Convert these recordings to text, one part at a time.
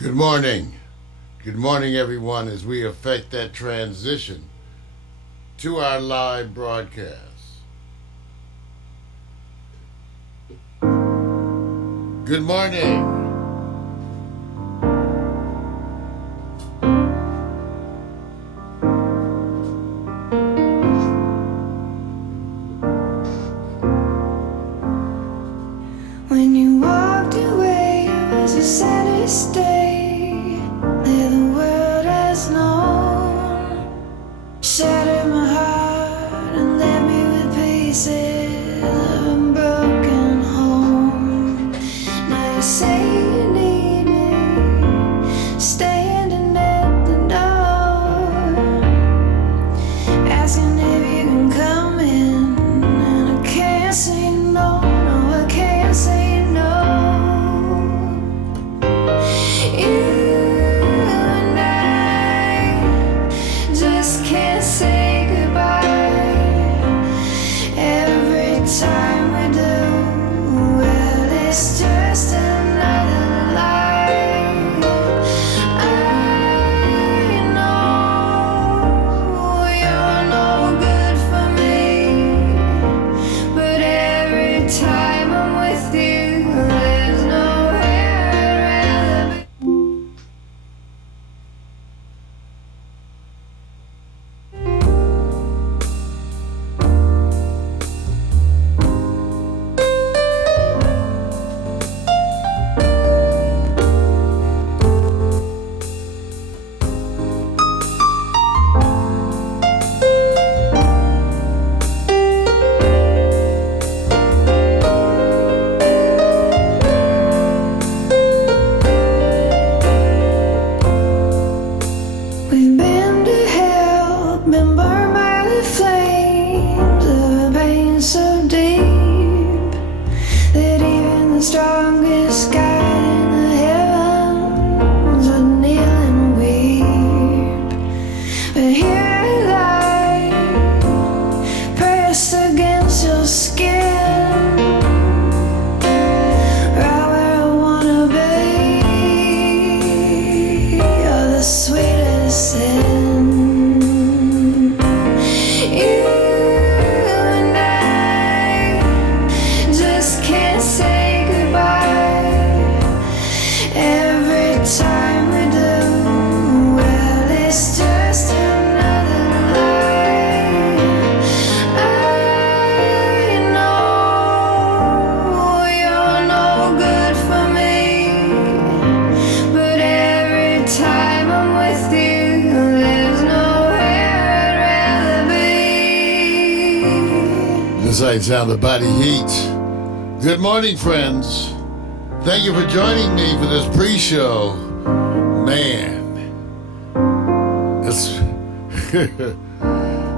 Good morning. Good morning, everyone, as we effect that transition to our live broadcast. Good morning. When you walked away, it was the saddest day that the world has known. Shattered my heart and left me with pieces of a broken home. Now you say you need me, standing at the door, asking if you can come in, and I can't say no, no, I can't say no. You and I just can't say goodbye. Every time we do, well, it's just another lie. I know you're no good for me, but every time I'm with you, there's nowhere I'd rather be. We've been to hell, been burned by the flames of a pain so deep that even the strongest God in the heavens would kneel and weep. But here I lie, pressed against your skin, right where I wanna be. You're the sweetest sin. You and I just can't say goodbye. Every time we do, well, it's just another lie. I know you're no good for me, but every time I'm with you, there's nowhere I'd rather be. This ain't sound the body heat. Good morning, friends. Thank you for joining me for this pre-show. Man, it's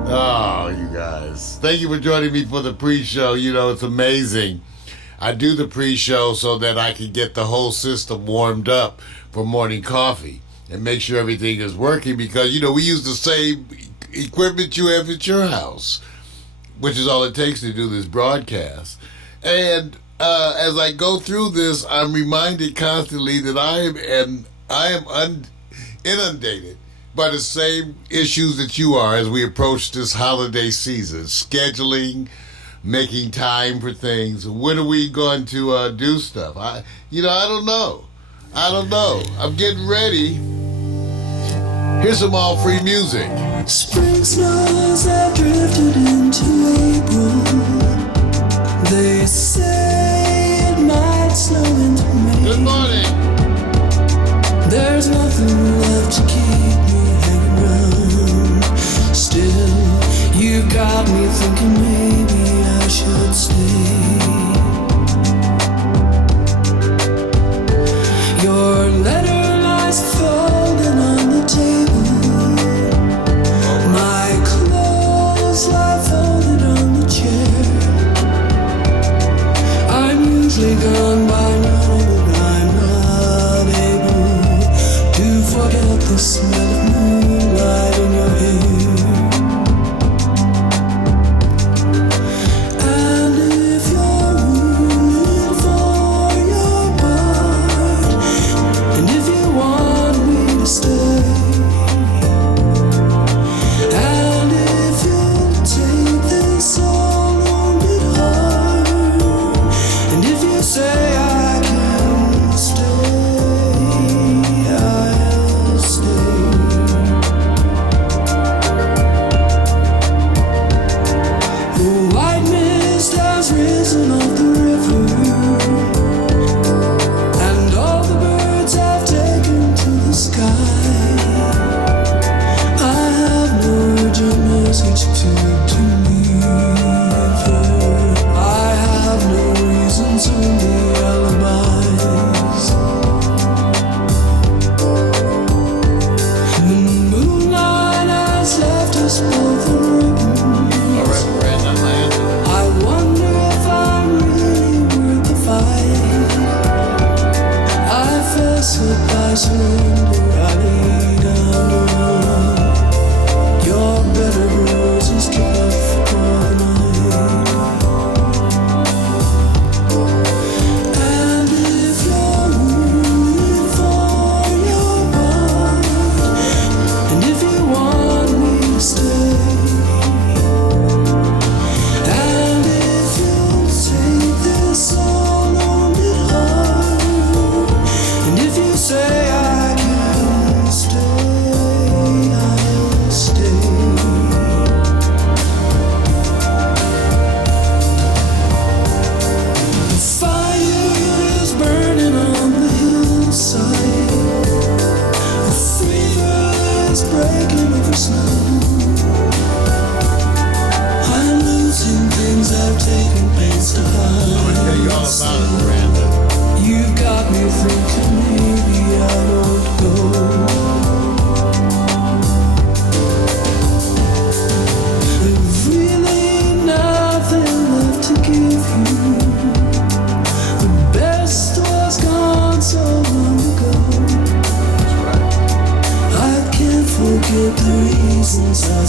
oh, you guys. Thank you for joining me for the pre-show. You know, it's amazing. I do the pre-show so that I can get the whole system warmed up for morning coffee and make sure everything is working, because, you know, we use the same equipment you have at your house, which is all it takes to do this broadcast. And as I go through this, I'm reminded constantly that I am inundated by the same issues that you are as we approach this holiday season. Scheduling, making time for things. When are we going to do stuff? I don't know. I'm getting ready. Here's some all free music. Spring snows have drifted into April. They say it might snow into May. Good morning. There's nothing left to keep me hanging around. Still, you got me thinking maybe I should stay. Your letter lies folded on the table. My clothes lie folded on the chair. I'm usually gone by now, but I'm not able to forget the smell of moonlight in your hair. And if you're rooting for your part, and if you want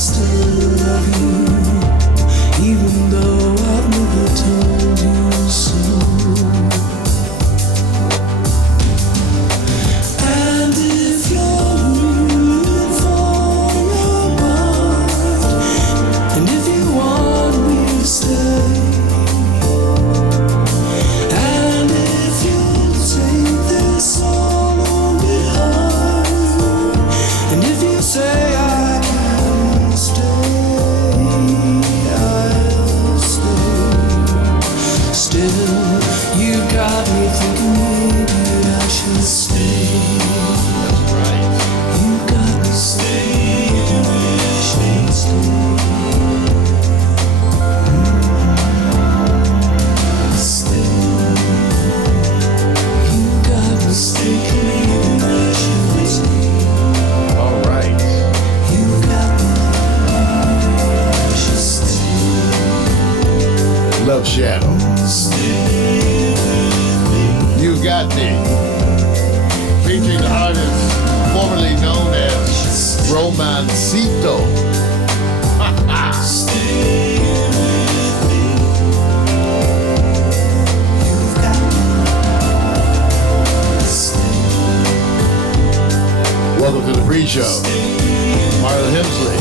still love you, even though I've never told you so. And if you're really falling apart, and if you want me to stay, and if you'll take this all on behind, and if you say I can stay, I'll stay. Still, you got me thinking maybe I should stay. That's right. You got me saying I should stay. Stay. You got me thinking maybe I should stay. All right. You got me I should stay. Love Shadow. You Got Me. Featuring the artist formerly known as Romancito. Welcome to the pre-show. Mario Hemsley.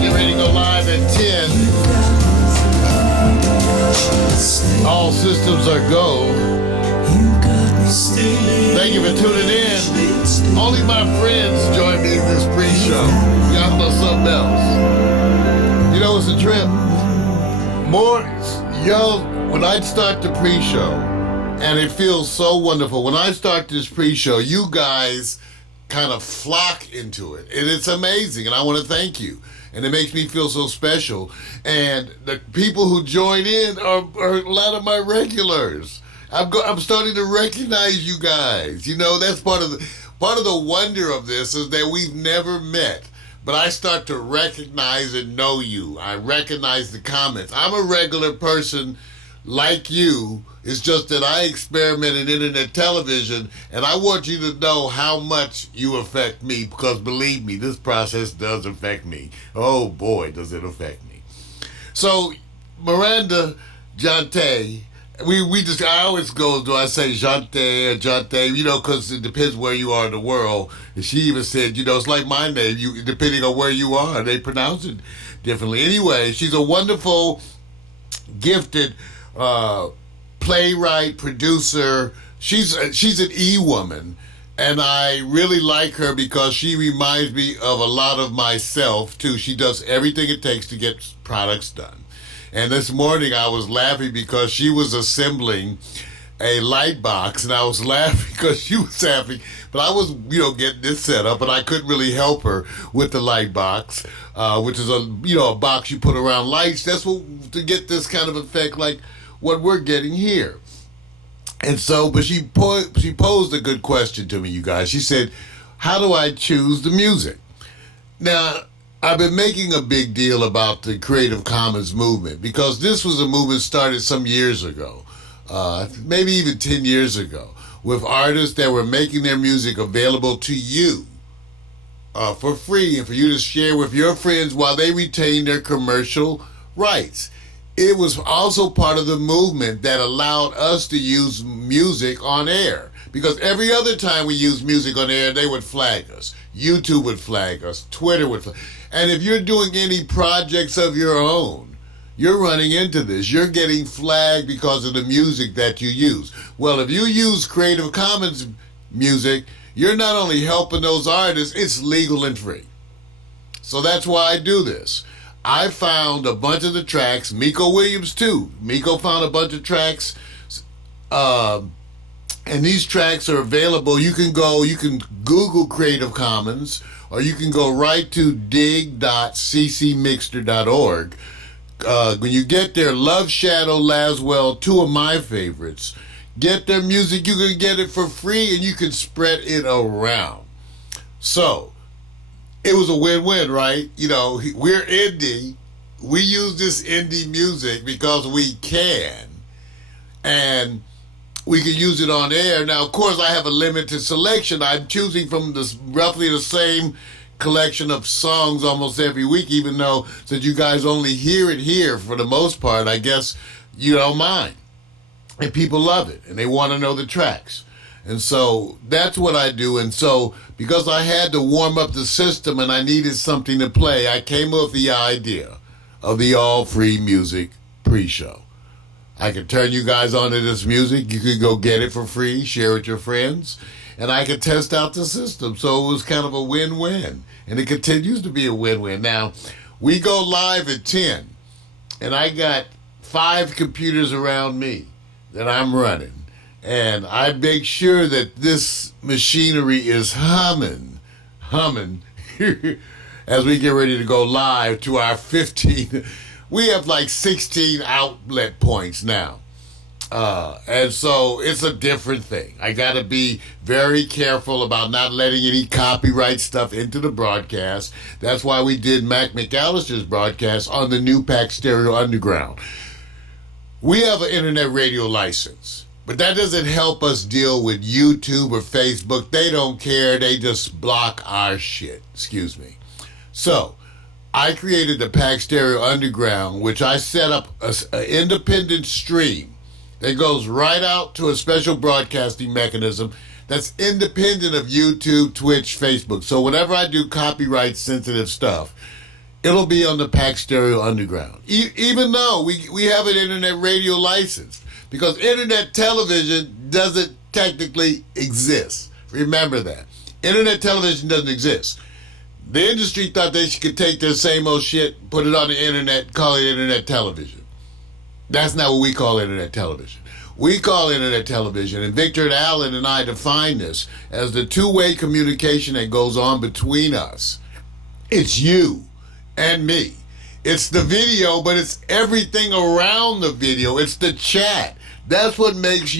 Get ready to go live at 10. All systems are go. Thank you for tuning in. Only my friends join me in this pre-show. Y'all know something else. You know it's a trip. When I start the pre-show, and it feels so wonderful. When I start this pre-show, you guys kind of flock into it. And it's amazing, and I want to thank you. And it makes me feel so special. And the people who join in are a lot of my regulars. I'm starting to recognize you guys. You know, that's part of the wonder of this is that we've never met. But I start to recognize and know you. I recognize the comments. I'm a regular person like you. It's just that I experiment in internet television, and I want you to know how much you affect me, because believe me, this process does affect me. Oh boy, does it affect me. So, Miranda Jante, I always go, do I say Jante or Jante, you know, because it depends where you are in the world. And she even said, you know, it's like my name, depending on where you are, they pronounce it differently. Anyway, she's a wonderful, gifted, playwright, producer. She's an E-woman, and I really like her because she reminds me of a lot of myself too. She does everything it takes to get products done. And this morning I was laughing because she was assembling a light box, and I was laughing because she was laughing, but I was, you know, getting this set up, and I couldn't really help her with the light box, which is a box you put around lights. That's what, to get this kind of effect like what we're getting here. And so, but she posed a good question to me, you guys. She said, how do I choose the music? Now, I've been making a big deal about the Creative Commons movement because this was a movement started some years ago, maybe even 10 years ago, with artists that were making their music available to you for free and for you to share with your friends while they retain their commercial rights. It was also part of the movement that allowed us to use music on air, because every other time we used music on air, they would flag us. YouTube would flag us. Twitter would flag. And if you're doing any projects of your own, you're running into this. You're getting flagged because of the music that you use. Well, if you use Creative Commons music, you're not only helping those artists, it's legal and free. So that's why I do this. I found a bunch of the tracks, Miko Williams too. Miko found a bunch of tracks, and these tracks are available. You can Google Creative Commons, or you can go right to dig.ccmixter.org. When you get there, Love Shadow, Laswell, two of my favorites. Get their music, you can get it for free, and you can spread it around. So, it was a win-win, right? You know, we're indie. We use this indie music because we can. And we can use it on air. Now, of course, I have a limited selection. I'm choosing from roughly the same collection of songs almost every week, even though since you guys only hear it here for the most part, I guess you don't mind. And people love it, and they want to know the tracks. And so that's what I do. And so because I had to warm up the system and I needed something to play, I came up with the idea of the all-free music pre-show. I could turn you guys onto this music. You could go get it for free, share it with your friends, and I could test out the system. So it was kind of a win-win, and it continues to be a win-win. Now, we go live at 10, and I got 5 computers around me that I'm running, and I make sure that this machinery is humming, as we get ready to go live to our 15. We have like 16 outlet points now. And so it's a different thing. I got to be very careful about not letting any copyright stuff into the broadcast. That's why we did Mac McAllister's broadcast on the new Pax Stereo Underground. We have an internet radio license, but that doesn't help us deal with YouTube or Facebook. They don't care. They just block our shit. Excuse me. So I created the Pax Stereo Underground, which I set up an independent stream that goes right out to a special broadcasting mechanism that's independent of YouTube, Twitch, Facebook. So whenever I do copyright sensitive stuff, it'll be on the Pax Stereo Underground. Even though we have an internet radio license, because internet television doesn't technically exist. Remember that. Internet television doesn't exist. The industry thought they could take their same old shit, put it on the internet, call it internet television. That's not what we call internet television. We call internet television, and Victor and Alan and I define this as the two-way communication that goes on between us. It's you and me. It's the video, but it's everything around the video. It's the chat. That's what makes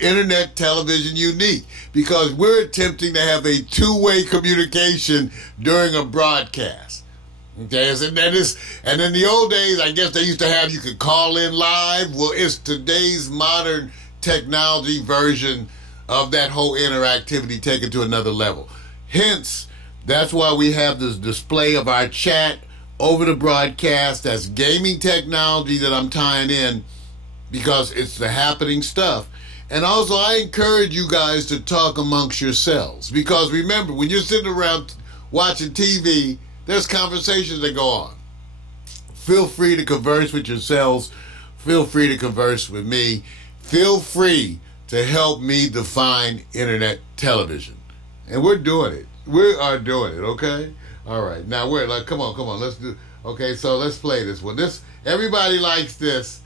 internet television unique, because we're attempting to have a two-way communication during a broadcast. Okay, and in the old days, I guess they used to have you could call in live. Well, it's today's modern technology version of that whole interactivity taken to another level. Hence, that's why we have this display of our chat over the broadcast. That's gaming technology that I'm tying in, because it's the happening stuff. And also, I encourage you guys to talk amongst yourselves, because remember, when you're sitting around watching TV, there's conversations that go on. Feel free to converse with yourselves. Feel free to converse with me. Feel free to help me define internet television. And we're doing it. We are doing it, okay? All right. Now, come on. Let's do. Okay, so let's play this one. Everybody likes this.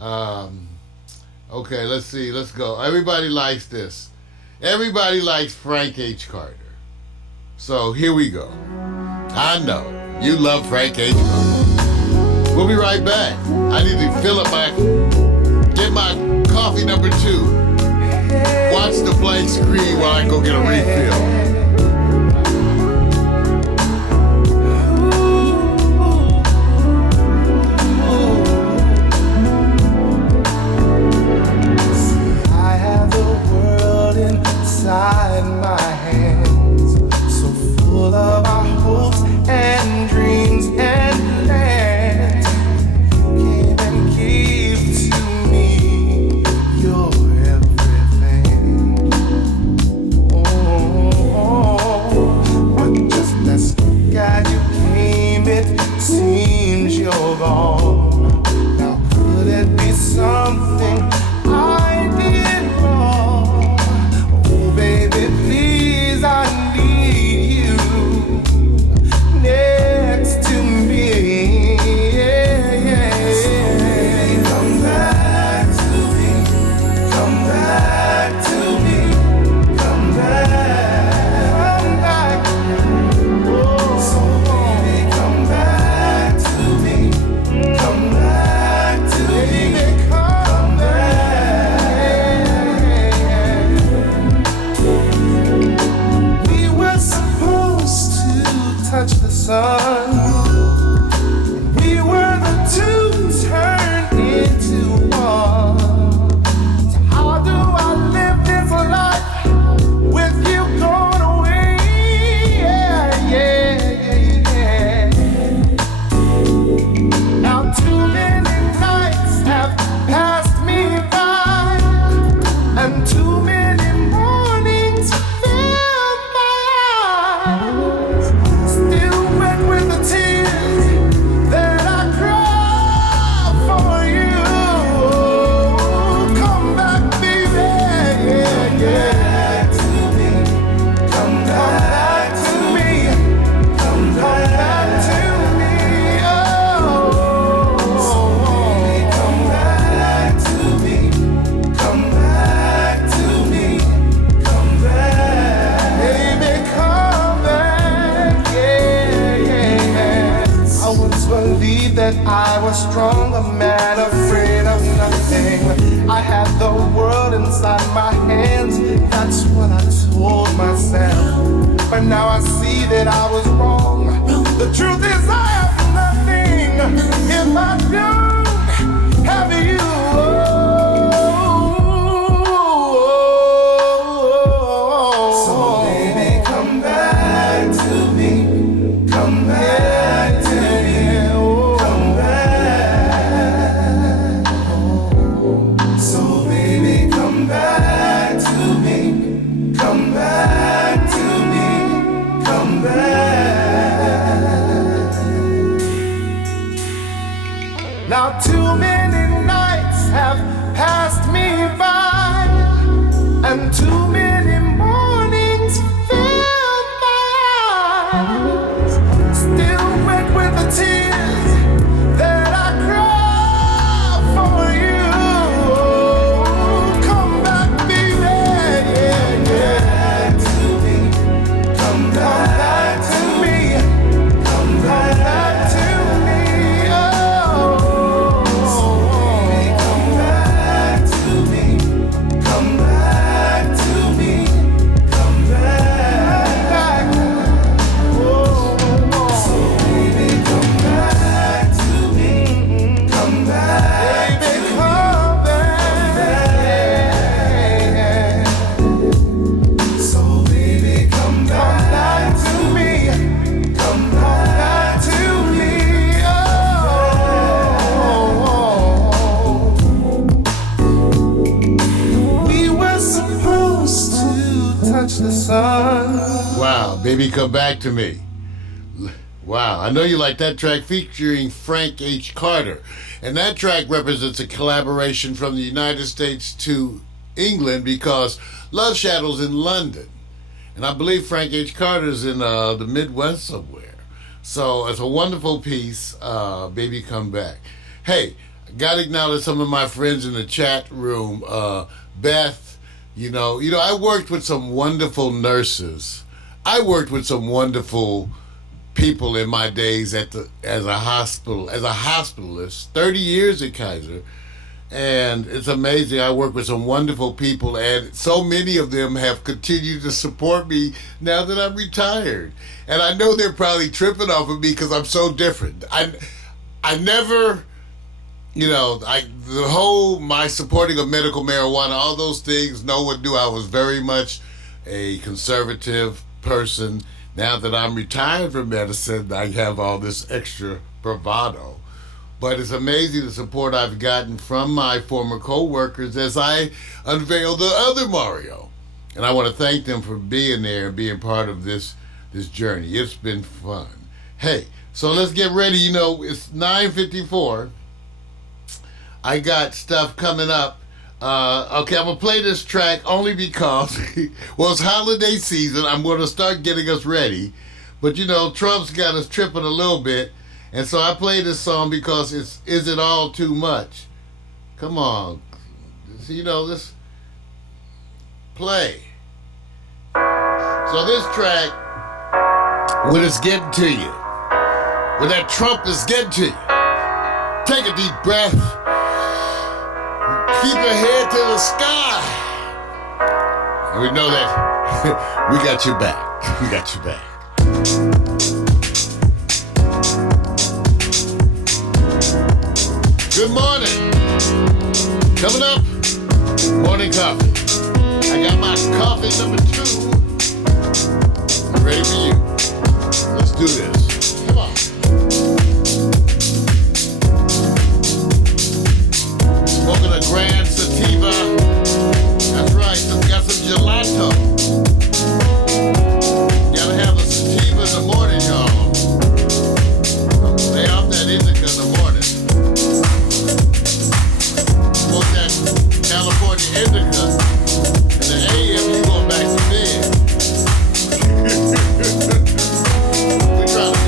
Okay, let's see. Let's go. Everybody likes this. Everybody likes Frank H. Carter. So here we go. I know you love Frank H. Carter. We'll be right back. I need to get my coffee number 2. Watch the blank screen while I go get a refill. Inside my hands, so full of our hopes and dreams and plans. You came and gave to me your everything. Oh, calm and afraid of nothing. I had the world inside my hands, that's what I told myself. But now I see that I was wrong. The truth is I have nothing if I don't have you. So baby, come back to me. Come back to me. Come back. So baby, come back to me. Come back to me. Come back. Now too many nights have passed me by, and too many mornings filled my eyes, still wet with the tears that I cry for you. Come back, baby, yeah, yeah, to me. Come back to me. Come back to me. Oh, so baby, come back to me. Come back to me. Come back. Oh, so baby, come back to me. Come back. Baby, come back. So baby, come back to me. Come back to me. Oh, we were supposed to touch the sun. Wow, baby, come back to me. Wow, I know you like that track featuring Frank H. Carter. And that track represents a collaboration from the United States to England because Love Shadow's in London. And I believe Frank H. Carter's in the Midwest somewhere. So it's a wonderful piece, Baby Come Back. Hey, gotta acknowledge some of my friends in the chat room. Beth, you know, I worked with some wonderful nurses. I worked with some wonderful people in my days as a hospitalist, 30 years at Kaiser. And it's amazing. I work with some wonderful people, and so many of them have continued to support me now that I'm retired. And I know they're probably tripping off of me because I'm so different. I never, my supporting of medical marijuana, all those things, no one knew I was very much a conservative person. Now that I'm retired from medicine, I have all this extra bravado. But it's amazing the support I've gotten from my former co-workers as I unveil the other Mario. And I want to thank them for being there and being part of this journey. It's been fun. Hey, so let's get ready. It's 9:54. I got stuff coming up. Okay, I'm going to play this track only because, well, it's holiday season. I'm going to start getting us ready. But, Trump's got us tripping a little bit. And so I play this song because Is It All Too Much? Come on. Let's play. So this track, when it's getting to you, when that Trump is getting to you, take a deep breath. Keep your head to the sky. And we know that we got your back. We got your back. Good morning. Coming up, morning coffee. I got my coffee number 2. I'm ready for you. Let's do this. Come on. Smoking a grand sativa. That's right, got some gelato. Gotta have a sativa in the morning, y'all. Stay off that indica in the morning. Smoke that California indica. In the AM, you going back to bed. We trying to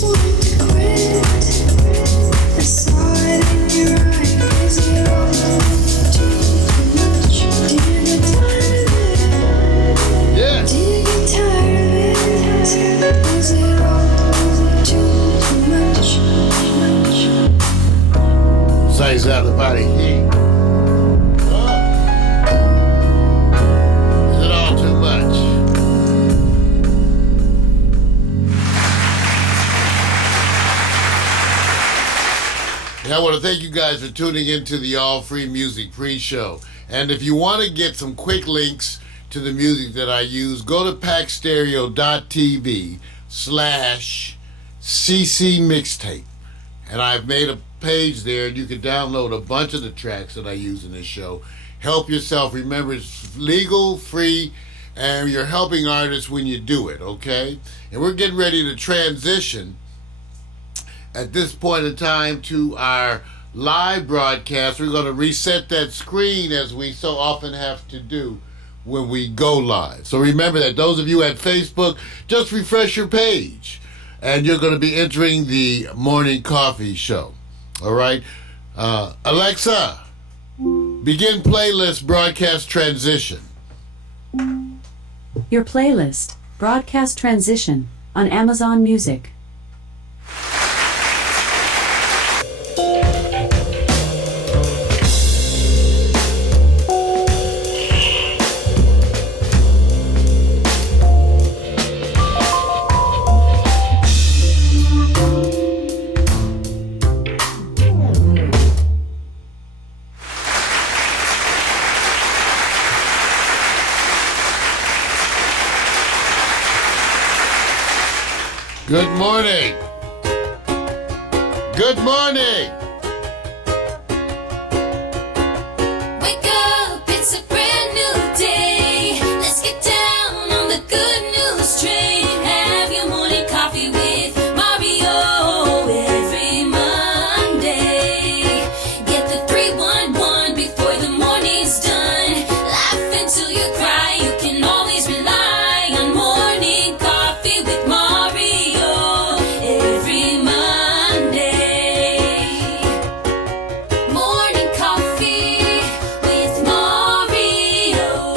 just want to quit. I saw it in your eyes. Is it all too much? Do you get tired of it? Yeah. Do you get tired of it? Is it all too much? Says everybody. Is it all too much? And I want to thank you guys for tuning into the All Free Music Pre-Show. And if you want to get some quick links to the music that I use, go to paxstereo.tv/CC Mixtape. And I've made a page there, and you can download a bunch of the tracks that I use in this show. Help yourself. Remember, it's legal, free, and you're helping artists when you do it, okay? And we're getting ready to transition at this point in time to our live broadcast. We're going to reset that screen as we so often have to do when we go live. So remember that those of you at Facebook, just refresh your page and you're going to be entering the morning coffee show. All right. Alexa, begin playlist broadcast transition. Your playlist, broadcast transition, on Amazon Music. Good morning. Good morning. Wake up, it's a brand new day. Let's get down on the good news train. Have your morning coffee with Mario every Monday. Get the 311 before the morning's done. Laugh until you cry. You can always rely on morning coffee with Mario every Monday. Morning coffee with Mario.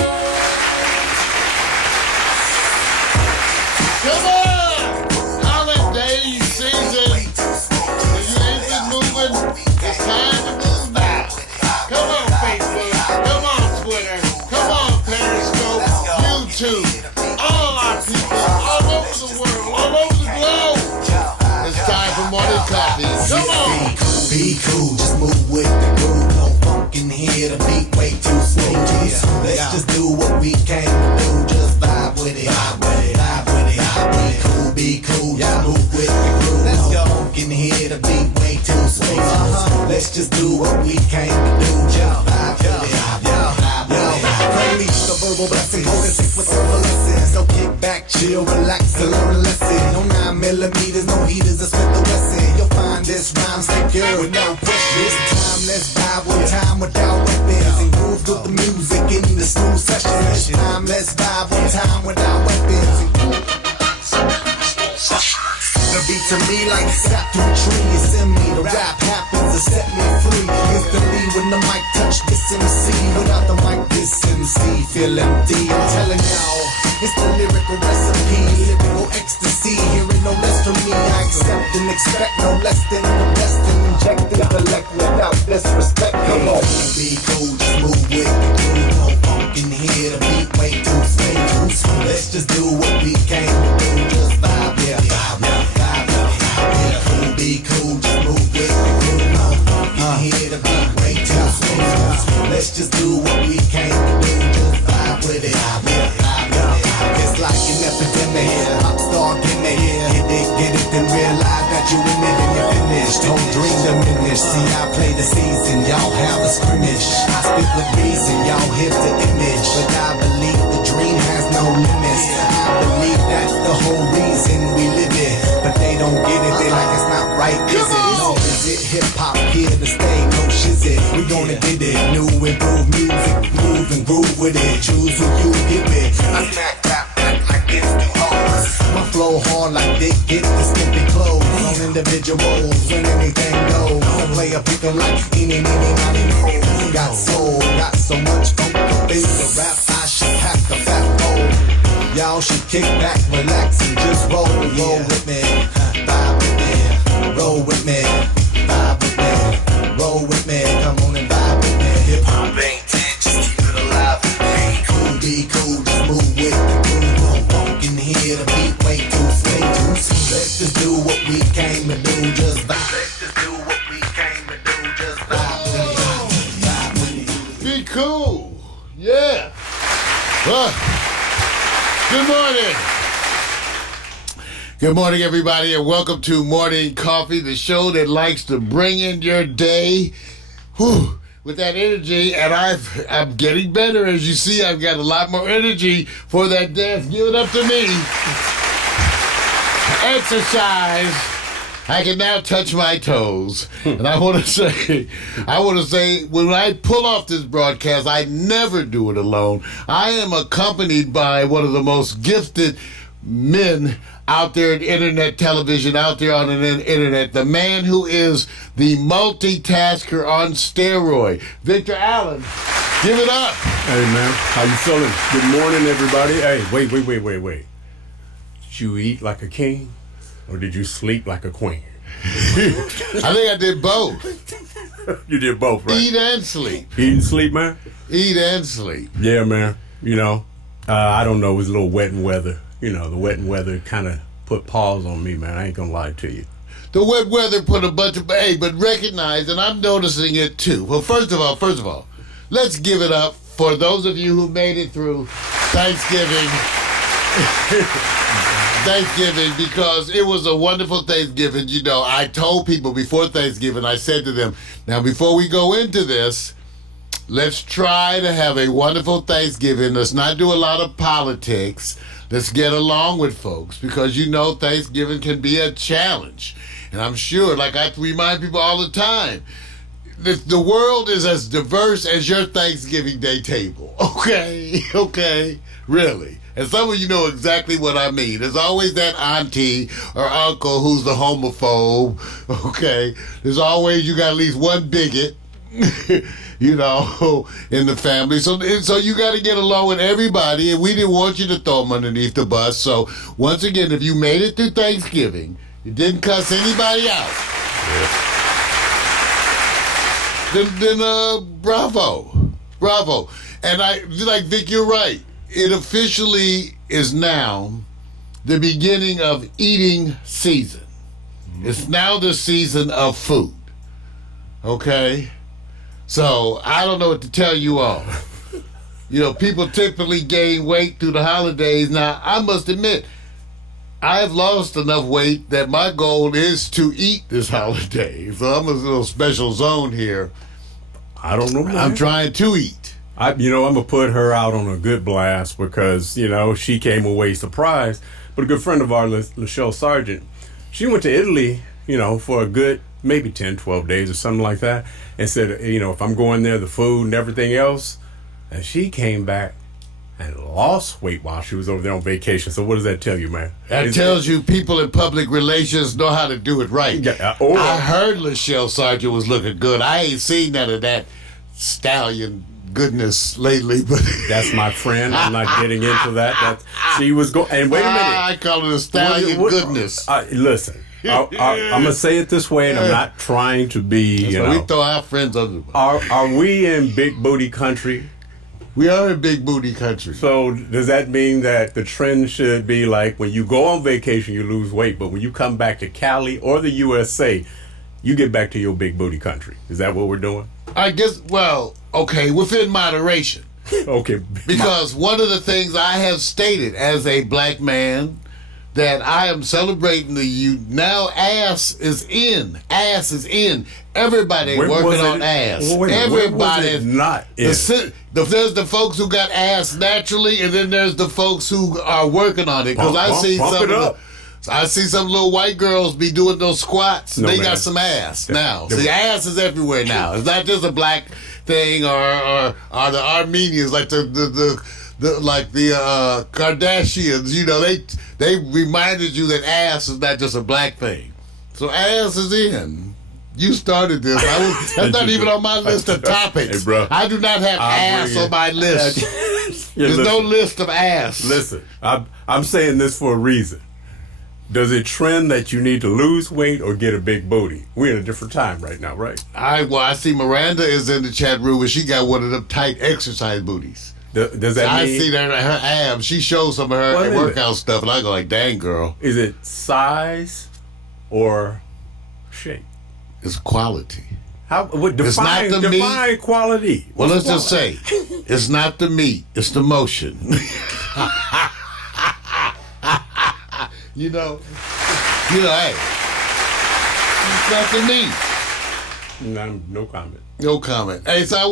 Come on! Holiday season. If you ain't been moving, it's time to move now. Come on, Facebook. Come on, Twitter. Come on, Periscope. YouTube. All our people all over the world, all over the globe. It's time for morning coffee. Come on! Be cool, just move with the groove. No funk in here, the beat way too smooth. Let's just do what we came to do. Just vibe with it, vibe with it, vibe with it. Be cool, just move with the groove. No funk in here, the beat way too smooth. Let's just do what we came to do. Just vibe with it, vibe with it. Release the verbal blessing, hold it sick with verbal lessons. So kick back, chill, relax, and learn a lesson. No 9mm, no heaters, a Smith & Wesson. You'll find this rhyme secure with no pressure. This time, let's vibe one time without weapons and groove with the music in the smooth session. This time, let's vibe one time without weapons and groove. The beat to me like sap through a tree. You send me the rap happens to set me free. Instantly when the mic touch this MC. Without the mic this MC feel empty. I'm telling y'all, it's the lyrical recipe. Lyrical ecstasy, hearing no less from me. I accept and expect no less than the best. And inject intellect without disrespect. Come on, be cool, just move with the groove. No funk in here, the beat way too smooth. Let's just do what we came to do. Just vibe, yeah, vibe, yeah. Be cool, just move with the groove. No funk in here, the beat way too smooth. Let's just do what we came to do. Just vibe with it, vibe, yeah. It's like an epidemic, pop star gimmick. Get it, then realize that you in it and you're finished. Don't dream diminish. See, I play the season, y'all have a scrimmage. I speak with reason, y'all hit the image. But I believe the dream has no limits. I believe that's the whole reason we live it. But they don't get it, they like it's not right, is it? No, is it hip-hop here to stay? No shizit, we gonna get it. New improved music, move and groove with it. Choose who you get with. I smack rap like it's too hard. My flow hard like they get the skimpy clothes. individuals when anything goes. The player pick 'em like eeny, meeny, miny, mo. Got soul, got so much funk to be the rap. I should pack the fat roll. Y'all should kick back, relax, and just roll. Roll with me, vibe with me. Roll with me, vibe with me. Roll with me, come on and vibe with me. Hip hop ain't dead, just keep it alive. Be cool, just move with the groove. Funk in here, the beat way too slow. Let's just do what we came to do, just vibe. Let's just do what we came to do, just vibe with me. Be cool. Yeah. Good morning. Good morning, everybody, and welcome to Morning Coffee, the show that likes to bring in your day with that energy. And I'm getting better. As you see, I've got a lot more energy for that dance. Give it up to me. Exercise. I can now touch my toes. And I want to say, when I pull off this broadcast, I never do it alone. I am accompanied by one of the most gifted men out there in internet television, out there on the internet, the man who is the multitasker on steroid, Victor Allen. Give it up. Hey, man. How you feeling? Good morning, everybody. Hey, wait. Did you eat like a king or did you sleep like a queen? I think I did both. You did both, right? Eat and sleep. Eat and sleep, man? Eat and sleep. Yeah, man. You know, I don't know. It was a little wet and weather. You know, the wet and weather kind of put pause on me, man. I ain't gonna lie to you. The wet weather put a bunch of, but recognize, and I'm noticing it too. Well, first of all, let's give it up for those of you who made it through Thanksgiving. Because it was a wonderful Thanksgiving. You know, I told people before Thanksgiving, I said to them, now before we go into this, let's try to have a wonderful Thanksgiving. Let's not do a lot of politics. Let's get along with folks, because you know Thanksgiving can be a challenge. And I'm sure, like I remind people all the time, the world is as diverse as your Thanksgiving Day table. Okay, really. And some of you know exactly what I mean. There's always that auntie or uncle who's the homophobe, okay? There's always, you got at least one bigot, you know, in the family. So you got to get along with everybody, and we didn't want you to throw them underneath the bus. So once again, if you made it through Thanksgiving, you didn't cuss anybody out, then bravo. And like Vic, you're right. It officially is now the beginning of eating season. It's now the season of food. Okay? So I don't know what to tell you all. You know, people typically gain weight through the holidays. Now, I must admit, I've lost enough weight that my goal is to eat this holiday. So I'm in a little special zone here. I don't know, man. I'm trying to eat. I'm going to put her out on a good blast because, you know, she came away surprised. But a good friend of ours, Lachelle Sargent, she went to Italy, you know, for a good maybe 10, 12 days or something like that, and said, you know, if I'm going there, the food and everything else. And she came back and lost weight while she was over there on vacation. So what does that tell you, man? That tells you people in public relations know how to do it right. Yeah, I heard Lachelle Sargent was looking good. I ain't seen none of that stallion goodness lately, but that's my friend. I'm not getting into that. She was going. And wait a minute, I call it a stallion goodness. Listen, I'm gonna say it this way, and I'm not trying to be. So we throw our friends under the bus. Are we in big booty country? We are in big booty country. So does that mean that the trend should be like when you go on vacation, you lose weight, but when you come back to Cali or the USA, you get back to your big booty country? Is that what we're doing? I guess, well, okay, within moderation. Okay. Because one of the things I have stated as a black man, that I am celebrating now ass is in. Ass is in. Everybody working on ass. Everybody is not in. There's the folks who got ass naturally, and then there's the folks who are working on it. Because I see some little white girls be doing those squats. They got some ass now. See, ass is everywhere now. It's not just a black thing or the Armenians like the Kardashians. You know, they reminded you that ass is not just a black thing. So ass is in. You started this. That's not even on my list of topics. Hey, bro, I do not have ass on my list. There's no list of ass. Listen, I'm saying this for a reason. Does it trend that you need to lose weight or get a big booty? We're in a different time right now, right? I see Miranda is in the chat room and she got one of them tight exercise booties. Does that I mean... see that her abs. She shows some of her workout stuff and I go like, dang, girl. Is it size or shape? It's quality. Define quality. Well, let's just say, it's not the meat, it's the motion. You know, hey, it's not the meat. No comment. No comment. Hey, so I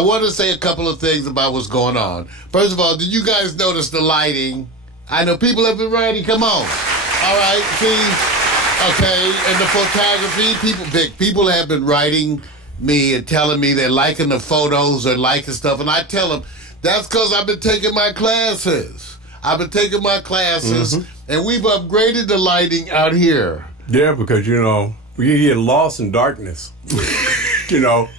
want to say a couple of things about what's going on. First of all, did you guys notice the lighting? I know people have been writing. Come on. All right, see, okay, and the photography. People have been writing me and telling me they're liking the photos or liking stuff, and I tell them that's because I've been taking my classes. And we've upgraded the lighting out here. Yeah, because we get lost in darkness.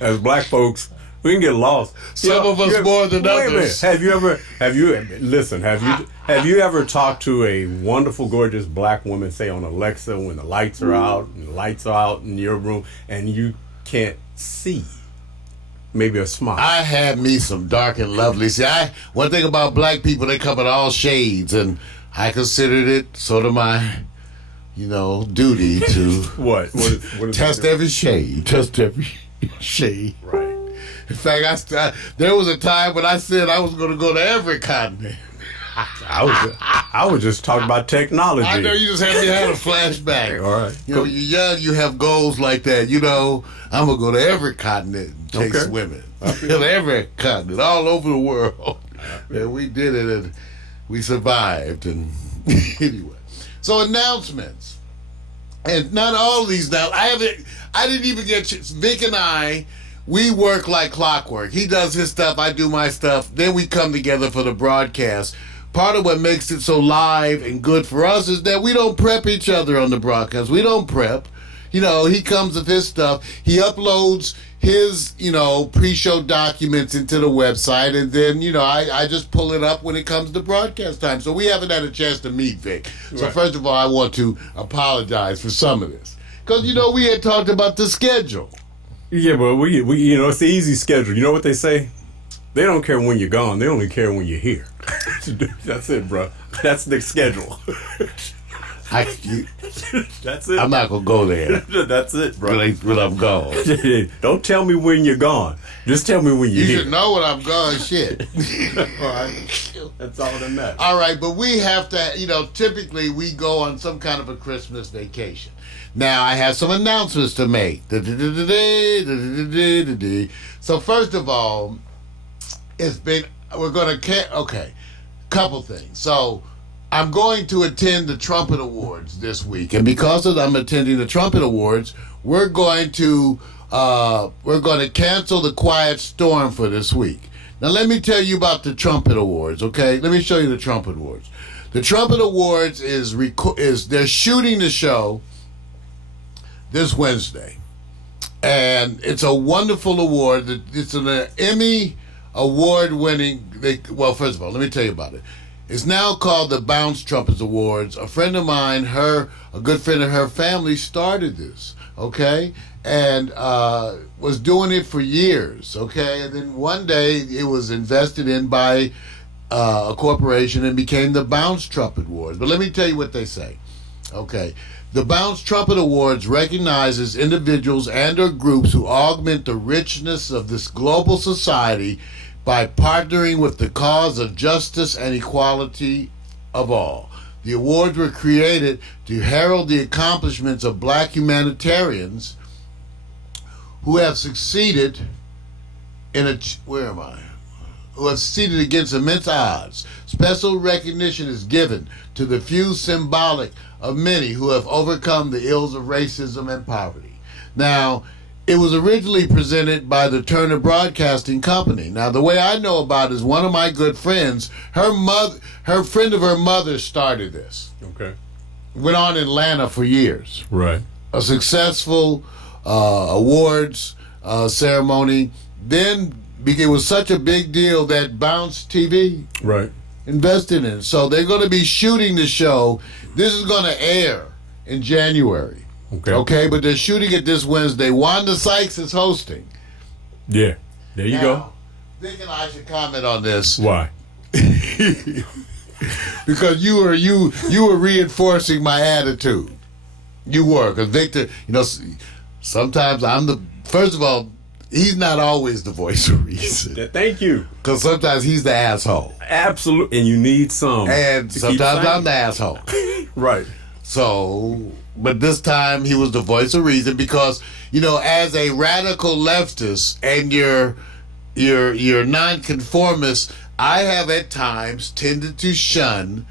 As black folks, we can get lost. Some of us more than others. Have you ever talked to a wonderful, gorgeous black woman, say on Alexa, when the lights are out and the lights are out in your room and you can't see? Maybe a smile. I had me some dark and lovely. See, one thing about black people, they come in all shades, and I considered it sort of my, duty to what test every shade. Test every shade. Right. In fact, there was a time when I said I was going to go to every continent. I was just talking about technology. I know you just had a flashback. All right. You're young, you have goals like that. I'm going to go to every continent and chase women. Every continent, all over the world. And we did it, and we survived. And anyway. So announcements. And not all of these now. I didn't even get Vic and I. We work like clockwork. He does his stuff, I do my stuff. Then we come together for the broadcast. Part of what makes it so live and good for us is that we don't prep each other on the broadcast. We don't prep. He comes with his stuff. He uploads his, pre-show documents into the website, and then, I just pull it up when it comes to broadcast time. So we haven't had a chance to meet Vic. So first of all, I want to apologize for some of this. Because, we had talked about the schedule. Yeah, but we it's the easy schedule. You know what they say? They don't care when you're gone. They only care when you're here. That's it, bro. That's the schedule. That's it. I'm not going to go there. That's it, bro. When I'm gone. Don't tell me when you're gone. Just tell me when you're here. You should know when I'm gone, shit. All right. That's all that matters. All right, but we have to, typically we go on some kind of a Christmas vacation. Now, I have some announcements to make. So, first of all, couple things. So, I'm going to attend the Trumpet Awards this week. And because I'm attending the Trumpet Awards, we're going to cancel the Quiet Storm for this week. Now, let me tell you about the Trumpet Awards, okay? Let me show you the Trumpet Awards. The Trumpet Awards is they're shooting the show this Wednesday, and it's a wonderful award. It's an Emmy award-winning. First of all, let me tell you about it. It's now called the Bounce Trumpets Awards. A friend of mine, a good friend of her family, started this. Okay, and was doing it for years. Okay, and then one day it was invested in by a corporation and became the Bounce Trumpet Awards. But let me tell you what they say. Okay. The Bounce Trumpet Awards recognizes individuals and or groups who augment the richness of this global society by partnering with the cause of justice and equality of all. The awards were created to herald the accomplishments of black humanitarians who have succeeded who have succeeded against immense odds. Special recognition is given to the few, symbolic of many who have overcome the ills of racism and poverty. Now, it was originally presented by the Turner Broadcasting Company. Now, the way I know about it is one of my good friends, her friend of her mother started this. Okay. went on in Atlanta for years. Right. A successful awards ceremony. Then it was such a big deal that Bounce TV Right. invested in it. So they're going to be shooting the show. This is going to air in January. Okay, but they're shooting it this Wednesday. Wanda Sykes is hosting. Yeah. There you go. Vic and I should comment on this. Why? Because you were reinforcing my attitude. You were, because Victor, sometimes first of all, he's not always the voice of reason. Thank you. Because sometimes he's the asshole. Absolutely. And you need some. And sometimes I'm the asshole. Right. So, but this time he was the voice of reason because, as a radical leftist and you're nonconformist, I have at times tended to shun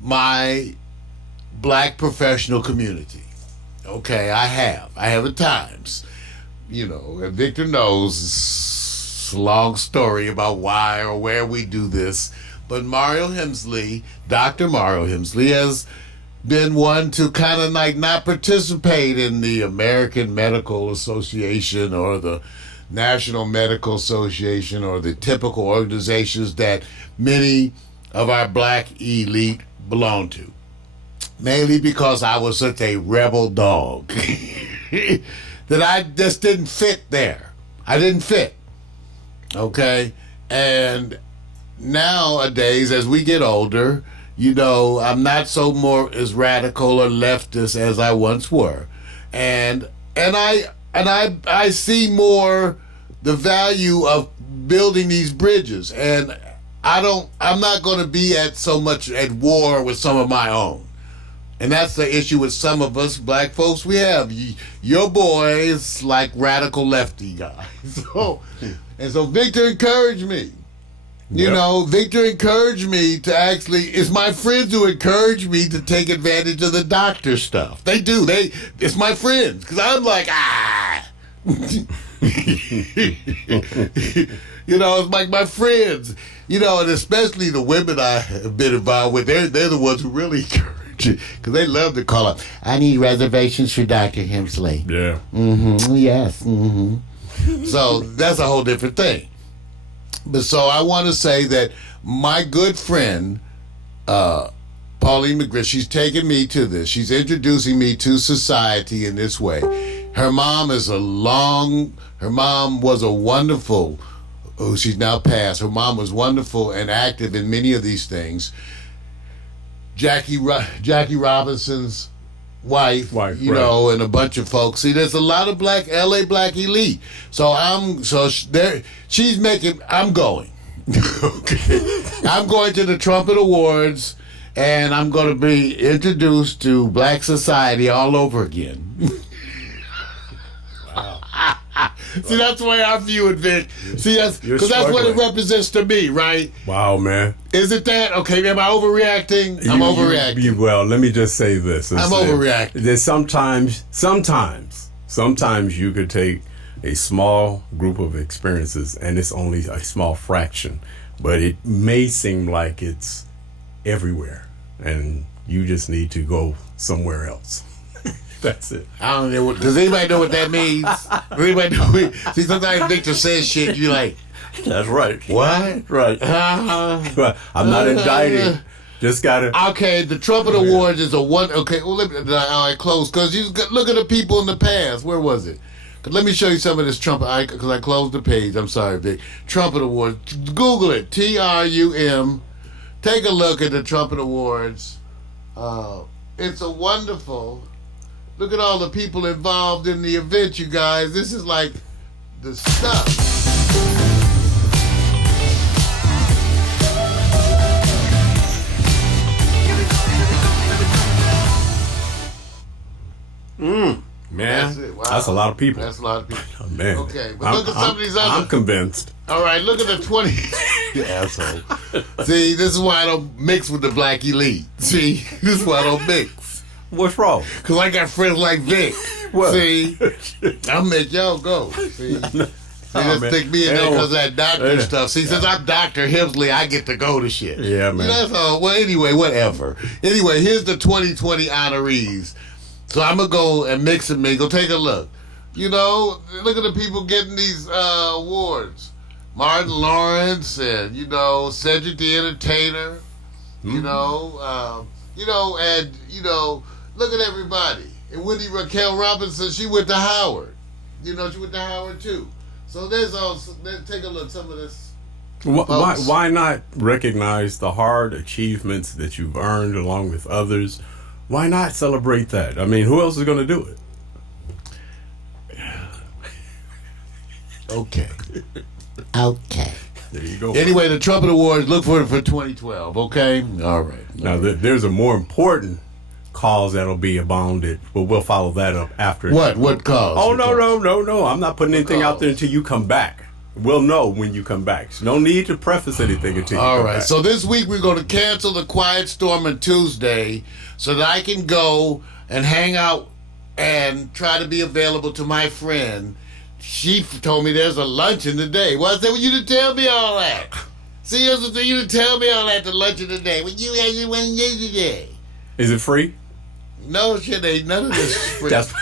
my black professional community. Okay, I have at times. And Victor knows it's a long story about why or where we do this. But Dr. Mario Hemsley has been one to kind of not participate in the American Medical Association or the National Medical Association or the typical organizations that many of our black elite belong to. Mainly because I was such a rebel dog that I just didn't fit there. I didn't fit. Okay? And nowadays, as we get older, I'm not so more as radical or leftist as I once were. And I see more the value of building these bridges. And I'm not going to be so much at war with some of my own. And that's the issue with some of us black folks. We have your boy is like radical lefty guy. So Victor encouraged me. Victor encouraged me to it's my friends who encourage me to take advantage of the doctor stuff. They do. It's my friends. Because I'm like, it's like my friends. And especially the women I have been involved with, they're the ones who really encourage it. Because they love to call up, I need reservations for Dr. Hemsley. Yeah. Mm-hmm. Yes. Mm-hmm. So that's a whole different thing. But so I want to say that my good friend, Pauline McGriff, she's taking me to this. She's introducing me to society in this way. Her mom was a wonderful, she's now passed. Her mom was wonderful and active in many of these things. Jackie Robinson's wife, and a bunch of folks. See, there's a lot of LA black elite. I'm going. Okay. I'm going to the Trumpet Awards, and I'm going to be introduced to black society all over again. Wow. See, that's the way I view it, Vic. See, because that's what it represents to me, right? Wow, man. Is it that? Okay, am I overreacting? I'm overreacting. Well, let me just say this. I'm overreacting. There's sometimes you could take a small group of experiences, and it's only a small fraction, but it may seem like it's everywhere, and you just need to go somewhere else. That's it. I don't know. Does anybody know what that means? Anybody know? See, sometimes Victor says shit, you like, that's right. What? Right. But I'm not indicting. Just gotta. Okay, the Trumpet Awards is a one. Okay, well, I close because you look at the people in the past. Where was it? Let me show you some of this Trumpet. Because I closed the page. I'm sorry, Vic. Trumpet Awards. Google it. TRUM. Take a look at the Trumpet Awards. It's a wonderful. Look at all the people involved in the event, you guys. This is like the stuff. Man, Wow. that's a lot of people. That's a lot of people. Oh, man. Okay, but look at some of these other. I'm convinced. All right, look at the 20. You asshole. See, this is why I don't mix with the black elite. See, this is why I don't mix. What's wrong? Because I got friends like Vic. What? See, I'll make y'all go. See, They just stick me in there because of that doctor Yeah. stuff. See, since I'm Dr. Hemsley, I get to go to shit. Yeah, man. That's all. Well, anyway, whatever. Anyway, here's the 2020 honorees. So I'm going to go and mix and mingle. Take a look. You know, look at the people getting these awards. Martin Lawrence and, you know, Cedric the Entertainer. You know, and, you know, look at everybody. And Wendy Raquel Robinson, she went to Howard. You know, she went to Howard too. So there's also, take a look, some of this. Why not recognize the hard achievements that you've earned along with others? Why not celebrate that? I mean, who else is going to do it? Okay. Okay. There you go. Anyway, the Trumpet Awards, look for it for 2012, okay? All right. Now, there's a more important cause that'll be abounded, but we'll follow that up after. What cause? Oh, no. I'm not putting anything out there until you come back. We'll know when you come back. So no need to preface anything until you come back. So this week we're going to cancel the Quiet Storm on Tuesday so that I can go and hang out and try to be available to my friend. She told me there's a luncheon today. Well, I said, well, you didn't tell me all that. See, here's the thing, you didn't tell me all that, the luncheon today. Well, you had one yesterday. Is it free? No, shit, ain't none of this is free. That's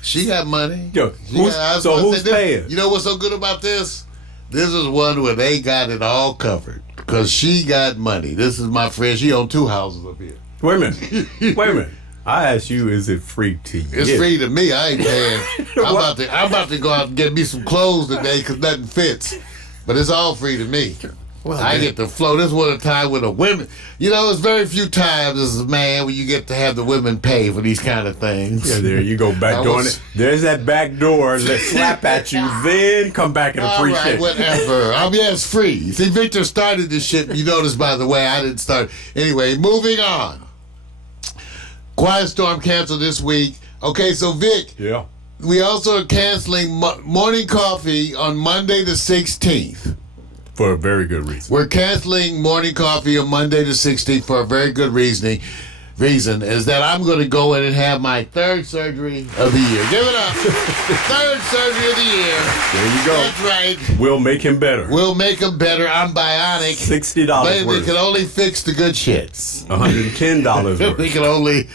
She got money. Yo, who's paying? You know what's so good about this? This is one where they got it all covered because she got money. This is my friend. She owned 2 houses up here. Wait a minute. I asked you, is it free to you? It's free to me. I ain't paying. I'm about to go out and get me some clothes today because nothing fits. But it's all free to me. Well, I man. get to flow. This was a time with the women. You know, it's very few times as a man when you get to have the women pay for these kind of things. Yeah, there you go, back door. There's that back door. Let's slap at you, then come back and All appreciate right, whatever. Yeah, it's free. See, Victor started this shit. You notice, by the way, I didn't start. Anyway, moving on. Quiet Storm canceled this week. Okay, so Vic, Yeah. we also are canceling morning coffee on Monday the 16th. For a very good reason. We're canceling morning coffee on Monday the 16th for a very good reason is that I'm going to go in and have my 3rd surgery of the year. Give it up. 3rd surgery of the year. There you go. That's right. We'll make him better. We'll make them better. I'm bionic. $60 They worth. can only fix the good shit. $110 They worth. can only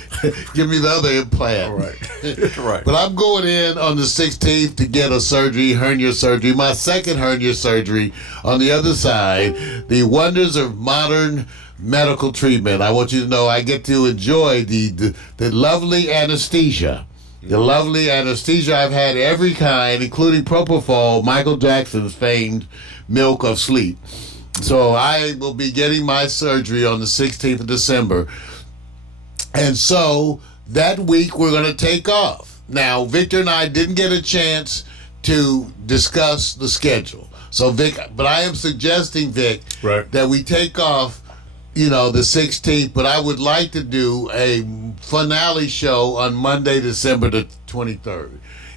give me the other implant. All right. Right. But I'm going in on the 16th to get a surgery, hernia surgery, my 2nd hernia surgery on the other side. The wonders of modern medical treatment. I want you to know I get to enjoy the lovely anesthesia. The lovely anesthesia I've had every kind, including propofol, Michael Jackson's famed milk of sleep. So I will be getting my surgery on the 16th of December. And so that week we're going to take off. Now, Victor and I didn't get a chance to discuss the schedule. So Vic, but I am suggesting, Vic, Right. that we take off, you know, the 16th, but I would like to do a finale show on Monday, December the 23rd.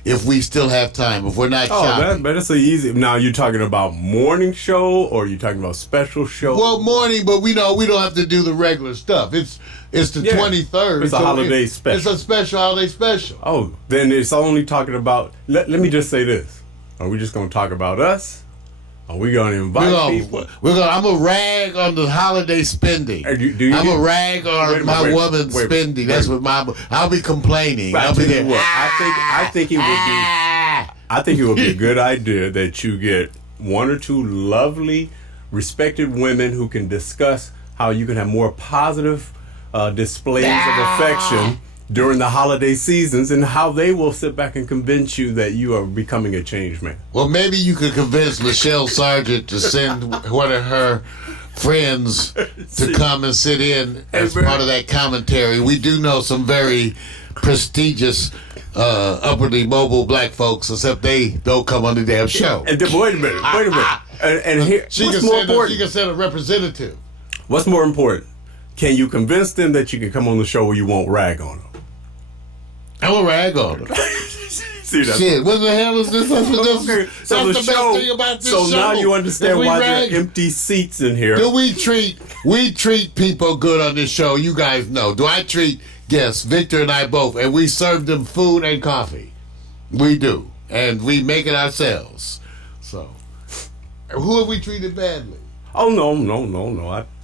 If we still have time, if we're not shopping. But it's a easy. Now, you talking about morning show or you talking about special show? Well, morning, but we know we don't have to do the regular stuff. It's the 23rd. It's a holiday special. It's a special holiday special. Oh, then it's only talking about. Let me just say this: are we just going to talk about us? Are we going to invite people? I'm a rag on the holiday spending. Do you I'm get- a rag on my woman's spending. That's what I'll be complaining. I I'll be tell you there. what, I think it would be. I think it would be a good idea that you get 1 or 2 lovely, respected women who can discuss how you can have more positive displays of affection during the holiday seasons and how they will sit back and convince you that you are becoming a changed man. Well, maybe you could convince Lachelle Sargent to send one of her friends to come and sit in as part of that commentary. We do know some very prestigious, upwardly mobile black folks, except they don't come on the damn show. And then, wait a minute. And here, what's more important? She can send a representative. What's more important? Can you convince them that you can come on the show where you won't rag on them? I'm a rag on her. See that? Shit, what the hell is this? That's Okay, so the the best show. thing about this So show. now you understand If we why rag- there are empty seats in here. Do we treat people good on this show? You guys know. Do I treat guests, Victor and I both, and we serve them food and coffee? We do. And we make it ourselves. So, who have we treated badly? Oh no.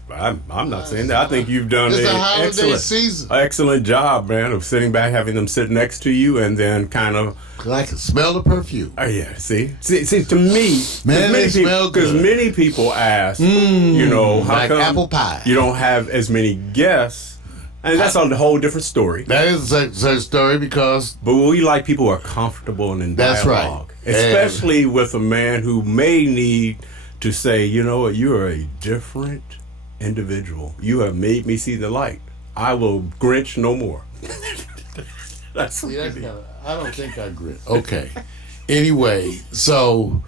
I'm not saying that. I think you've done It's a an holiday season. excellent job, man, of sitting back, having them sit next to you, and then kind of. I can smell the perfume. Oh yeah, see, to me, Man, they smell because good. many people ask, how like come apple pie. you don't have as many guests, and that's a whole different story. That is a story because But we like people who are comfortable and in That's dialogue, right. especially with a man who may need to say, you know what, you are a different individual. You have made me see the light. I will Grinch no more. That's I don't think I grit. Okay. Anyway, so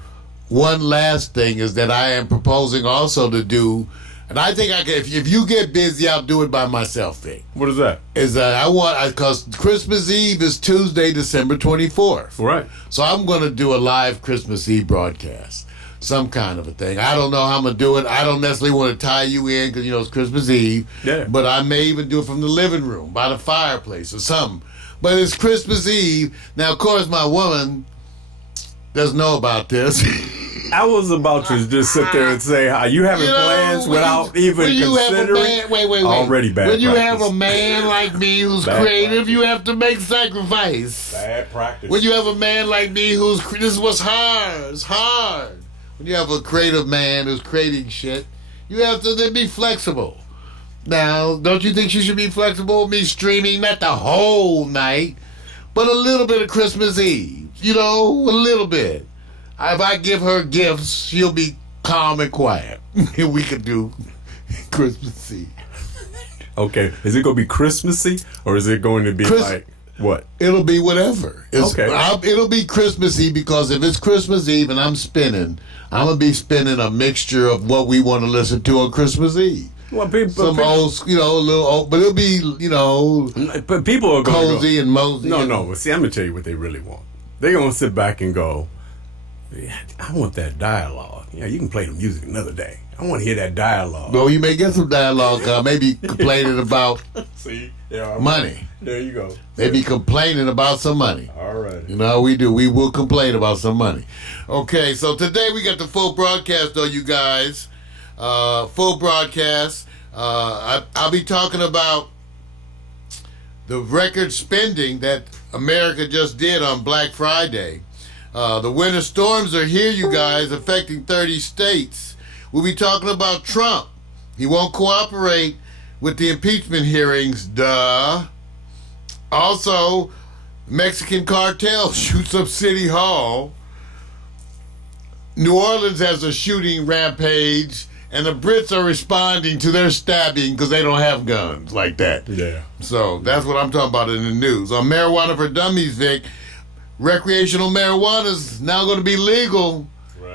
one last thing is that I am proposing also to do, and I think I can. If you get busy, I'll do it by myself. Thing What is that? is that because Christmas Eve is Tuesday, December 24th. Right. So I'm going to do a live Christmas Eve broadcast. Some kind of a thing. I don't know how I'm going to do it. I don't necessarily want to tie you in because, it's Christmas Eve. Yeah. But I may even do it from the living room, by the fireplace or something. But it's Christmas Eve. Now, of course, my woman doesn't know about this. I was about to just sit there and say, "Are you having plans without even considering?" Wait. Already bad When you practice. have a man like me who's Bad creative, practice. you have to make sacrifice. Bad practice. When you have a man like me this is what's hard. It's hard. When you have a creative man who's creating shit, you have to then be flexible. Now, don't you think she should be flexible with me streaming, not the whole night, but a little bit of Christmas Eve? A little bit. If I give her gifts, she'll be calm and quiet. And we could do Christmas Eve. Okay, is it going to be Christmassy or is it going to be like what? It'll be whatever. Okay. It'll be Christmas Eve because if it's Christmas Eve and I'm spinning, I'm going to be spinning a mixture of what we want to listen to on Christmas Eve. Well, people, Some old, a little old, but it'll be, but people are going cozy and mosey. No. Well, see, I'm gonna tell you what they really want. They're gonna sit back and go, "Yeah, I want that dialogue. Yeah, you can play the music another day. I want to hear that dialogue." Well, you may get some dialogue. Maybe complaining about See, yeah, money. There you go. They be complaining about some money. All right. We do. We will complain about some money. Okay, so today we got the full broadcast, though, you guys. Full broadcast. I'll be talking about the record spending that America just did on Black Friday. The winter storms are here, you guys, affecting 30 states. We'll be talking about Trump. He won't cooperate with the impeachment hearings. Duh. Also, Mexican cartel shoots up City Hall. New Orleans has a shooting rampage, and the Brits are responding to their stabbing because they don't have guns like that. Yeah. So that's what I'm talking about in the news. On Marijuana for Dummies, Vic, recreational marijuana is now going to be legal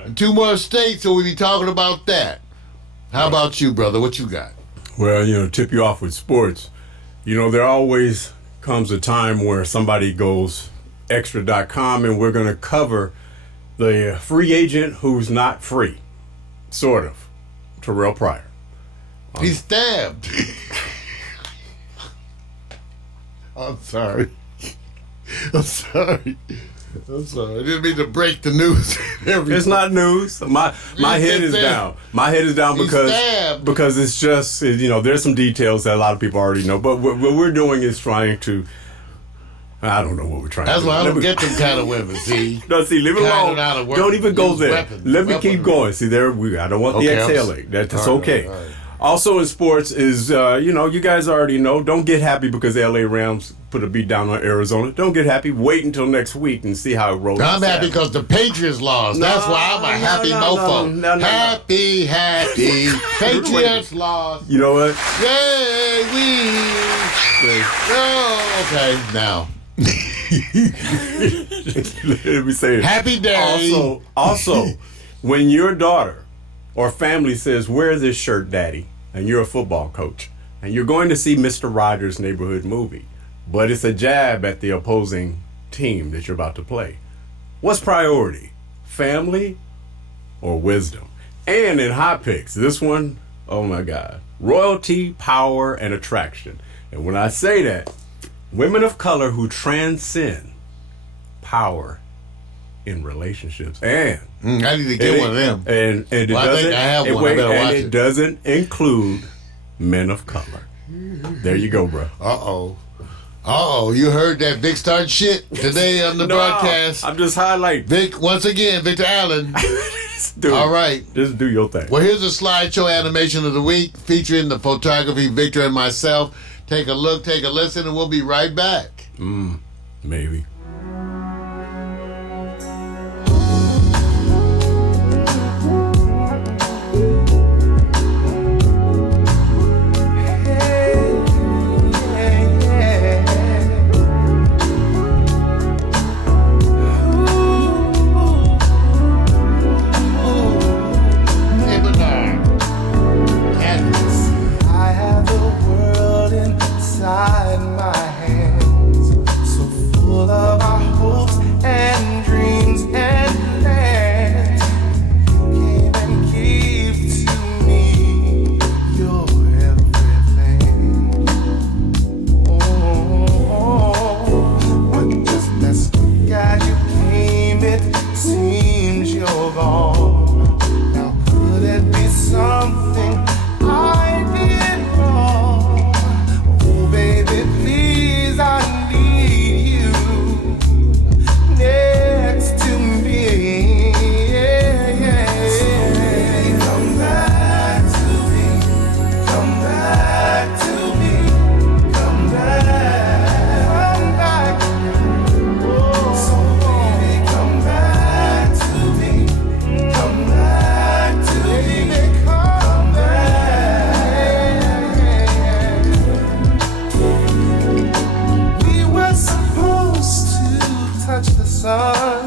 in 2 more states, so we'll be talking about that. How about you, brother? What you got? Well, to tip you off with sports, there always comes a time where somebody goes extra.com and we're going to cover the free agent who's not free, sort of, Terrell Pryor. He's stabbed. I'm sorry. I'm sorry. I didn't mean to break the news. It's not news. My head is down. My head is down He's stabbed. because it's just there's some details that a lot of people already know. But what we're doing is trying to. I don't know what we're trying That's to do. why I don't get them kind of women. See. No, see, leave it Kind alone. of out of work. Don't even go Use there. weapons. Let me keep Weaponry. going. See, I don't want the Okay, I'm exhaling. That's all right, okay. all right. Also in sports is, you guys already know, don't get happy because the LA Rams put a beat down on Arizona. Don't get happy. Wait until next week and see how it rolls. I'm happy because the Patriots lost. That's why I'm a happy mofo. No. Happy. Patriots lost. You know what? Yay, we. Oh, okay, now. Let me say it. Happy day. Also, when your daughter or family says, "Wear this shirt, Daddy," and you're a football coach, and you're going to see Mr. Rogers' Neighborhood movie, but it's a jab at the opposing team that you're about to play, what's priority? Family or wisdom? And in hot picks, this one, oh my God, royalty, power, and attraction. And when I say that, women of color who transcend power in relationships. And I need to get one of them. And it Well, I doesn't. think I have one. I better watch it it. doesn't include men of color. There you go, bro. You heard that Vic started shit today on the broadcast. I'm just highlighting. Vic, once again, Victor Allen. Dude, All right. Just do your thing. Well, here's a slideshow animation of the week featuring the photography, Victor and myself. Take a look, take a listen, and we'll be right back. Maybe. I have the world inside my hands, so full of our hopes and dreams and plans. You came and gave to me your everything. But just as quick as you came, it seems you're gone. Now could it be something I did wrong? Oh, baby, please, I need you next to me. So baby, come back to me. Come back to me. Come back. Come back. Oh, so baby, come back to me. Come back to me. Come back. We were supposed to touch the sun.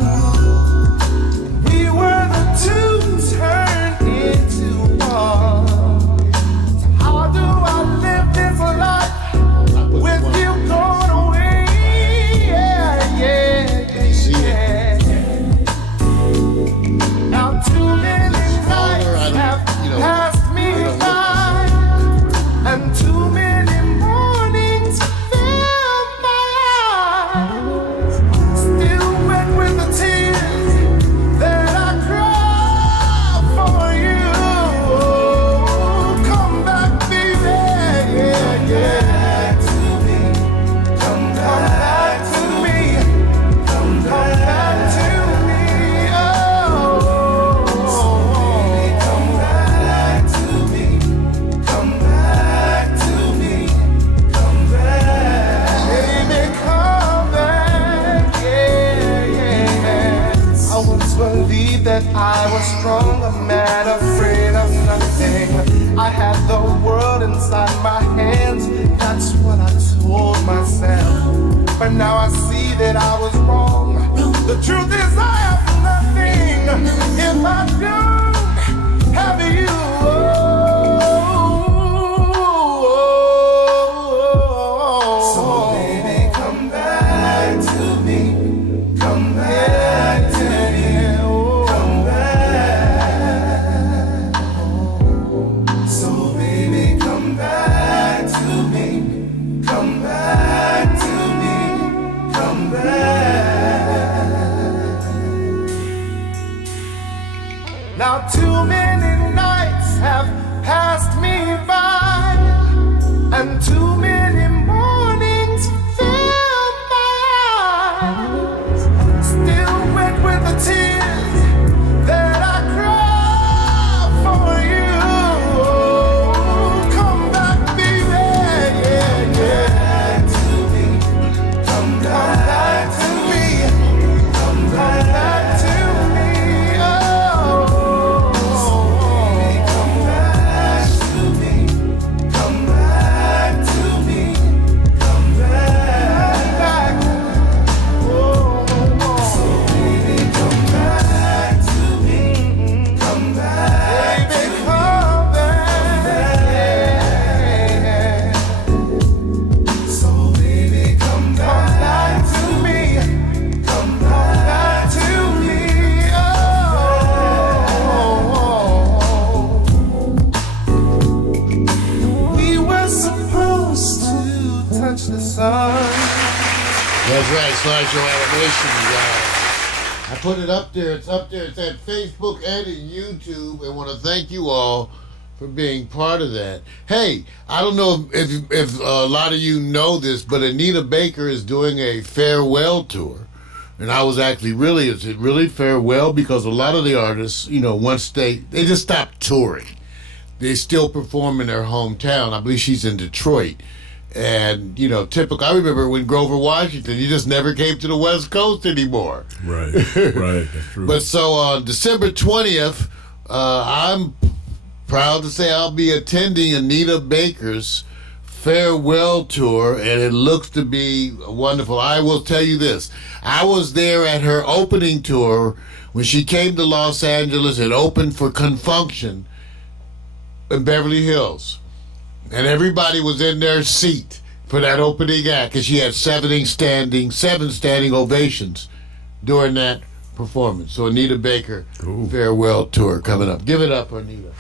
We were the two turned into one. So how do I live this life with you gone away? Now too many nights have passed me by, and too many mornings fill my eyes. Still wet with the tears that I cry for you. Come back, baby. To me. Come back to me. Come back to me. Oh, baby, come back to me. Come back to me. Come back. Baby, come back. I once believed that I was strong, a man afraid of nothing. I had the world inside my hands, that's what I told myself. But now I see that I was wrong. The truth is I have nothing if I don't have you. So baby, come back to me. Come back to me. Come back. So baby, come back to me. Come back to me. Come back. Now too many nights have passed me by, and too many mornings fill my eyes. Still wet with the tears that I cry for you. Come back, baby. To me. Come back to me. Come back to me. Oh, baby, come back to me. Come back to me. Come back. Oh, so baby, come back to me. Come back, baby, come back. So baby, come back to me. Come back to me. Oh, we were supposed to touch the sun. That's right, slideshow animation, you guys. I put it up there. It's up there. It's at Facebook and at YouTube. And want to thank you all for being part of that. Hey, I don't know if a lot of you know this, but Anita Baker is doing a farewell tour. And I was actually is it really farewell? Because a lot of the artists, once they just stopped touring. They still perform in their hometown. I believe she's in Detroit. And, typical. I remember when Grover Washington, he just never came to the West Coast anymore. Right, right, that's true. But so on December 20th, I'm proud to say I'll be attending Anita Baker's farewell tour, and it looks to be wonderful. I will tell you this. I was there at her opening tour when she came to Los Angeles and opened for Confunction in Beverly Hills. And everybody was in their seat for that opening act because she had seven standing ovations during that performance. So Anita Baker, farewell tour coming up. Give it up, Anita.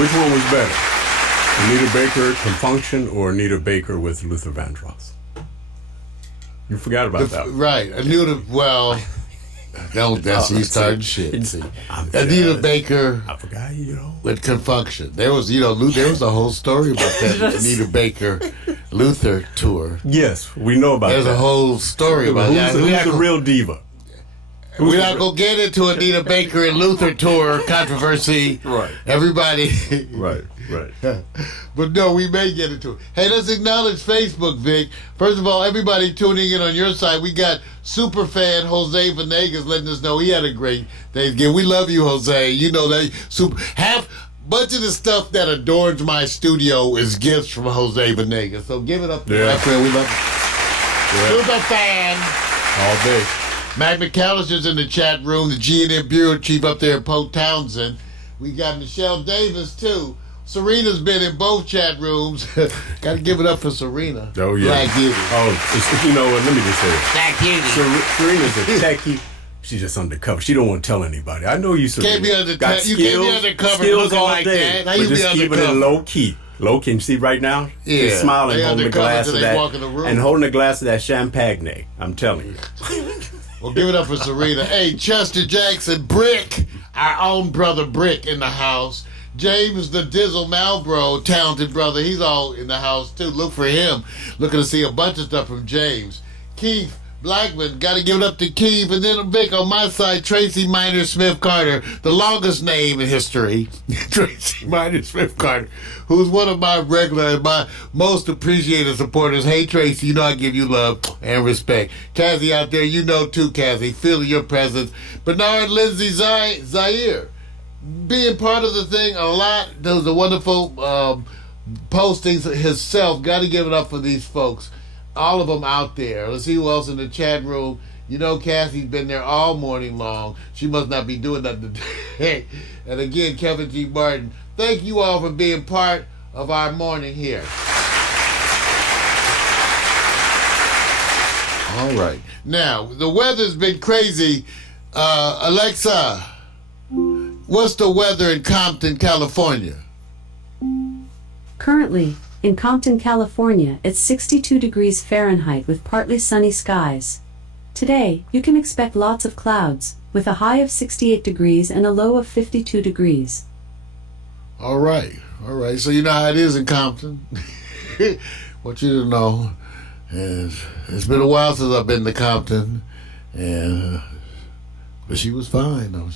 Which one was better? Anita Baker, Confunction, or Anita Baker with Luther Vandross? You forgot about that one. Right. Anita, well... That's you starting shit. See, Anita Baker. I forgot, with Confunction. There was, there was a whole story about that Anita Baker Luther tour. Yes, we know about There's that. There's a whole story about that. Who's the real diva? We're not going to get into Anita Baker and Luther tour controversy. Right. Everybody. Right. But no, we may get into it. Hey, let's acknowledge Facebook, Vic. First of all, everybody tuning in on your side, we got super fan Jose Venegas letting us know he had a great Thanksgiving. We love you, Jose. You know that half bunch of the stuff that adorns my studio is gifts from Jose Venegas. So give it up to my friend. We love you. Super fan. All day. Mac McAllister's in the chat room, the G&M Bureau Chief up there in Polk Townsend. We got Michelle Davis, too. Serena's been in both chat rooms. Got to give it up for Serena. Oh, yeah. Black Beauty. Oh, you know what? Let me just say it. Black Beauty. Serena's a techie. She's just undercover. She don't want to tell anybody. I know you, Serena. Can't be undercover. You can't be undercover looking like day. that. How you be just keeping it low key. Low key. You see right now? Yeah. She's smiling, holding the glass of that. And holding the glass of that champagne. I'm telling you. Well, give it up for Serena. Hey, Chester Jackson, Brick, our own brother Brick in the house. James the Dizzle Malbro, talented brother, he's all in the house too. Look for him. Looking to see a bunch of stuff from James. Keith Blackman, got to give it up to Keith. And then Vic on my side, Tracy Minor Smith Carter, the longest name in history. Tracy Minor Smith Carter, who's one of my regular and my most appreciated supporters. Hey, Tracy, you know I give you love and respect. Cassie out there, you know too, Cassie, feeling your presence. Bernard Lindsay Zaire, being part of the thing a lot. Those are wonderful postings himself. Got to give it up for these folks. All of them out there. Let's see who else in the chat room. You know Cassie's been there all morning long. She must not be doing nothing today. And again, Kevin G. Martin, thank you all for being part of our morning here. All right. Now, the weather's been crazy. Alexa, what's the weather in Compton, California? Currently, in Compton, California, it's 62 degrees Fahrenheit with partly sunny skies. Today, you can expect lots of clouds, with a high of 68 degrees and a low of 52 degrees. All right. So you know how it is in Compton. Want you to know, it's been a while since I've been to Compton, and but she was fine, though.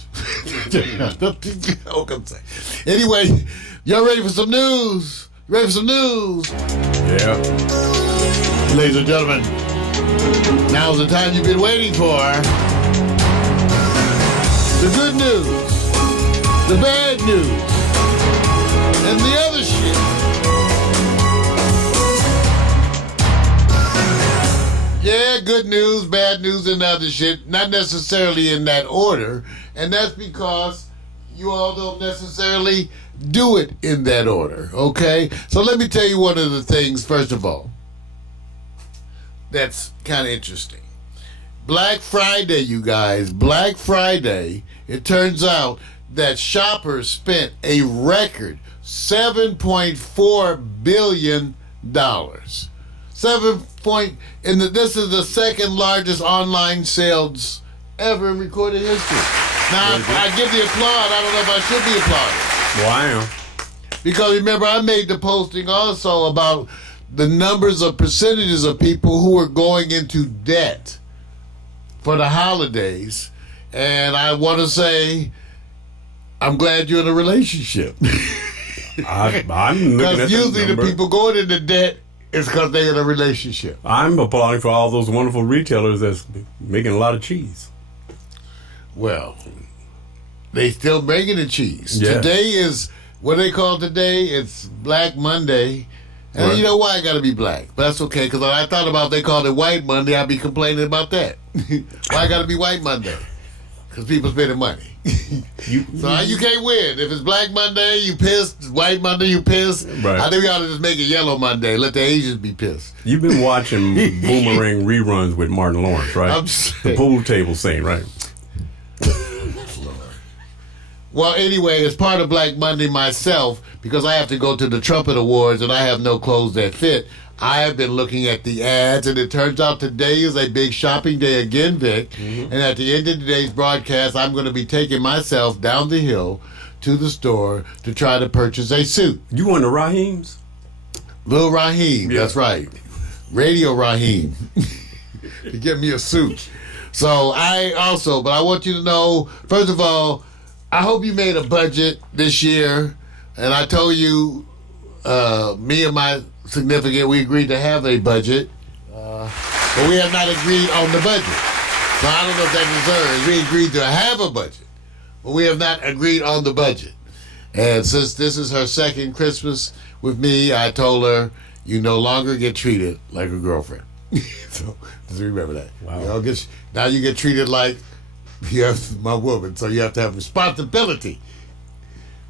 Anyway, y'all ready for some news? Ready for some news? Yeah. Ladies and gentlemen, now's the time you've been waiting for. The good news, the bad news, and the other shit. Yeah, good news, bad news, and other shit. Not necessarily in that order, and that's because you all don't necessarily do it in that order, okay? So let me tell you one of the things, first of all, that's kind of interesting. Black Friday, you guys, Black Friday, it turns out that shoppers spent a record $7.4 billion. This is the second largest online sales ever in recorded history. Now, I give the applaud. I don't know if I should be applauded. Well, I am. Because remember, I made the posting also about the numbers of percentages of people who are going into debt for the holidays. And I want to say, I'm glad you're in a relationship. I'm looking at Because usually that the people going into debt is because they're in a relationship. I'm applauding for all those wonderful retailers that's making a lot of cheese. Well, they still making the cheese. Yeah. Today is, what they call today? It's Black Monday. And Right. you know why I got to be black? But that's okay, because I thought about if they called it White Monday, I'd be complaining about that. Why I got to be White Monday? Because people spending money. So you can't win. If it's Black Monday, you pissed. White Monday, you pissed. Right. I think we ought to just make it Yellow Monday. Let the Asians be pissed. You've been watching Boomerang reruns with Martin Lawrence, right? I'm The saying. pool table scene, right? Well, anyway, as part of Black Monday myself, because I have to go to the Trumpet Awards and I have no clothes that fit, I have been looking at the ads, and it turns out today is a big shopping day again, Vic. And at the end of today's broadcast, I'm going to be taking myself down the hill to the store to try to purchase a suit. You won the Raheem's? Lil Raheem, Yeah. that's right. Radio Raheem. To get me a suit. So but I want you to know, first of all, I hope you made a budget this year. And I told you, me and my significant, we agreed to have a budget. But we have not agreed on the budget. So I don't know if that deserves. We agreed to have a budget. But we have not agreed on the budget. And since this is her second Christmas with me, I told her, you no longer get treated like a girlfriend. So just remember that. Wow. Now you get treated like you're my woman, so you have to have responsibility.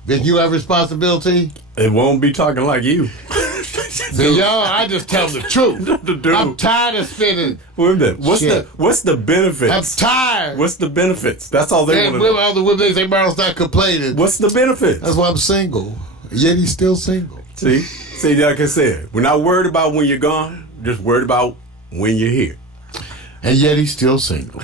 Vic, you have responsibility? It won't be talking like you. See, y'all, I just tell the truth. Dude. I'm tired of spending. Wait a minute. What's Shit. the benefits? I'm tired. What's the benefits? That's all they And want to know. all the women, they say Marlon's not complaining. What's the benefits? That's why I'm single. Yet he's still single. See, like I said, we're not worried about when you're gone. Just worried about when you're here. And yet he's still single.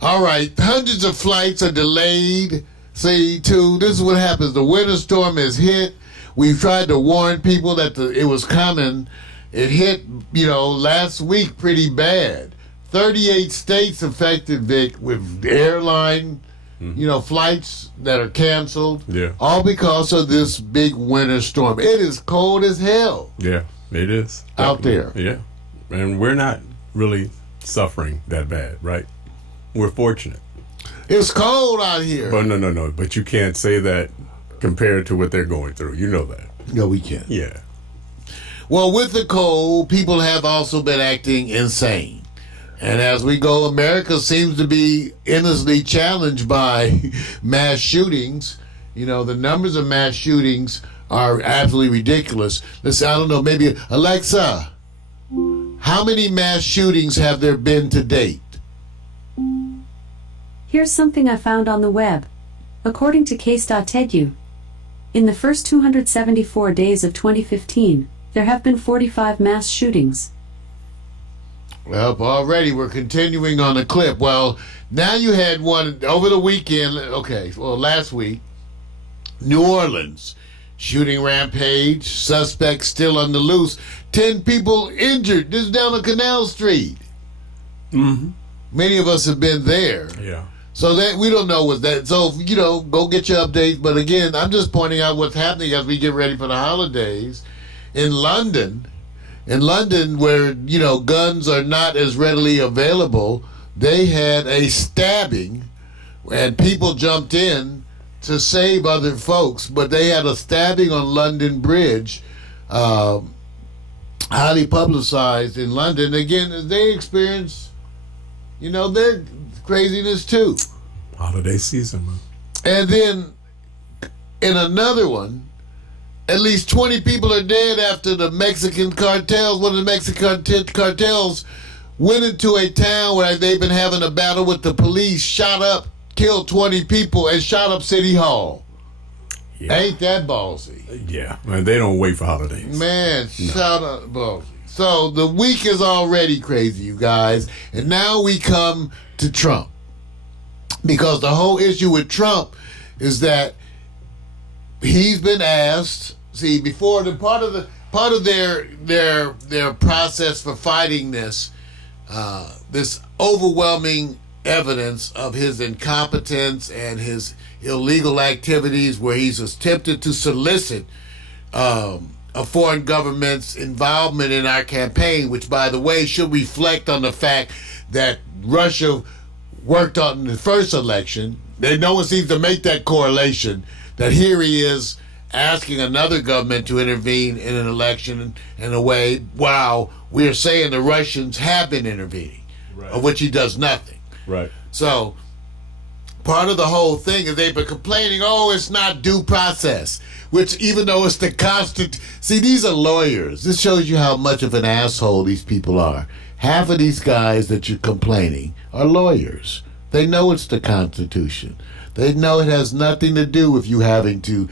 All right, hundreds of flights are delayed. See, too, this is what happens. The winter storm has hit. We've tried to warn people that it was coming. It hit, last week pretty bad. 38 states affected, Vic, with airline, flights that are canceled. Yeah. All because of this big winter storm. It is cold as hell Yeah, it is. out there. Yeah. And we're not really suffering that bad, right? We're fortunate. It's cold out here. But no. But you can't say that compared to what they're going through. You know that. No, we can't. Yeah. Well, with the cold, people have also been acting insane. And as we go, America seems to be endlessly challenged by mass shootings. The numbers of mass shootings are absolutely ridiculous. Listen, I don't know, maybe, Alexa, how many mass shootings have there been to date? Here's something I found on the web. According to case.edu, in the first 274 days of 2015, there have been 45 mass shootings. Well, already we're continuing on the clip. Well, now you had one over the weekend. Okay, well, last week, New Orleans, shooting rampage, suspects still on the loose, 10 people injured. This is down on Canal Street. Mm-hmm. Many of us have been there. Yeah. So that we don't know what's that. So, go get your updates. But again, I'm just pointing out what's happening as we get ready for the holidays. In London, where, guns are not as readily available, they had a stabbing and people jumped in to save other folks. But they had a stabbing on London Bridge, highly publicized in London. Again, they experience, their craziness too. Holiday season, man. And then in another one, at least 20 people are dead after the Mexican cartels, one of the Mexican cartels went into a town where they've been having a battle with the police, shot up, killed 20 people, and shot up City Hall. Yeah. Ain't that ballsy? Yeah, man, they don't wait for holidays. Man, shout out ballsy. So the week is already crazy, you guys. And now we come to Trump. Because the whole issue with Trump is that he's been asked. See, before the part of their process for fighting this overwhelming evidence of his incompetence and his illegal activities, where he's attempted to solicit a foreign government's involvement in our campaign, which, by the way, should reflect on the fact that Russia worked on the first election. No one seems to make that correlation, that here he is asking another government to intervene in an election in a way, while we're saying the Russians have been intervening, of which he does nothing. Right. So part of the whole thing is they've been complaining, it's not due process, which, even though it's the constant. See, these are lawyers. This shows you how much of an asshole these people are. Half of these guys that you're complaining are lawyers. They know it's the Constitution. They know it has nothing to do with you having to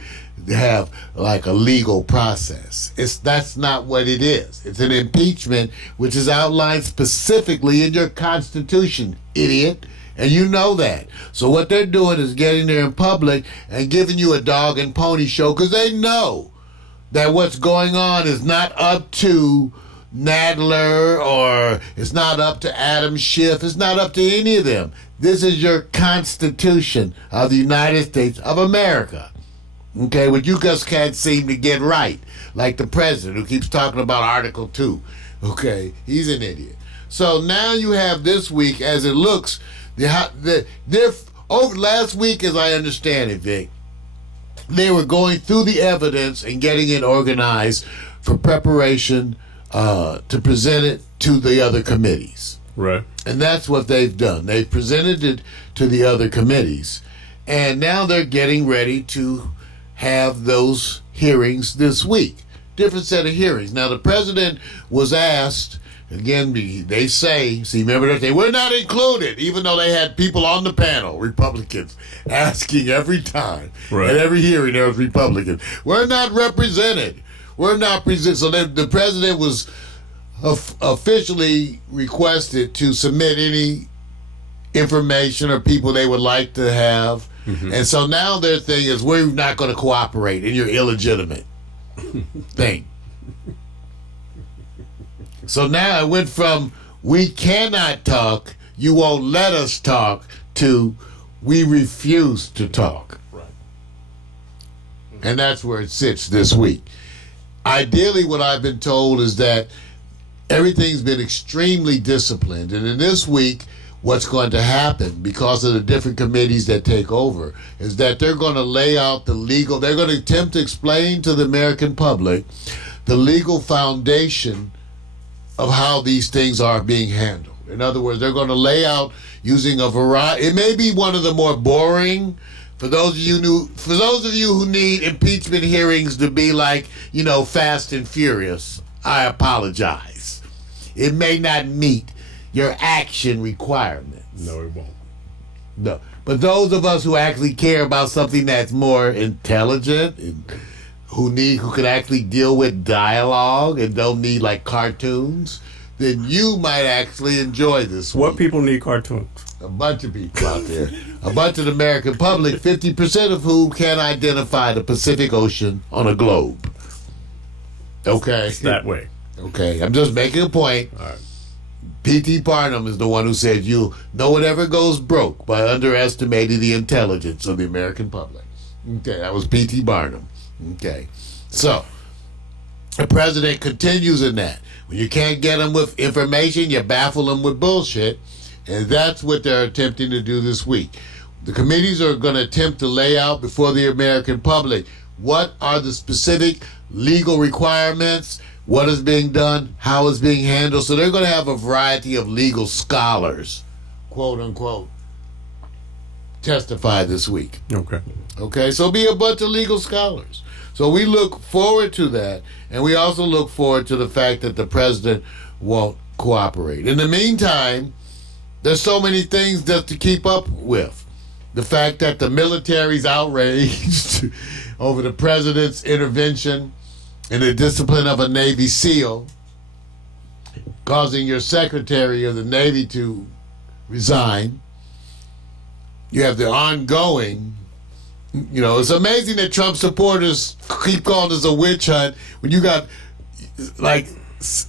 have like a legal process. That's not what it is. It's an impeachment, which is outlined specifically in your Constitution, idiot. And you know that. So what they're doing is getting there in public and giving you a dog and pony show, because they know that what's going on is not up to Nadler, or it's not up to Adam Schiff. It's not up to any of them. This is your Constitution of the United States of America. Okay, what you just can't seem to get right. Like the president who keeps talking about Article 2. Okay, he's an idiot. So now you have this week, as it looks, over last week, as I understand it, Vic, they were going through the evidence and getting it organized for preparation to present it to the other committees. Right. And that's what they've done. They've presented it to the other committees, and now they're getting ready to have those hearings this week. Different set of hearings. Now, the president was asked, again, they say, remember that they were not included, even though they had people on the panel, Republicans, asking every time. Right. At every hearing, there was Republicans. We're not represented. We're not presented. So the president was officially requested to submit any information or people they would like to have. Mm-hmm. And so now their thing is, we're not going to cooperate in your illegitimate thing. So now it went from, we cannot talk, you won't let us talk, to we refuse to talk. Right. And that's where it sits this week. Ideally, what I've been told is that everything's been extremely disciplined. And in this week, what's going to happen, because of the different committees that take over, is that they're going to lay out they're going to attempt to explain to the American public the legal foundation of how these things are being handled. In other words, they're going to lay out using a variety. It may be one of the more boring. For those of you who need impeachment hearings to be like, Fast and Furious, I apologize. It may not meet your action requirements. No, it won't. No. But those of us who actually care about something that's more intelligent and who could actually deal with dialogue and don't need like cartoons, then you might actually enjoy this What week. people need cartoons? A bunch of people out there. A bunch of the American public, 50% of whom can identify the Pacific Ocean on a globe. Okay? It's that way. Okay, I'm just making a point. All right. P.T. Barnum is the one who said, no one ever goes broke by underestimating the intelligence of the American public. Okay, that was P.T. Barnum. Okay, so the president continues in that. When you can't get them with information, you baffle them with bullshit, and that's what they're attempting to do this week. The committees are going to attempt to lay out before the American public what are the specific legal requirements, what is being done, how it's being handled. So they're going to have a variety of legal scholars, quote unquote, testify this week. Okay, so be a bunch of legal scholars. So we look forward to that, and we also look forward to the fact that the president won't cooperate. In the meantime, there's so many things just to keep up with. The fact that the military's outraged over the president's intervention in the discipline of a Navy SEAL, causing your Secretary of the Navy to resign. you have the ongoing. It's amazing that Trump supporters keep calling this a witch hunt when you got like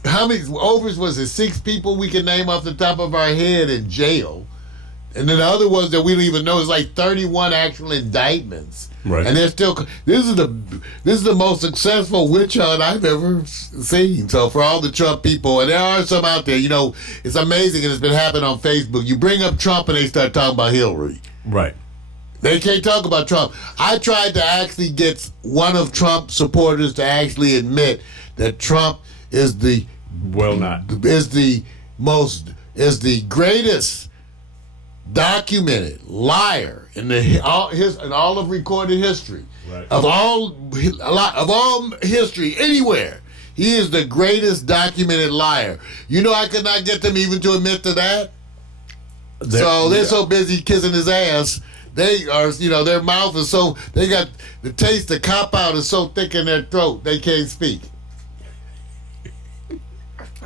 how many was it 6 people we can name off the top of our head in jail, and then the other ones that we don't even know is like 31 actual indictments. Right. And they're still. This is the most successful witch hunt I've ever seen. So for all the Trump people, and there are some out there, it's amazing, and it's been happening on Facebook. You bring up Trump, and they start talking about Hillary. Right. They can't talk about Trump. I tried to actually get one of Trump's supporters to actually admit that Trump is the greatest documented liar in all of recorded history, right, of all history anywhere. He is the greatest documented liar. I could not get them even to admit to that. They're so busy kissing his ass. They are, their mouth is so, they got the taste of cop out is so thick in their throat they can't speak.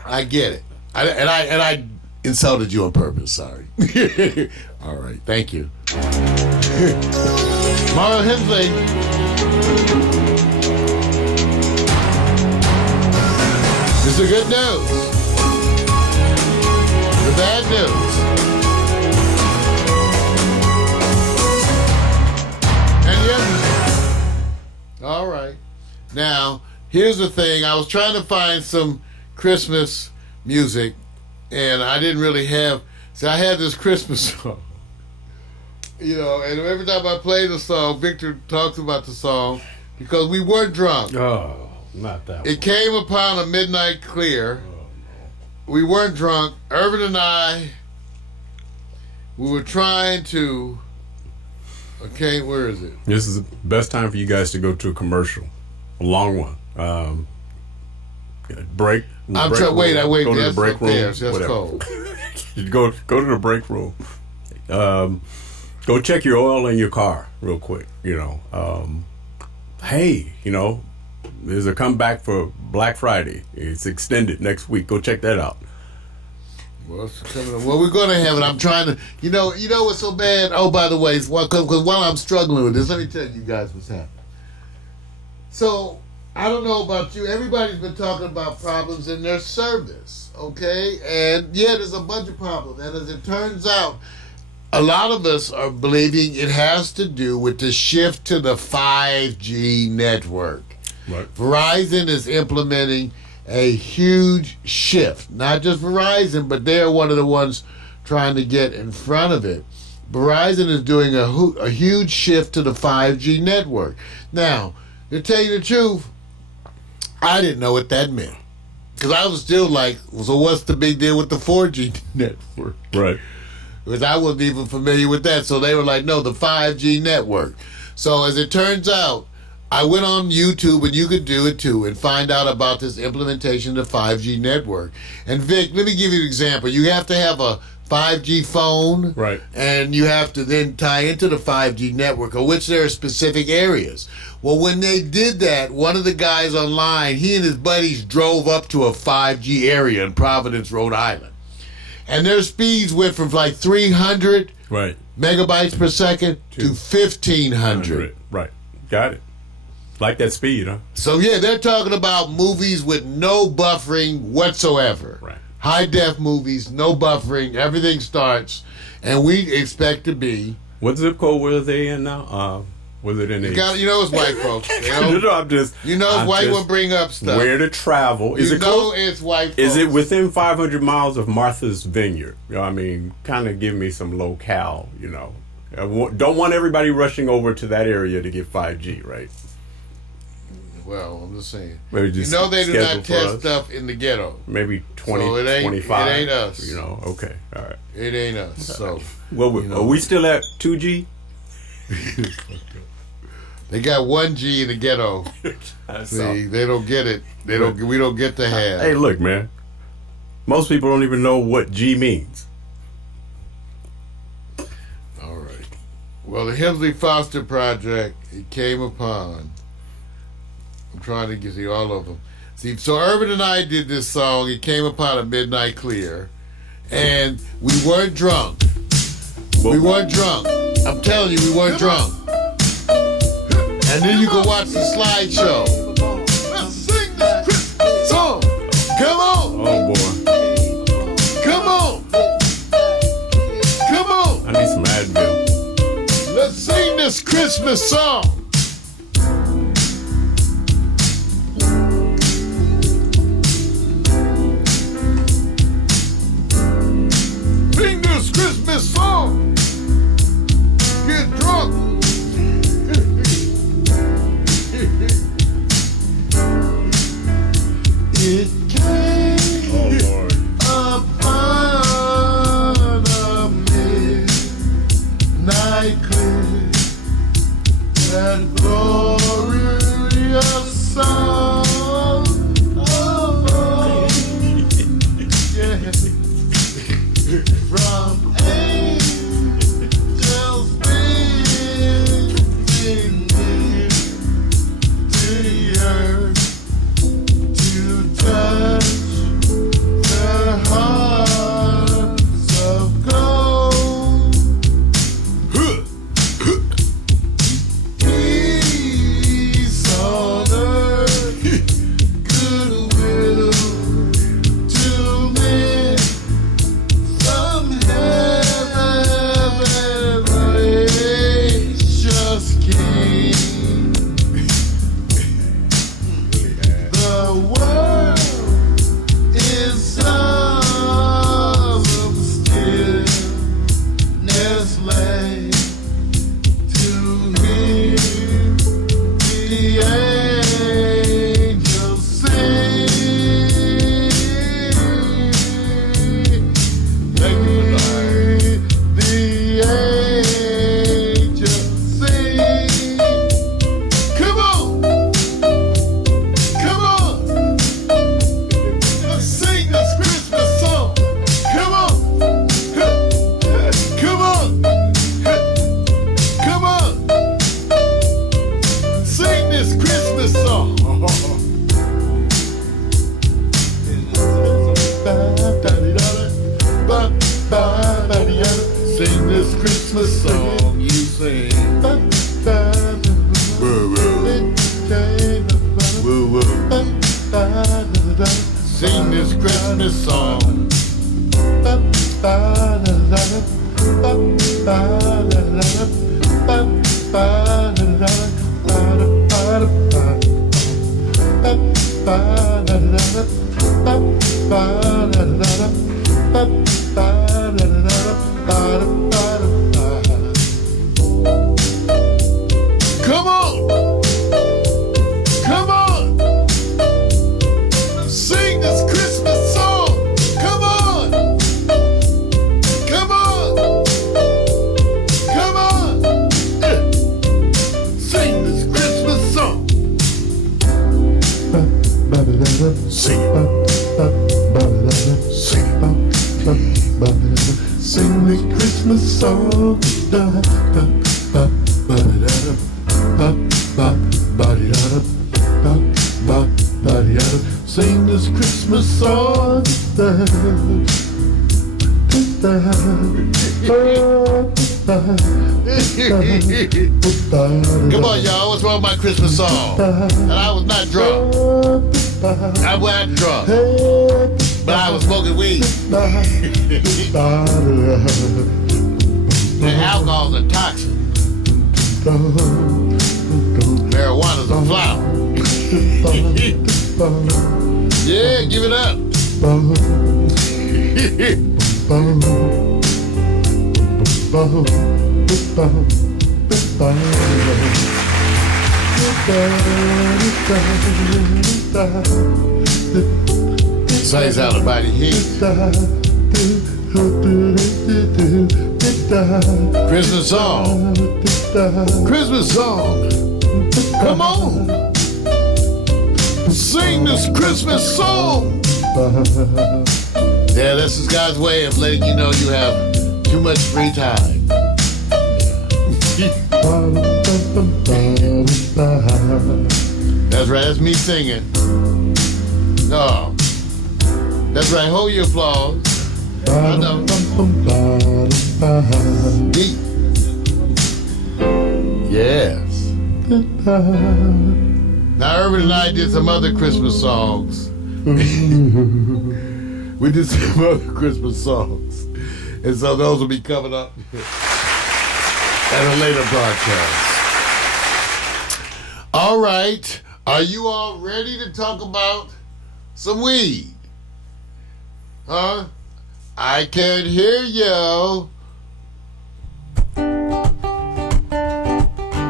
I get it. I insulted you on purpose. Sorry. All right. Thank you. Mario Hensley. This is the good news. The bad news. And yes. All right. Now, here's the thing. I was trying to find some Christmas music, and I didn't really have. See, I had this Christmas song, and every time I play the song, Victor talks about the song because we were drunk. Oh, not that one. It came upon a midnight clear. We weren't drunk. Irvin and I, we were trying to. Okay, where is it? This is the best time for you guys to go to a commercial, a long one. Break. I'm trying. Wait. Go to the That's break room. That's cold. You go to the break room. Go check your oil in your car real quick. Hey, there's a comeback for Black Friday. It's extended next week. Go check that out. Well, we're going to have it. I'm trying to. You know what's so bad? Oh, by the way, because while I'm struggling with this, let me tell you guys what's happening. So, I don't know about you. Everybody's been talking about problems in their service, okay? And yeah, there's a bunch of problems. And as it turns out, a lot of us are believing it has to do with the shift to the 5G network. Right. Verizon is implementing a huge shift. Not just Verizon, but they're one of the ones trying to get in front of it. Verizon is doing a huge shift to the 5G network. Now, to tell you the truth, I didn't know what that meant. Because I was still like, so what's the big deal with the 4G network? Right. Because I wasn't even familiar with that. So they were like, no, the 5G network. So as it turns out, I went on YouTube, and you could do it too, and find out about this implementation of the 5G network. And Vic, let me give you an example. You have to have a 5G phone, right, and you have to then tie into the 5G network, of which there are specific areas. Well, when they did that, one of the guys online, he and his buddies drove up to a 5G area in Providence, Rhode Island. And their speeds went from like 300 megabytes per second to 1,500. Right. Got it. Like that speed, huh? So, yeah, they're talking about movies with no buffering whatsoever. Right. High-def movies, no buffering, everything starts, and we expect to be... What zip code were they in now? Was it in the... it's white folks. I'm just... white will bring up stuff. Where to travel. It's white folks. Is it within 500 miles of Martha's Vineyard? Kind of give me some locale, Don't want everybody rushing over to that area to get 5G, right? Well, I'm just saying. Maybe just they do not test stuff in the ghetto. Maybe 20, so it ain't, 25. It ain't us. Okay, all right. It ain't us. So, are we still at 2G? They got 1G in the ghetto. See, they don't get it. We don't get the half. Hey, look, man. Most people don't even know what G means. All right. Well, the Hensley Foster Project, it came upon... I'm trying to see all of them. See, so Urban and I did this song. It came upon a midnight clear, and we weren't drunk. We weren't drunk. I'm telling you, we weren't drunk. And then you can watch the slideshow. Let's sing this Christmas song. Come on. Oh boy. Come on. Come on. I need some Advil. Let's sing this Christmas song. Sing this Christmas song. Get drunk. It came Oh Lord. upon a midnight clear, that glorious song. Oh, yeah. From angels singing near to the earth to touch their hearts of gold. Peace on earth, goodwill to men. Some heavenly just King. The world is some stillness lay to hear the angels sing. Thank you, Lord. The angels sing. Come on. Come on. Let's sing this Christmas song. Come on. Come on. Come on. Sing this Christmas song. Sing this Christmas song, you sing. Woo, woo. Woo, woo. Sing this Christmas song. Come on! Come on! Sing this Christmas song! Come on! Come on! Come on! Sing this Christmas song! Sing it. Sing it. Sing the Christmas song. Sing this Christmas song. Come on, y'all. What's wrong with my Christmas song? And I was not drunk. I wasn't drunk. But I was smoking weed. And alcohol's a toxin. Marijuana's a flower. Yeah, give it up. Size out about your head. Christmas song. Christmas song. Come on. Sing this Christmas song. Yeah, that's this guy's way of letting you know you have too much free time. That's right, that's me singing. No. That's right, hold your applause. I know. Deep. Now, Urban and I did some other Christmas songs. We did some other Christmas songs. And so those will be coming up at a later broadcast. All right. Are you all ready to talk about some weed? Huh? I can't hear you.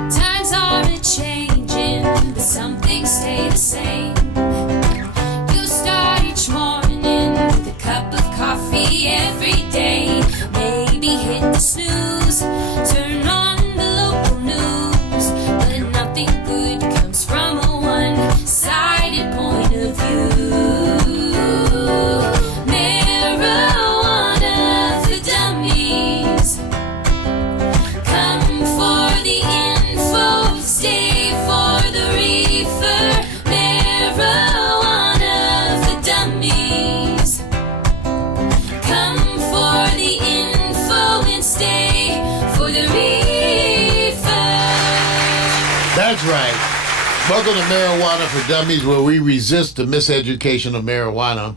Times are a-changing, but some things stay the same. You start each morning with a cup of coffee every day. Maybe hit the snooze, turn on the local news, but nothing good comes from a one-sided point of view. Marijuana for dummies. Come for the info, stay for the reefer. Marijuana for dummies. Come for the info and stay for the reefer. That's right. Welcome to Marijuana for Dummies, where we resist the miseducation of marijuana.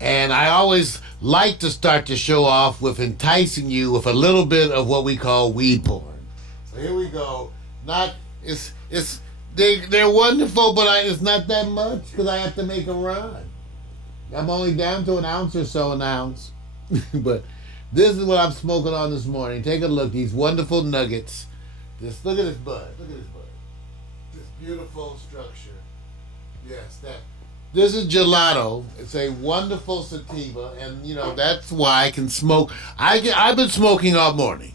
And I always like to start the show off with enticing you with a little bit of what we call weed porn. So here we go. They're wonderful, but it's not that much because I have to make them run. I'm only down to an ounce or so an ounce. But this is what I'm smoking on this morning. Take a look. These wonderful nuggets. Just look at this bud. Look at this bud. This beautiful structure. Yes, that. This is gelato. It's a wonderful sativa, and that's why I can smoke. I've been smoking all morning,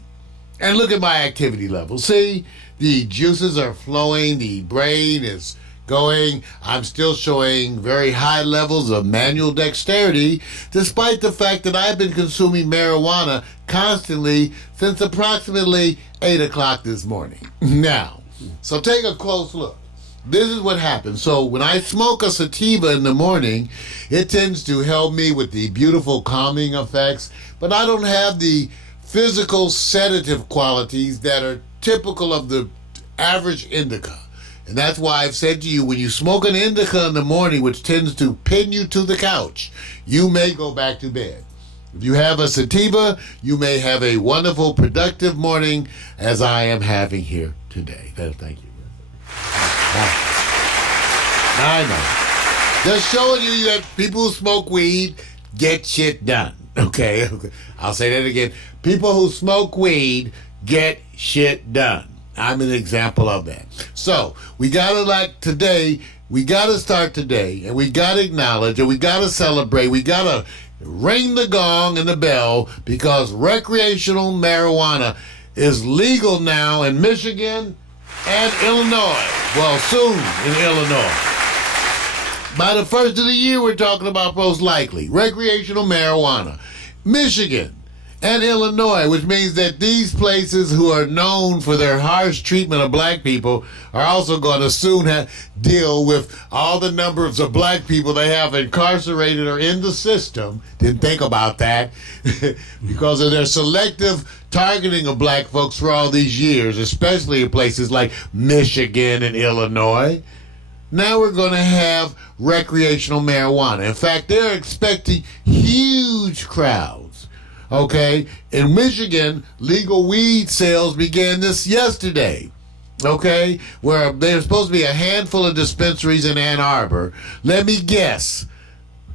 and look at my activity level. See, the juices are flowing. The brain is going. I'm still showing very high levels of manual dexterity, despite the fact that I've been consuming marijuana constantly since approximately 8 o'clock this morning. Now, so take a close look. This is what happens. So when I smoke a sativa in the morning, it tends to help me with the beautiful calming effects, but I don't have the physical sedative qualities that are typical of the average indica. And that's why I've said to you, when you smoke an indica in the morning, which tends to pin you to the couch, you may go back to bed. If you have a sativa, you may have a wonderful, productive morning, as I am having here today. Thank you. I know. Just showing you that people who smoke weed get shit done. Okay? I'll say that again. People who smoke weed get shit done. I'm an example of that. So, we gotta we gotta start today, and we gotta acknowledge, and we gotta celebrate, we gotta ring the gong and the bell, because recreational marijuana is legal now in Michigan and Illinois. Well, soon in Illinois. By the first of the year, we're talking about most likely recreational marijuana. Michigan and Illinois, which means that these places who are known for their harsh treatment of black people are also going to soon deal with all the numbers of black people they have incarcerated or in the system. Didn't think about that. Because of their selective targeting of black folks for all these years, especially in places like Michigan and Illinois. Now we're going to have recreational marijuana. In fact, they're expecting huge crowds. Okay? In Michigan, legal weed sales began this yesterday. Okay? Where there's supposed to be a handful of dispensaries in Ann Arbor. Let me guess.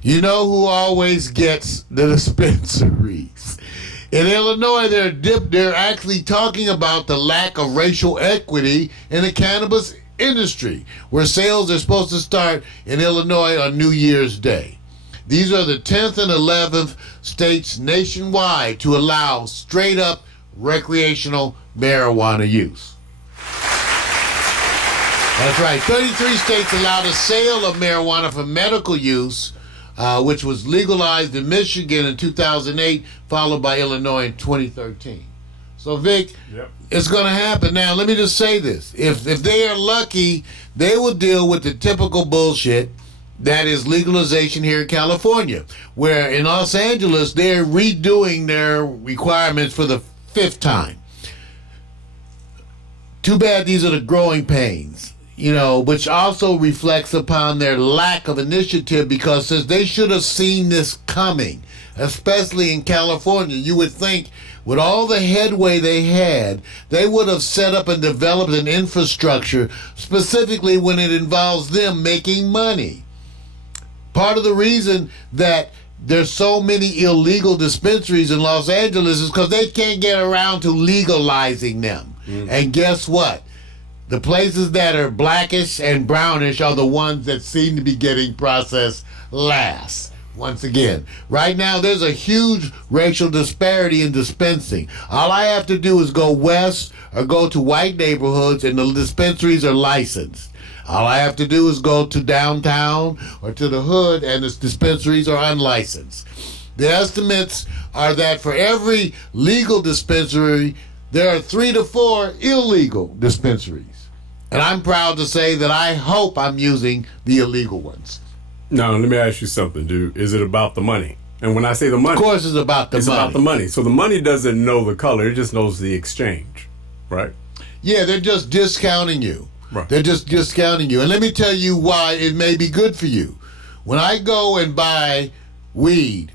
You know who always gets the dispensaries? In Illinois, they're actually talking about the lack of racial equity in the cannabis industry, where sales are supposed to start in Illinois on New Year's Day. These are the 10th and 11th states nationwide to allow straight-up recreational marijuana use. That's right. 33 states allow the sale of marijuana for medical use, which was legalized in Michigan in 2008, followed by Illinois in 2013. So, Vic, It's going to happen. Now, let me just say this. If they are lucky, they will deal with the typical bullshit that is legalization here in California, where in Los Angeles, they're redoing their requirements for the 5th time. Too bad these are the growing pains, which also reflects upon their lack of initiative, because since they should have seen this coming, especially in California, you would think with all the headway they had, they would have set up and developed an infrastructure specifically when it involves them making money. Part of the reason that there's so many illegal dispensaries in Los Angeles is because they can't get around to legalizing them. And guess what? The places that are blackish and brownish are the ones that seem to be getting processed last. Once again, right now there's a huge racial disparity in dispensing. All I have to do is go west or go to white neighborhoods and the dispensaries are licensed. All I have to do is go to downtown or to the hood and the dispensaries are unlicensed. The estimates are that for every legal dispensary, there are 3 to 4 illegal dispensaries. And I'm proud to say that I hope I'm using the illegal ones. Now, let me ask you something, dude. Is it about the money? And when I say the money... Of course it's about the money. It's about the money. So the money doesn't know the color. It just knows the exchange, right? Yeah, they're just discounting you. Right. They're just discounting you. And let me tell you why it may be good for you. When I go and buy weed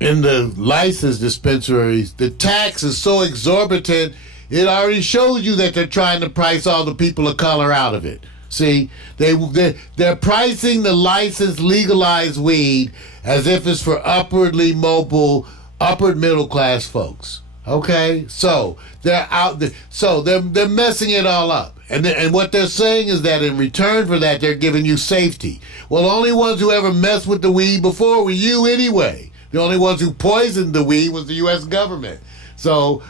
in the licensed dispensaries, the tax is so exorbitant, it already shows you that they're trying to price all the people of color out of it. See, they're pricing the licensed legalized weed as if it's for upwardly mobile, upward middle class folks. Okay, so they're out there, so they're messing it all up, and what they're saying is that in return for that they're giving you safety. Well, the only ones who ever messed with the weed before were you anyway. The only ones who poisoned the weed was the U.S. government. So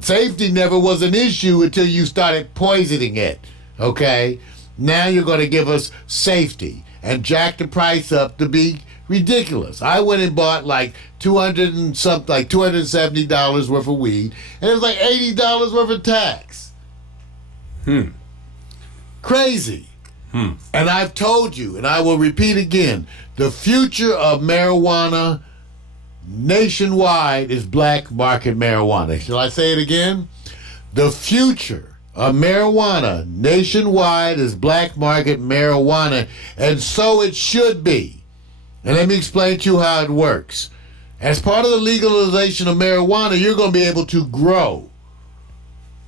safety never was an issue until you started poisoning it. Okay, now you're going to give us safety and jack the price up to be ridiculous. I went and bought like $270 worth of weed, and it was like $80 worth of tax. Crazy. And I've told you, and I will repeat again, the future of marijuana nationwide is black market marijuana. Shall I say it again? The future of marijuana nationwide is black market marijuana, and so it should be. And let me explain to you how it works. As part of the legalization of marijuana, you're going to be able to grow.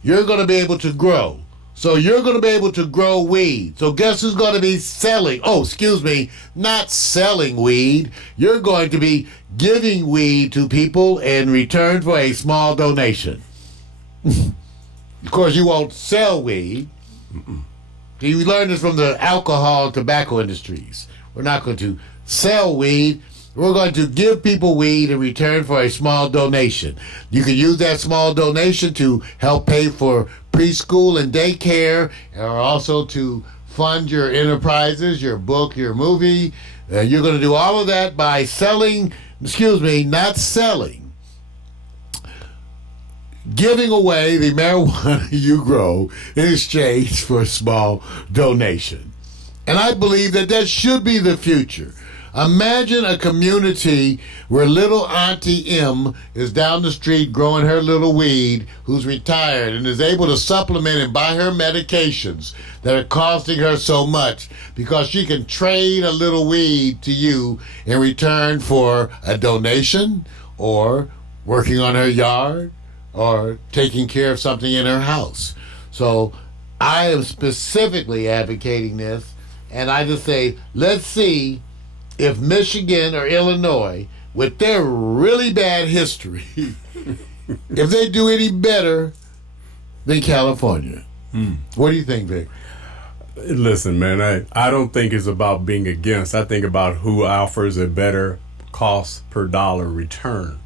You're going to be able to grow. So you're going to be able to grow weed. So guess who's going to be selling? Oh, excuse me, not selling weed. You're going to be giving weed to people in return for a small donation. Of course, you won't sell weed. You learned this from the alcohol and tobacco industries. We're not going to sell weed. We're going to give people weed in return for a small donation. You can use that small donation to help pay for preschool and daycare, or also to fund your enterprises, your book, your movie. You're going to do all of that by not selling, giving away the marijuana you grow in exchange for a small donation. And I believe that should be the future. Imagine a community where little Auntie M is down the street growing her little weed, who's retired and is able to supplement and buy her medications that are costing her so much because she can trade a little weed to you in return for a donation or working on her yard or taking care of something in her house. So I am specifically advocating this, and I just say, let's see if Michigan or Illinois, with their really bad history, if they do any better than California. What do you think, Vic? Listen, man, I don't think it's about being against. I think about who offers a better cost per dollar return.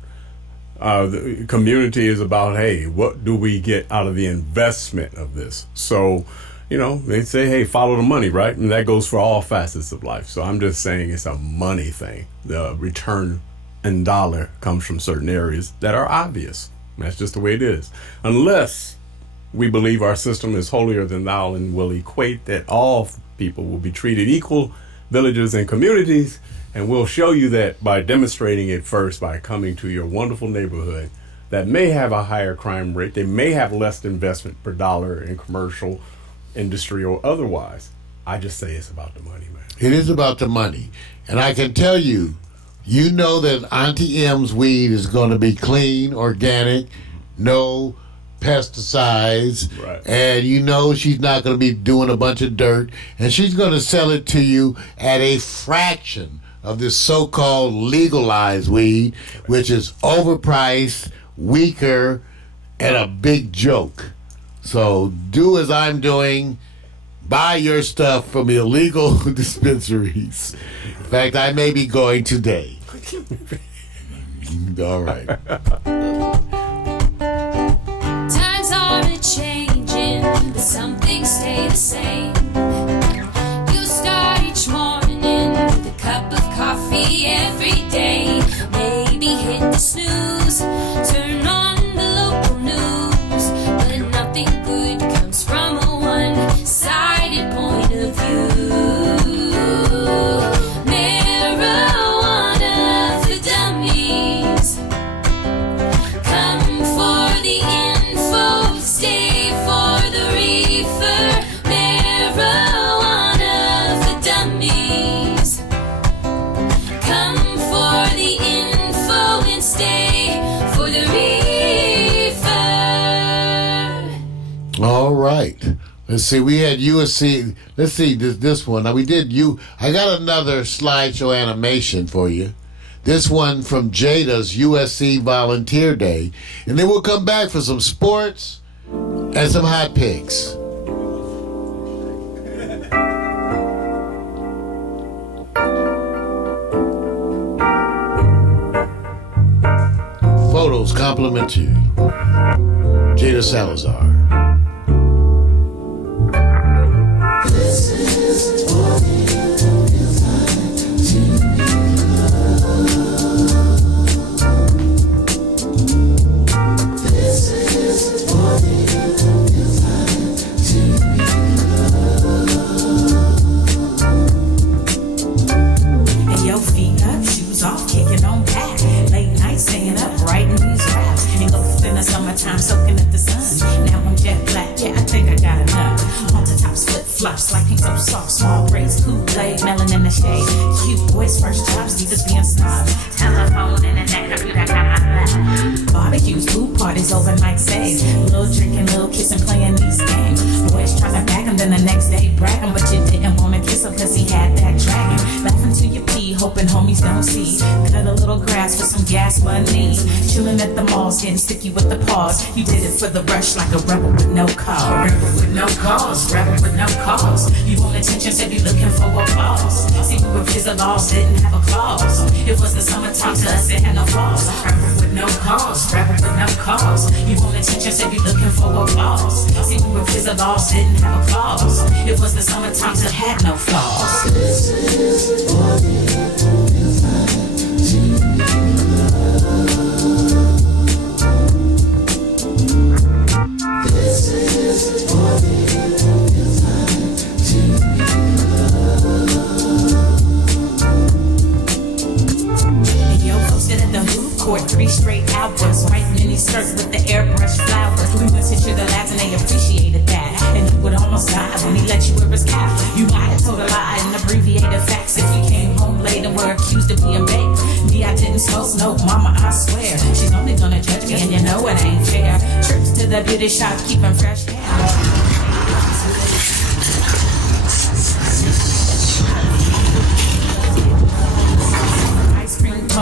The community is about, hey, what do we get out of the investment of this? So, they say, hey, follow the money, right? And that goes for all facets of life. So I'm just saying it's a money thing. The return in dollar comes from certain areas that are obvious. That's just the way it is. Unless we believe our system is holier than thou and will equate that all people will be treated equal, villages and communities, and we'll show you that by demonstrating it first by coming to your wonderful neighborhood that may have a higher crime rate. They may have less investment per dollar in commercial industry or otherwise. I just say it's about the money, man. It is about the money. And I can tell you, you know that Auntie M's weed is going to be clean, organic, no pesticides, Right. and you know she's not going to be doing a bunch of dirt, and she's going to sell it to you at a fraction of this so-called legalized weed, which is overpriced, weaker, and a big joke. So do as I'm doing. Buy your stuff from illegal dispensaries. In fact, I may be going today. All right. Times are a-changing, but some things stay the same. You start each morning with a cup of coffee every day. Maybe hit the snooze, turn on the local news, but nothing good comes from a one-sided point of view. Marijuana for dummies. Come for the info, stay for the reefer. Marijuana for dummies. Come for the info and stay for the reefer. All right. Let's see. We had USC. Let's see this one. Now we did you. I got another slideshow animation for you. This one from Jada's USC Volunteer Day, and then we'll come back for some sports and some hot picks. Photos complimentary. Jada Salazar. And your feet up, shoes off, kicking on back. Late night staying up, writing these raps. Engulfed in the summertime, soaking up the sun. Now I'm jet black, yeah, I think I got enough. Halter tops, flip flops, like pink so soft, small braids, Kool-Aid, melon in the shade. Cute boys, first jobs, divas being snobs. Telephone, internet, computer, barbecues, pool parties, overnight stays. Little drinking, little kissing, playing these games. Boys trying to bag him, then the next day bragging, but you didn't want to kiss him cause he had that dragon. Laughing till you pee, hoping homies don't see. Cut a little grass for some gas money. Chilling at the malls, getting sticky with the paws. You did it for the rush like a rebel with no cause. Rebel with no cause, rebel with no cause. You want attention, said you looking for applause. See, we were kids, the laws didn't have a clause. It was the summertime to us, it had no flaws. Rebel with no cause, rebel with no cause. You want attention, said you looking for applause. See, we were kids, the laws didn't have a clause. It was the summertime to had no flaws. Court 3 straight hours, white mini skirts with the airbrush flowers. We went to the labs and they appreciated that. And he would almost die when he let you wear his cap. You might have told a lie and abbreviated facts. If you came home late and were accused of being baked. Me, I didn't smoke, no, mama, I swear. She's only gonna judge me and you know it ain't fair. Trips to the beauty shop, keeping fresh hair.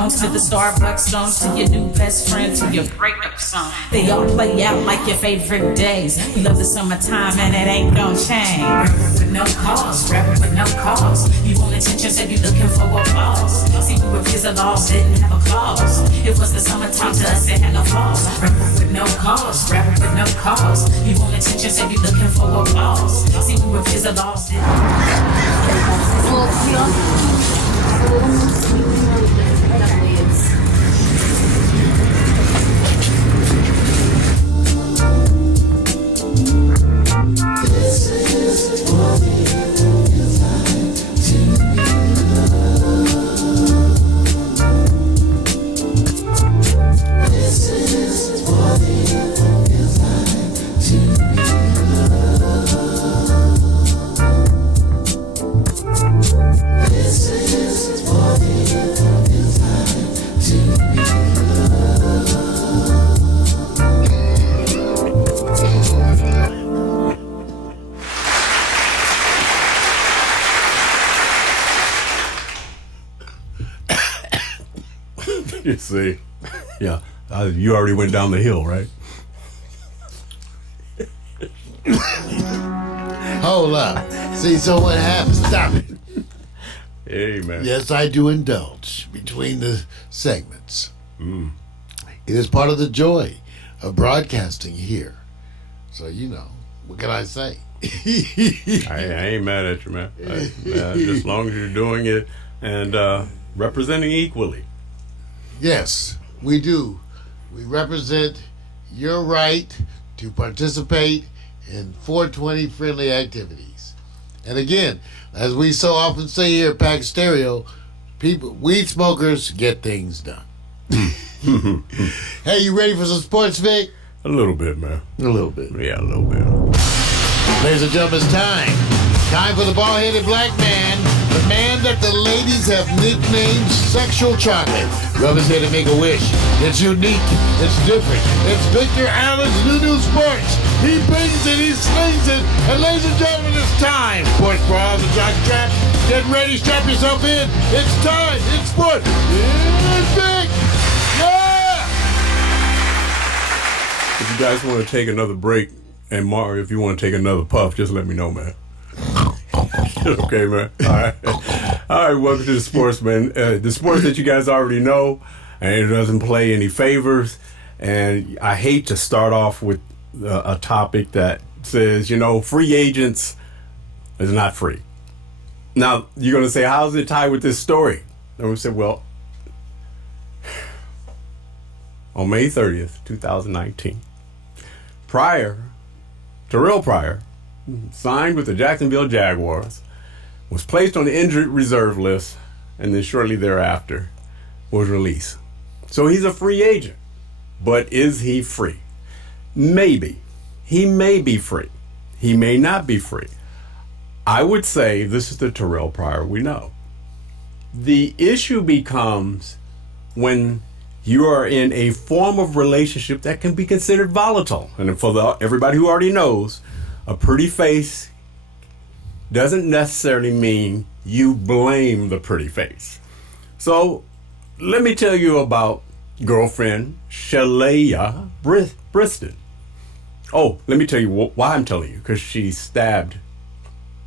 To the Starbucks songs, to your new best friend, to your breakup song. They all play out like your favorite days. We love the summertime and it ain't gon' change. Rebel with no cause, rebel with no cause. You want attention, said you looking for applause. See, we were kids, the laws didn't have a clause. It was the summertime to us, it had no flaws. Rebel with no cause, rebel with no cause. You want attention, said you looking for applause. See, we were kids, the laws didn't have a This is You see, yeah, you already went down the hill, right? Hold up. See, so what happens? Stop it. Hey, man. Yes, I do indulge between the segments. It is part of the joy of broadcasting here. So, what can I say? I ain't mad at you, man. Just as long as you're doing it and representing equally. Yes, we do. We represent your right to participate in 420 friendly activities. And again, as we so often say here at Pax Stereo, weed smokers get things done. Hey, you ready for some sports, Vic? A little bit, man. A little bit. Yeah, a little bit. Ladies and gentlemen, it's time. Time for the bald-headed black man, the man that the ladies have nicknamed Sexual Chocolate. Rub his head and make a wish. It's unique. It's different. It's Victor Allen's new sports. He brings it, he slings it, and ladies and gentlemen, it's time. Sports bras and jock straps. Get ready, strap yourself in. It's time. It's sports. It's big. Yeah! If you guys want to take another break, and Mario, if you want to take another puff, just let me know, man. Okay, man. All right. All right, welcome to the sports, man. The sports that you guys already know, and it doesn't play any favors. And I hate to start off with a topic that says, free agents is not free. Now, you're going to say, how's it tied with this story? And we said, well, on May 30th, 2019, Terrell Pryor signed with the Jacksonville Jaguars, was placed on the injured reserve list, and then shortly thereafter was released. So he's a free agent. But is he free? Maybe. He may be free. He may not be free. I would say this is the Terrell Pryor we know. The issue becomes when you are in a form of relationship that can be considered volatile. And for everybody who already knows, a pretty face doesn't necessarily mean you blame the pretty face. So let me tell you about girlfriend Shalaya Briston. Oh, let me tell you why I'm telling you, because she stabbed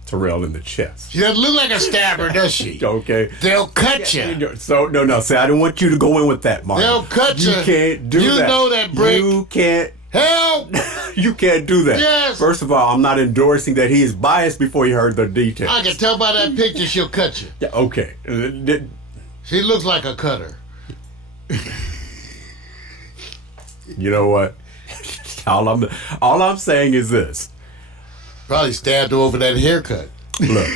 Terrell in the chest. She doesn't look like a stabber, does she? Okay. They'll cut you. So, no. See, I don't want you to go in with that, Mark. They'll cut you. You can't do that. You know that, Brick. You can't. Help! You can't do that. Yes. First of all, I'm not endorsing that he is biased before he heard the details. I can tell by that picture she'll cut you. Yeah, okay. She looks like a cutter. You know what? All I'm saying is this. Probably stabbed her over that haircut. Look,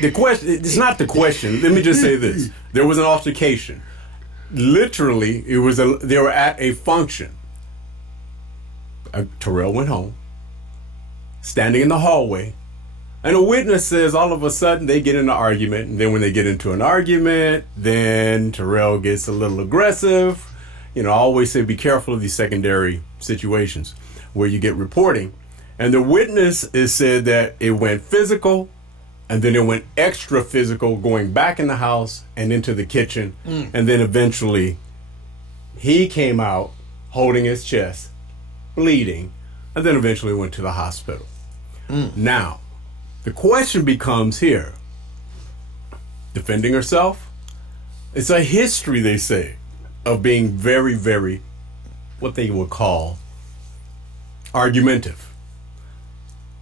the question, it's not the question. Let me just say this. There was an altercation. Literally, they were at a function. Terrell went home, standing in the hallway, and a witness says all of a sudden they get in an argument, and then when they get into an argument, then Terrell gets a little aggressive. I always say be careful of these secondary situations where you get reporting. And the witness is said that it went physical, and then it went extra physical, going back in the house and into the kitchen. And then eventually he came out holding his chest, bleeding, and then eventually went to the hospital. Now, the question becomes here, defending herself? It's a history, they say, of being very, very, what they would call argumentative.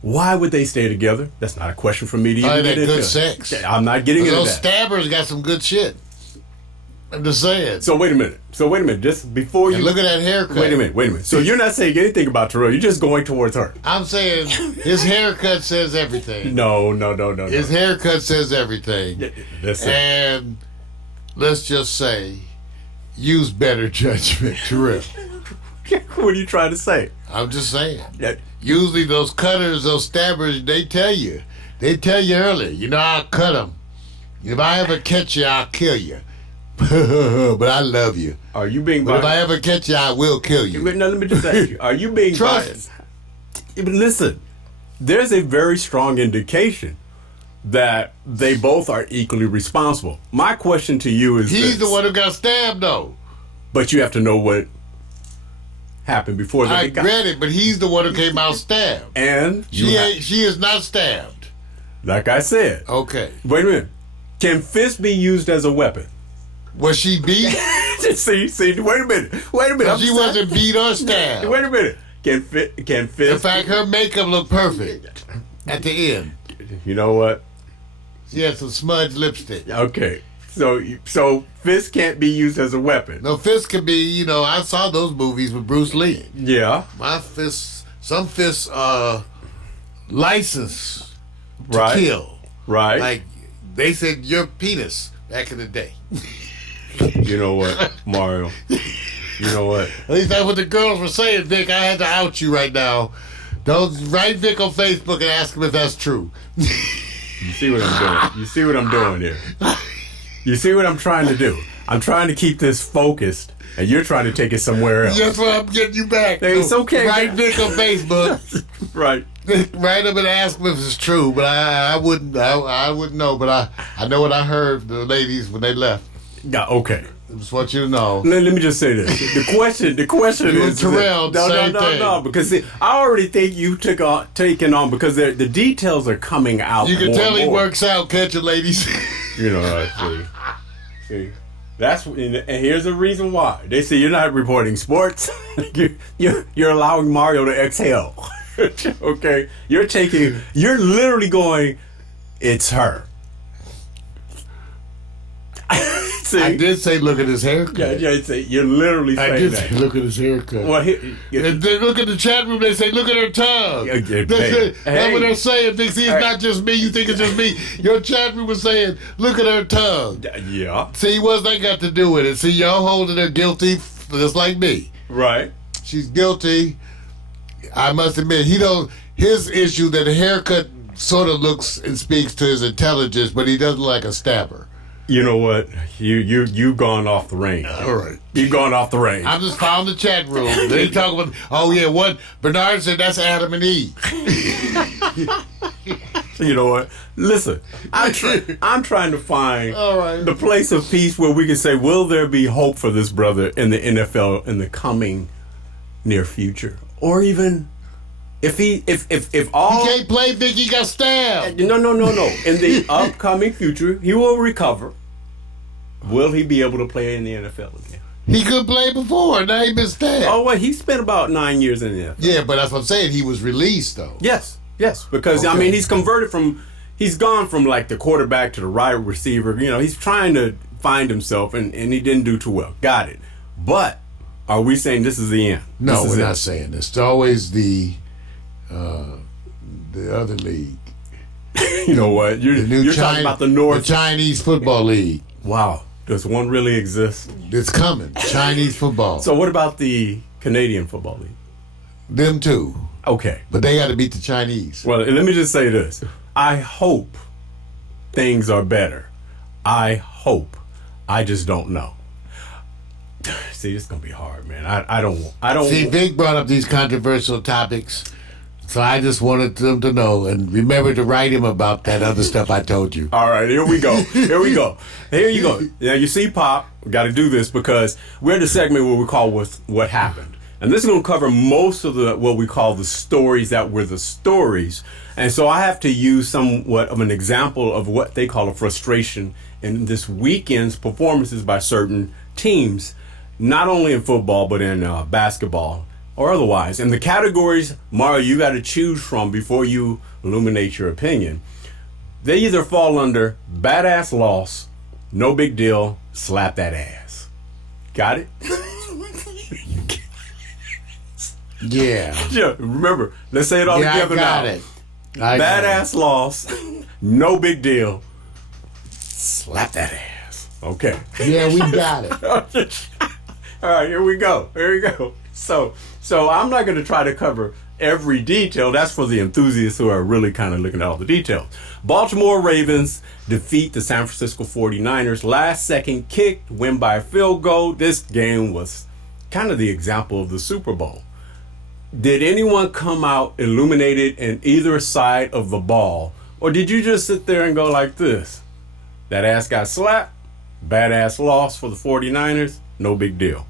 Why would they stay together? That's not a question for me to even get into. Good sex. I'm not getting into that. Those stabbers got some good shit. I'm just saying. So wait a minute. Just before you... And look at that haircut. Wait a minute. So you're not saying anything about Terrell. You're just going towards her. I'm saying his haircut says everything. No. His haircut says everything. That's it. And let's just say, use better judgment, Terrell. What are you trying to say? I'm just saying. Yeah. Usually those cutters, those stabbers, they tell you. They tell you early, I'll cut them. If I ever catch you, I'll kill you. But I love you. Are you being biased? But if I biased? ever catch you, I will kill you. No, let me just ask you. Are you being Trust biased? Listen, there's a very strong indication that they both are equally responsible. My question to you is He's this. the one who got stabbed, though. But you have to know what happened before that. I read it, but he's the one who came out stabbed. And She is not stabbed. like I said. Okay. Wait a minute. Can fist be used as a weapon? Was she beat? see, wait a minute. She wasn't beat or stabbed. Wait a minute. Can fist? In fact, her makeup looked perfect at the end. You know what? She had some smudged lipstick. Okay. So fist can't be used as a weapon. No, fist could be, I saw those movies with Bruce Lee. Yeah. My fists, some fists are licensed to Right. kill. Right. Like, they said your penis back in the day. You know what, Mario? You know what? At least that's what the girls were saying, Vic. I had to out you right now. Don't write Vic on Facebook and ask him if that's true. You see what I'm doing? You see what I'm doing here? You see what I'm trying to do? I'm trying to keep this focused, and you're trying to take it somewhere else. That's why I'm getting you back. It's okay. Write Vic on Facebook. Right. Write him and ask him if it's true. But I wouldn't know. But I know what I heard the ladies when they left. Yeah. Okay. I just want you to know. Let me just say this. The question You is and Terrell, same thing. No, because see, I already think you've taken on because the details are coming out. You can more tell and he more. works out, can't you, ladies? You know, see, that's and here's the reason why they say you're not reporting sports. you're allowing Mario to exhale. Okay, you're literally going. It's her. See? I did say look at his haircut. Yeah, you're literally saying I did that. say look at his haircut. Well, And then look at the chat room. They say, "Look at her tongue." Hey, That's what they're saying. They see, it's not just me. You think it's just me? Your chat room was saying, "Look at her tongue." Yeah. See, what's that got to do with it? See, y'all holding her guilty, just like me. Right. She's guilty. I must admit, his issue that the haircut sort of looks and speaks to his intelligence, but he doesn't like a stabber. You know what? You've gone off the range. All right. You've gone off the range. I'm just found the chat room. They talk about, what? Bernard said that's Adam and Eve. You know what? Listen, I'm trying to find All right. the place of peace where we can say, will there be hope for this brother in the NFL in the coming near future, or even if all He can't play, Vicky got stabbed. no. In the upcoming future, he will recover. Will he be able to play in the NFL again? He could play before. Now he been stabbed. Oh, well, he spent about 9 years in the NFL. Yeah, but that's what I'm saying. He was released, though. Yes, because I Okay. mean, he's gone from like the quarterback to the wide receiver. You know, he's trying to find himself, and he didn't do too well. Got it. But are we saying this is the end? No, This is we're it? not saying this. It's always the other league. You know what? The new You're talking about the North. The Chinese Football League. Wow. Does one really exist? It's coming. Chinese football. So what about the Canadian Football League? Them too. Okay. But they got to beat the Chinese. Well, let me just say this. I hope things are better. I hope. I just don't know. See, it's gonna be hard, man. I don't. See, Vic brought up these controversial topics, so I just wanted them to know and remember to write him about that other stuff I told you. All right, here we go. Here you go. Now you see, Pop, we got to do this because we're in the segment where we call what happened, and this is going to cover most of the what we call the stories that were the stories, and so I have to use somewhat of an example of what they call a frustration in this weekend's performances by certain teams, not only in football but in basketball or otherwise. And the categories, Mario, you got to choose from before you illuminate your opinion. They either fall under badass loss, no big deal, slap that ass. Got it? Yeah. Yeah, remember, let's say it all Yeah, I together got now. it. I got Badass loss, no big deal, slap that ass. Okay. it. Yeah, we got it. All right, here we go. So I'm not going to try to cover every detail. That's for the enthusiasts who are really kind of looking at all the details. Baltimore Ravens defeat the San Francisco 49ers. Last second kick, win by a field goal. This game was kind of the example of the Super Bowl. Did anyone come out illuminated in either side of the ball? Or did you just sit there and go like this? That ass got slapped, badass loss for the 49ers, no big deal.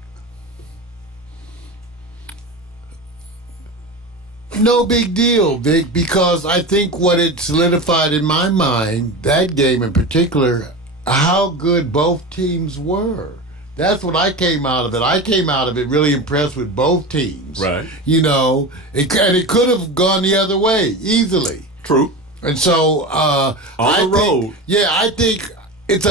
No big deal, Vic, because I think what it solidified in my mind, that game in particular, how good both teams were. That's what I came out of it. I came out of it really impressed with both teams. Right. You know, and it could have gone the other way easily. True. And so on the road. I think it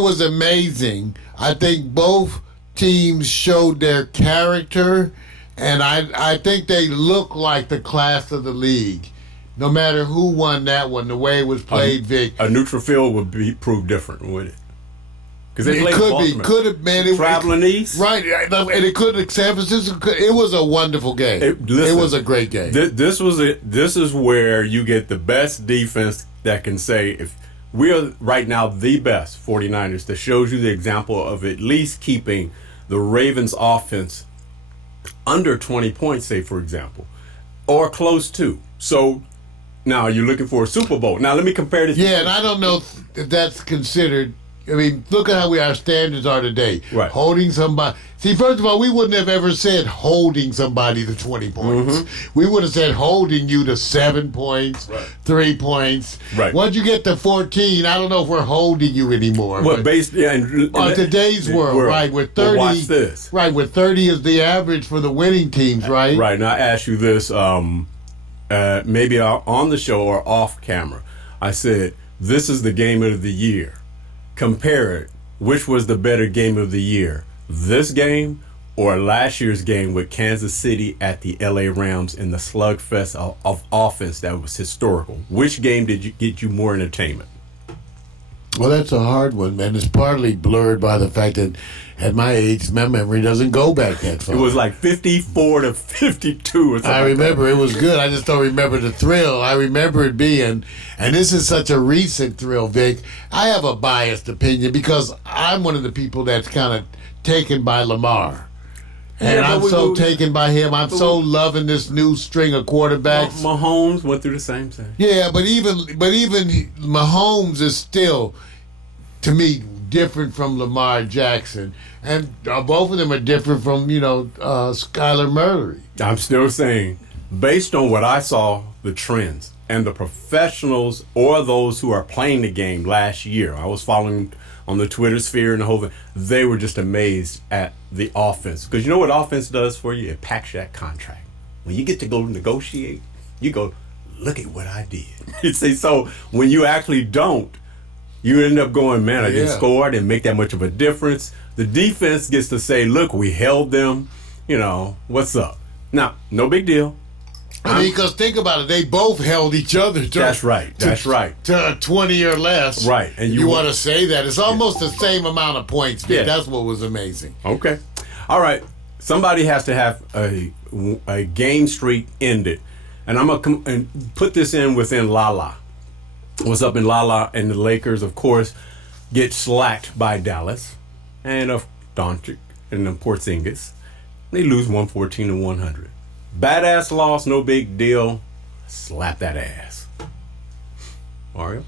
was amazing. I think both teams showed their character, and I think they look like the class of the league. No matter who won that one, the way it was played, Vic. A neutral field would prove different, would it? Because they played Baltimore. Could have, man. Traveling east, right? And it could have. San Francisco. It was a wonderful game. It was a great game. This is where you get the best defense that can say, if we are right now the best 49ers, that shows you the example of at least keeping the Ravens offense under 20 points, say for example, or close to. So now you're looking for a Super Bowl. Now let me compare this. Yeah, and I don't know if that's considered. I mean, look at how our standards are today. Right. Holding somebody. See, first of all, we wouldn't have ever said holding somebody to 20 points. Mm-hmm. We would have said holding you to 7 points, right. 3 points. Right. Once you get to 14, I don't know if we're holding you anymore. Well, based on today's world, right? With 30, well, watch this. Right, with 30 is the average for the winning teams, right? Right. Now I ask you this, maybe on the show or off camera. I said this is the game of the year. Compare it. Which was the better game of the year? This game or last year's game with Kansas City at the LA Rams in the slugfest of offense that was historical? Which game did get you more entertainment? Well, that's a hard one, man. It's partly blurred by the fact that at my age, my memory doesn't go back that far. It was like 54 to 52 or something. I remember it was good. I just don't remember the thrill. I remember it being, and this is such a recent thrill, Vic. I have a biased opinion because I'm one of the people that's kind of taken by Lamar. And Yeah, I'm so taken by him. I'm so loving this new string of quarterbacks. Mahomes went through the same thing. Yeah, but even Mahomes is still, to me, different from Lamar Jackson, and both of them are different from Skyler Murray. I'm still saying, based on what I saw, the trends and the professionals or those who are playing the game last year, I was following on the Twitter sphere and the whole thing. They were just amazed at the offense, because you know what offense does for you? It packs that contract. When you get to go negotiate, you go, look at what I did. You see, so when you actually don't, you end up going, man, I didn't score, I didn't make that much of a difference. The defense gets to say, look, we held them, what's up? Now, no big deal. I mean, because think about it, they both held each other. That's right. To 20 or less. Right. And you want to say that. It's almost the same amount of points. Yeah. That's what was amazing. Okay. All right. Somebody has to have a game streak ended. And I'm going to put this in within Lala. What's up in Lala? And the Lakers, of course, get slacked by Dallas and of Doncic and the Porzingis. They lose 114-100. Badass loss, no big deal. Slap that ass. Mario?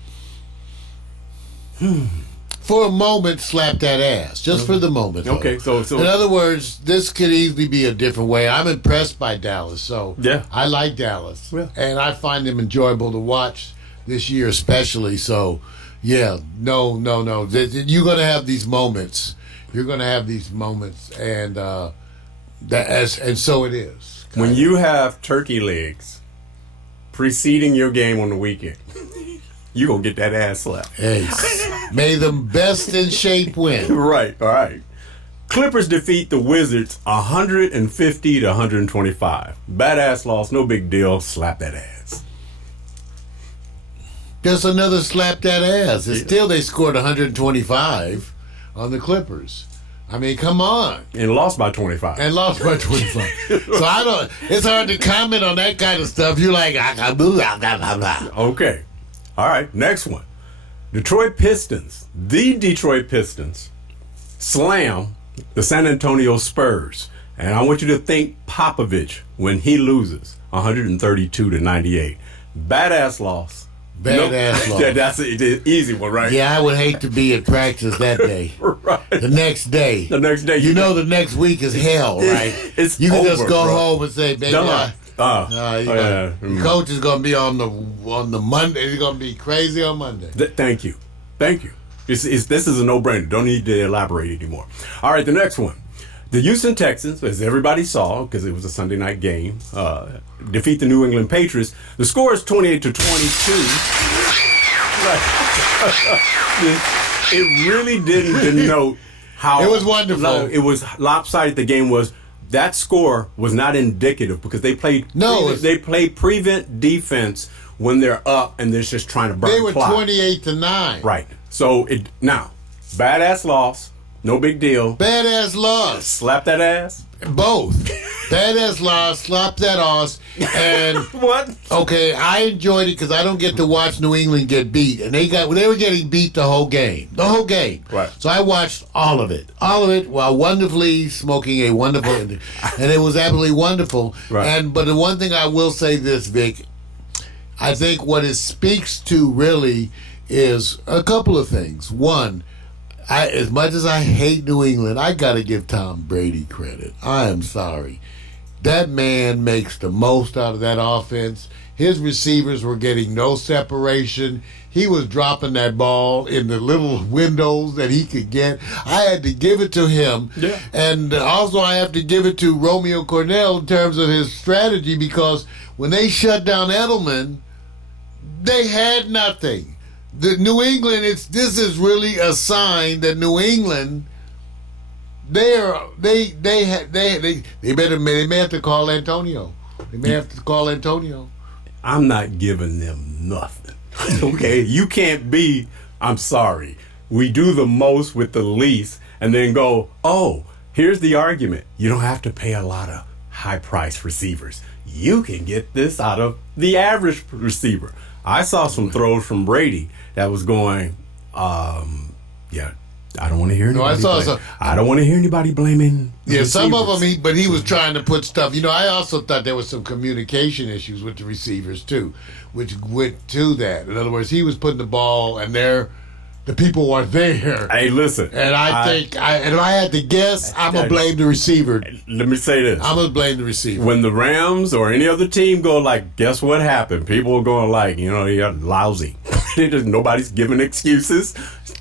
For a moment, slap that ass. Just for the moment. Though. Okay, so in other words, this could easily be a different way. I'm impressed by Dallas, so yeah, I like Dallas, and I find them enjoyable to watch this year, especially. So, yeah, no. You're gonna have these moments. And and so it is. When you have turkey legs preceding your game on the weekend, you gonna get that ass slapped. Hey, may the best in shape win. Right, all right. Clippers defeat the Wizards 150-125. Badass loss, no big deal. Slap that ass. Just another slap that ass. It's still they scored 125 on the Clippers. I mean, come on. And lost by 25. So it's hard to comment on that kind of stuff. You're like, okay. All right, next one. The Detroit Pistons slam the San Antonio Spurs. And I want you to think Popovich when he loses 132-98. Badass loss, Badass loss. That's the easy one, right? Yeah, I would hate to be at practice that day. Right. The next day. The next day. You know the next week is hell, right? It's you can over, just go bro. home and say, baby, Done. the coach is gonna be on the Monday. He's gonna be crazy on Monday. Thank you. This is a no-brainer. Don't need to elaborate anymore. All right, the next one. The Houston Texans, as everybody saw, because it was a Sunday night game, defeat the New England Patriots. The score is 28-22. It really didn't denote how It was wonderful. It was lopsided. The game was. That score was not indicative because they played. They played prevent defense when they're up and they're just trying to burn. They were clock. 28-9. Right. So now, badass loss. No big deal. Badass loss. Slap that ass. Both. Badass loss. Slap that ass. And What? okay, I enjoyed it because I don't get to watch New England get beat, and they were getting beat the whole game. Right. So I watched all of it while wonderfully smoking a wonderful, and it was absolutely wonderful. Right. But the one thing I will say this, Vic, I think what it speaks to really is a couple of things. One, as much as I hate New England, I got to give Tom Brady credit. I am sorry. That man makes the most out of that offense. His receivers were getting no separation. He was dropping that ball in the little windows that he could get. I had to give it to him. Yeah. And also I have to give it to Romeo Cornell in terms of his strategy, because when they shut down Edelman, they had nothing. The New England, this is really a sign that New England, they may have to call Antonio. They may have to call Antonio. I'm not giving them nothing. Okay? You can't be, I'm sorry. We do the most with the least and then go, oh, here's the argument. You don't have to pay a lot of high-priced receivers. You can get this out of the average receiver. I saw some throws from Brady that was going, yeah, I don't want to hear anybody. I don't want to hear anybody blaming. Yeah, some of them, but he was trying to put stuff. I also thought there was some communication issues with the receivers too, which went to that. In other words, he was putting the ball, and the people weren't there. Hey, listen. And I think, if I had to guess, I'm gonna blame the receiver. Let me say this. I'm gonna blame the receiver. When the Rams or any other team go like, guess what happened? People are going like, you're lousy. Nobody's giving excuses.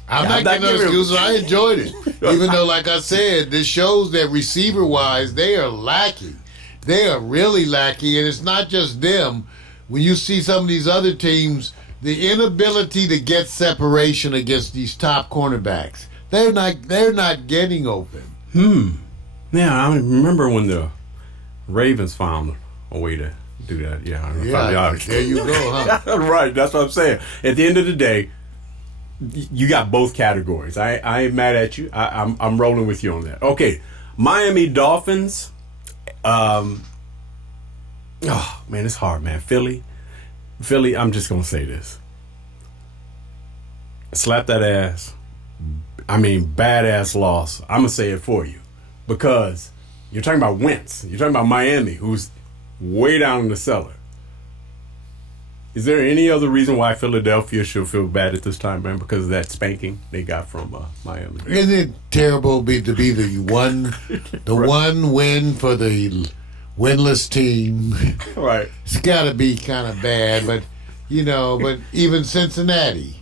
I'm not giving no excuses. I enjoyed it. Even though, like I said, this shows that receiver-wise, they are lacking. They are really lacking, and it's not just them. When you see some of these other teams, the inability to get separation against these top cornerbacks, they're not getting open. Yeah, I remember when the Ravens found a way to do that. Yeah, there you go, huh? Right, that's what I'm saying. At the end of the day, you got both categories. I ain't mad at you. I'm rolling with you on that. Okay, Miami Dolphins. Oh man, it's hard, man. Philly. I'm just gonna say this. Slap that ass. I mean, badass loss. I'm gonna say it for you, because you're talking about Wentz. You're talking about Miami, who's way down in the cellar. Is there any other reason why Philadelphia should feel bad at this time, man? Because of that spanking they got from Miami. Isn't it terrible to be the one win for the winless team? Right. It's got to be kind of bad, but even Cincinnati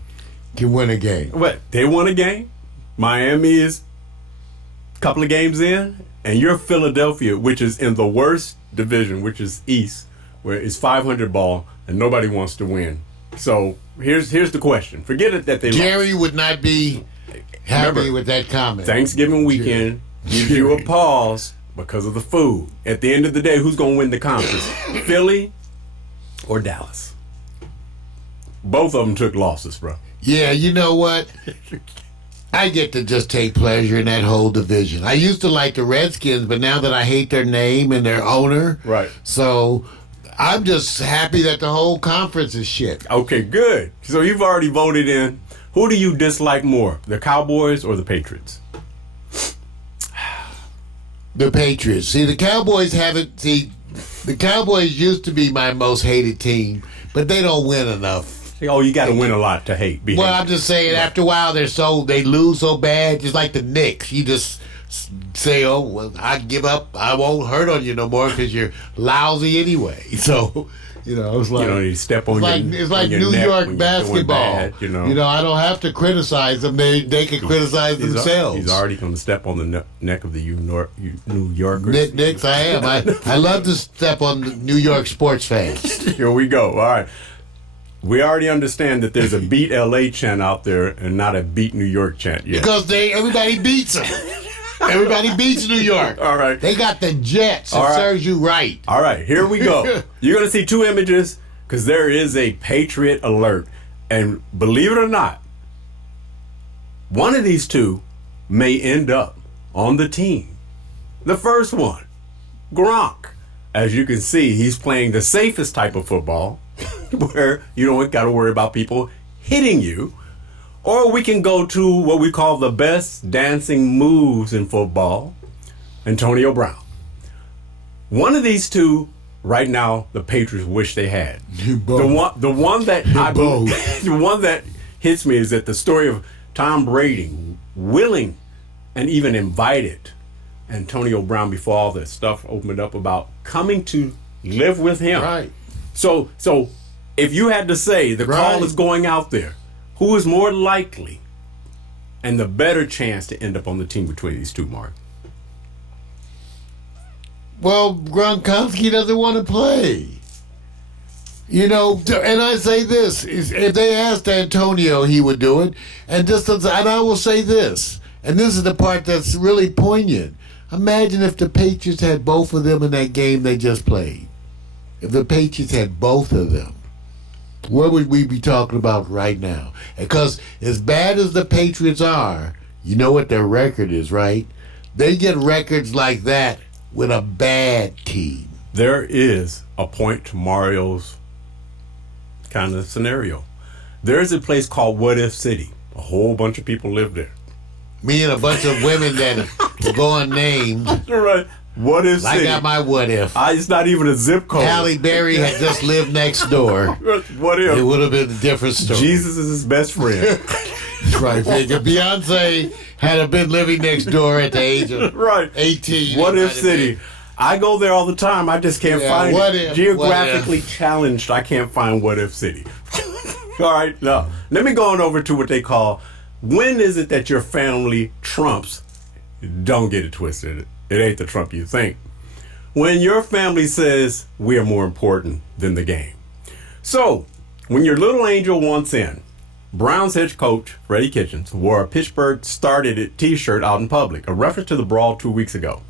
can win a game. What? They won a game. Miami is a couple of games in, and you're Philadelphia, which is in the worst division, which is East, where it's 500 ball and nobody wants to win. So here's the question. Forget it that they Jerry lost. would not be happy with that comment. Thanksgiving weekend gives you a pause because of the food. At the end of the day, who's going to win the conference? Philly or Dallas? Both of them took losses, bro. Yeah, you know what? I get to just take pleasure in that whole division. I used to like the Redskins, but now that I hate their name and their owner, right. So I'm just happy that the whole conference is shit. Okay, good. So you've already voted in. Who do you dislike more, the Cowboys or the Patriots? The Patriots. See, the Cowboys haven't. See, the Cowboys used to be my most hated team, but they don't win enough Oh, you got to win a lot to hate. Be Well, hated. I'm just saying, after a while, they lose so bad, just like the Knicks. You just say, oh, well, I give up. I won't hurt on you no more because you're lousy anyway. So, it's like... You don't need to step on It's like your New neck York when you're doing basketball. bad, I don't have to criticize them. They can criticize themselves. He's already going to step on the neck of the New Yorkers. Knicks, I am. I love to step on the New York sports fans. Here we go. All right. We already understand that there's a beat LA chant out there and not a beat New York chant yet. Because everybody beats them. Everybody beats New York. All right. They got the Jets. It All right. serves you right. All right, here we go. You're going to see two images because there is a Patriot alert. And believe it or not, one of these two may end up on the team. The first one, Gronk. As you can see, he's playing the safest type of football where you don't got to worry about people hitting you. Or we can go to what we call the best dancing moves in football, Antonio Brown. One of these two, right now, the Patriots wish they had. The one that the one that hits me is that the story of Tom Brady willing and even invited Antonio Brown before all this stuff opened up about coming to live with him. Right. So if you had to say the call Right. is going out there, who is more likely and the better chance to end up on the team between these two, Mark? Well, Gronkowski doesn't want to play. And I say this, if they asked Antonio, he would do it. And I will say this, and this is the part that's really poignant. Imagine if the Patriots had both of them in that game they just played. If the Patriots had both of them, what would we be talking about right now? Because as bad as the Patriots are, you know what their record is, right? They get records like that with a bad team. There is a point to Mario's kind of scenario. There's a place called What If City. A whole bunch of people live there. Me and a bunch of women that will go unnamed. Right. What If I City. got my what if. It's not even a zip code. Halle Berry had just lived next door. What if? It would have been a different story. Jesus is his best friend. Right, figure. Beyonce had been living next door at the age of Right. 18. What It If might have City. been. I go there all the time. I just can't find what it. if, Geographically what if. challenged, I can't find What If City. All right, now, let me go on over to what they call, when is it that your family trumps? Don't get it twisted. It ain't the Trump you think. When your family says, we are more important than the game. So, when your little angel wants in, Browns head coach Freddie Kitchens wore a Pittsburgh Started It t-shirt out in public, a reference to the brawl 2 weeks ago.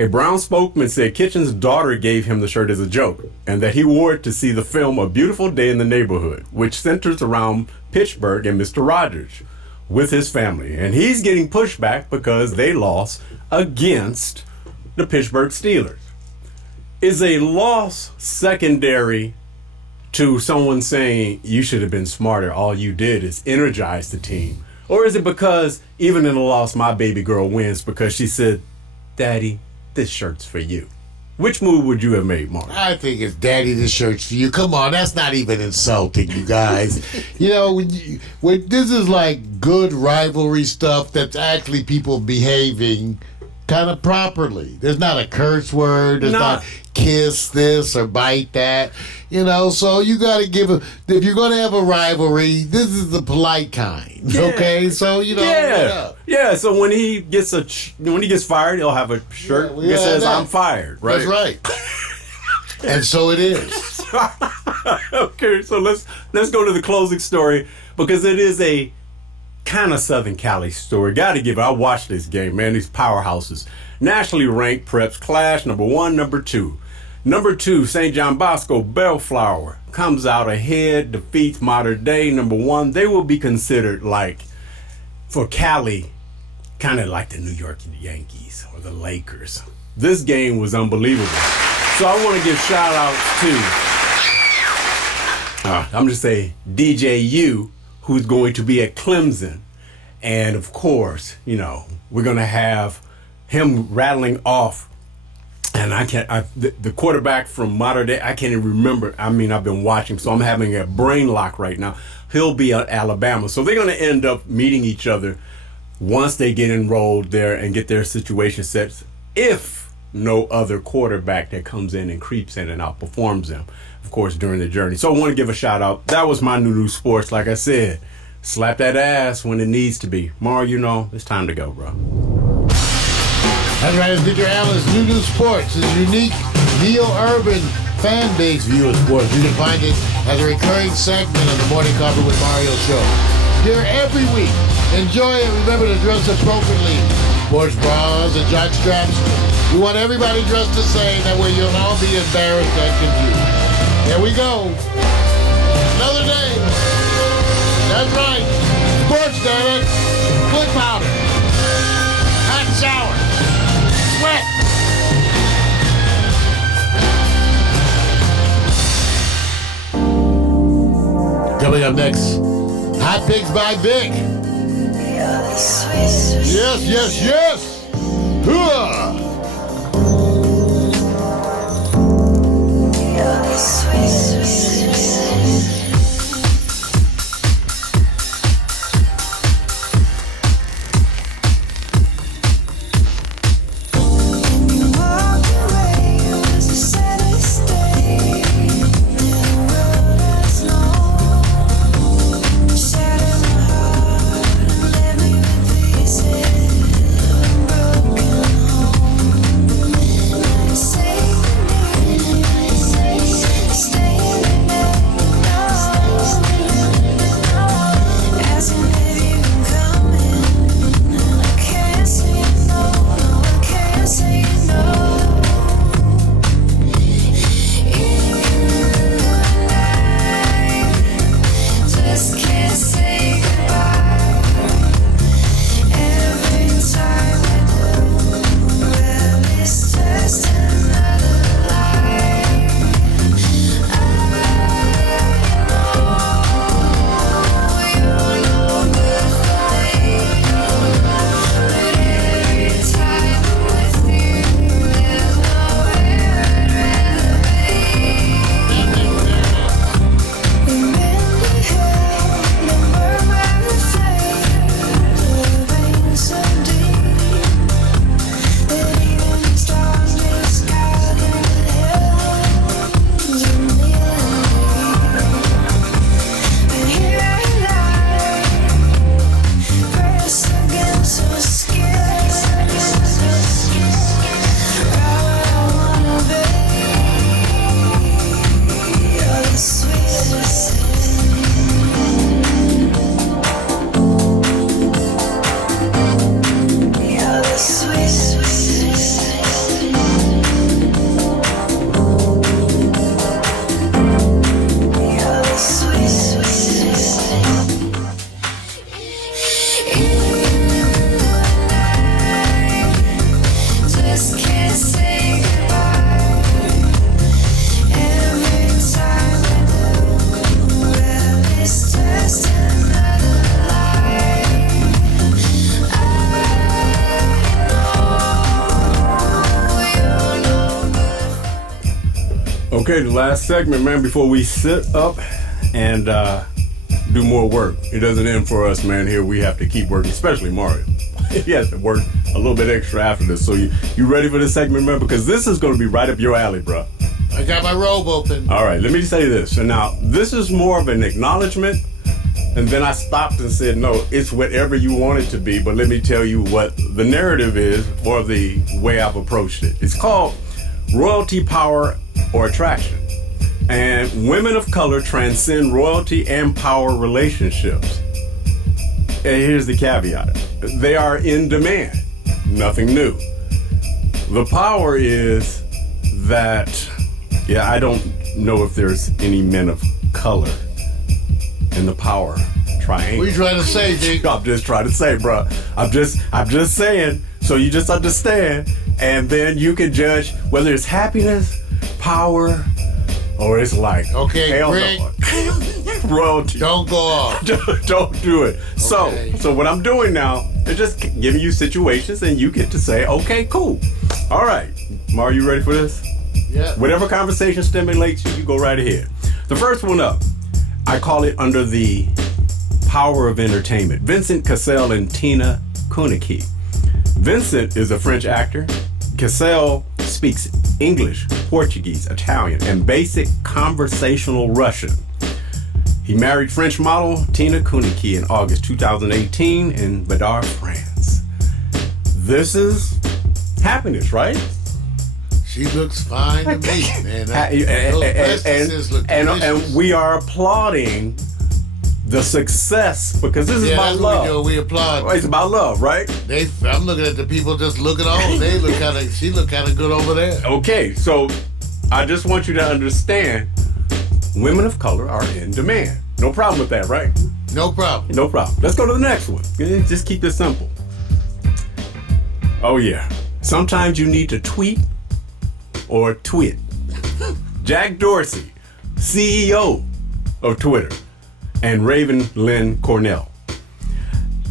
A Brown spokesman said Kitchens' daughter gave him the shirt as a joke, and that he wore it to see the film A Beautiful Day in the Neighborhood, which centers around Pittsburgh and Mr. Rogers with his family. And he's getting pushback because they lost against the Pittsburgh Steelers. Is a loss secondary to someone saying you should have been smarter? All you did is energize the team. Or is it because even in a loss, my baby girl wins because she said, Daddy, this shirt's for you? Which move would you have made, Mark? I think it's Daddy, this shirt's for you. Come on, that's not even insulting, you guys. When this is like good rivalry stuff that's actually people behaving kind of properly. There's not a curse word. There's not kiss this or bite that. So you got to give if you're going to have a rivalry, this is the polite kind. Yeah. Okay? So, Yeah, so when he gets fired, he'll have a shirt that says I'm fired, right? That's right. And so it is. Okay, so let's go to the closing story because it is a kind of Southern Cali story. Got to give it. I watched this game, man. These powerhouses, nationally ranked preps clash number 1, number 2. Number 2, St. John Bosco Bellflower comes out ahead, defeats Modern Day number 1. They will be considered for Cali, kind of like the New York Yankees or the Lakers. This game was unbelievable. So I want to give shout outs to, I'm just saying, DJU, who's going to be at Clemson. And of course, we're going to have him rattling off And the quarterback from modern day, I can't even remember. I mean, I've been watching, so I'm having a brain lock right now. He'll be at Alabama. So they're going to end up meeting each other once they get enrolled there and get their situation set, if no other quarterback that comes in and creeps in and outperforms them, of course, during the journey. So I want to give a shout out. That was my new sports. Like I said, slap that ass when it needs to be. Mar, you know, it's time to go, bro. That's right, it's Victor Allen's New Sports, his unique neo-urban fan-based view of sports. You can find it as a recurring segment of the Morning Coffee with Mario show. Here every week. Enjoy it. Remember to dress appropriately. Sports bras and jock straps. We want everybody dressed the same. That way you'll all be embarrassed and confused. Here we go. Another day. That's right. Sports, damn it. Foot powder. Hot shower. Sweat. Coming up next, Hot Picks by Vic. Yes, yes, yes. Hooah. Okay, the last segment, man, before we sit up and do more work. It doesn't end for us, man. Here we have to keep working, especially Mario. He has to work a little bit extra after this. So you ready for this segment, man? Because this is going to be right up your alley, bro. I got my robe open. All right, let me say this. And now, this is more of an acknowledgement. And then I stopped and said, no, it's whatever you want it to be. But let me tell you what the narrative is, or the way I've approached it. It's called Royalty, Power, or Attraction. And women of color transcend royalty and power relationships. And here's the caveat. They are in demand. Nothing new. The power is that, I don't know if there's any men of color in the power triangle. What are you trying to say, Dick? I'm just trying to say, bro. I'm just saying, so you just understand, and then you can judge whether it's happiness, power, or it's like, okay, hell Greg, no. Royalty. Don't go off. Don't do it. Okay. So what I'm doing now is just giving you situations, and you get to say, okay, cool. All right, Mar, you ready for this? Yeah. Whatever conversation stimulates you, you go right ahead. The first one up, I call it under the power of entertainment. Vincent Cassel and Tina Kunicki. Vincent is a French actor. Cassel speaks English, Portuguese, Italian, and basic conversational Russian. He married French model Tina Kunicki in August 2018 in Badar, France. This is happiness, right? She looks fine to me, man. Those breasts look delicious. And we are applauding the success because this is about that's love. What we do. We applaud. It's about love, right? I'm looking at the people just looking on. They look kind of. She look kind of good over there. Okay, so I just want you to understand, women of color are in demand. No problem with that, right? No problem. No problem. Let's go to the next one. Just keep this simple. Oh yeah. Sometimes you need to tweet or twit. Jack Dorsey, CEO of Twitter, and Raven Lynn Cornell.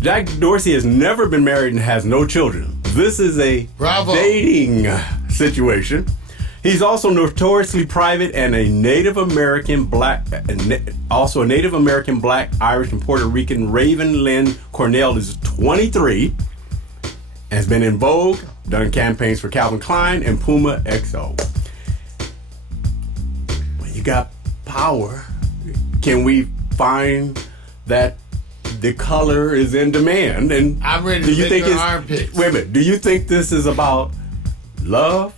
Jack Dorsey has never been married and has no children. This is a dating situation. He's also notoriously private and a Native American black, also a Native American black, Irish, and Puerto Rican. Raven Lynn Cornell is 23, has been in Vogue, done campaigns for Calvin Klein and Puma XO. When you got power, can we find that the color is in demand? And I'm ready to lick your armpits. Wait a minute. Do you think this is about love,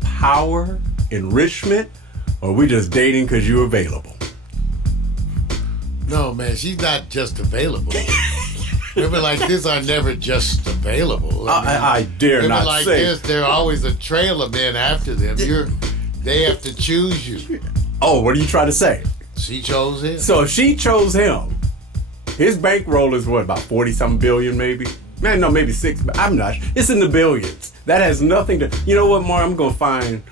power, enrichment, or we just dating because you're available? No, man, she's not just available. Women like this are never just available. I dare women not like say. this, there are always a trail of men after them. They have to choose you. Oh, what are you trying to say? She chose him. So if she chose him, his bankroll is what, about 40-something billion maybe? Man, no, maybe 6, but I'm not. It's in the billions. That has nothing to, you know what, Mar, I'm going to find,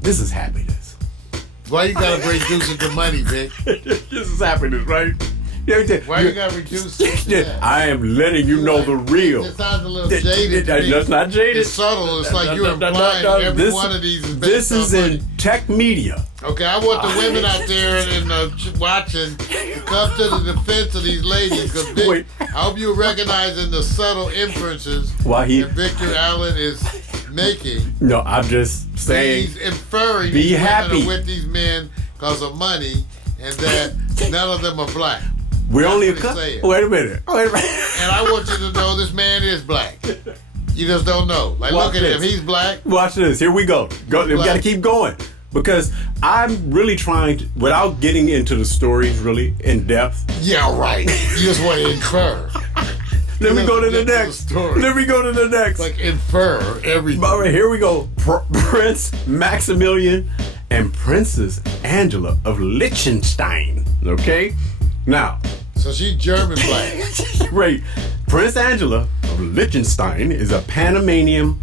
this is happiness. Why you got to bring Deuce into money, Vic? This is happiness, right? Why you got to reduce it? I am letting you know the real. It sounds a little jaded to me. That's not jaded. It's subtle. It's like you're implying every one of these is based This is on in money. tech media. Okay, I want the women out there and watching to come to the defense of these ladies. Because I hope you're recognizing the subtle inferences that Victor Allen is making. No, I'm just saying. He's inferring be these happy. women are with these men because of money and that none of them are black. We're That's only a what couple. he's saying. Wait a minute. And I want you to know this man is black. You just don't know. Like, Watch look at this. him. He's black. Watch this. Here we go. We got to keep going. Because I'm really trying to, without getting into the stories really in depth. Yeah, right. You just want to infer. Let me go to the next. Let me go to the next. Like infer everything. All right, here we go. Prince Maximilian and Princess Angela of Liechtenstein. Okay? Now. So she's German black. Right. Prince Angela of Liechtenstein is a Panamanian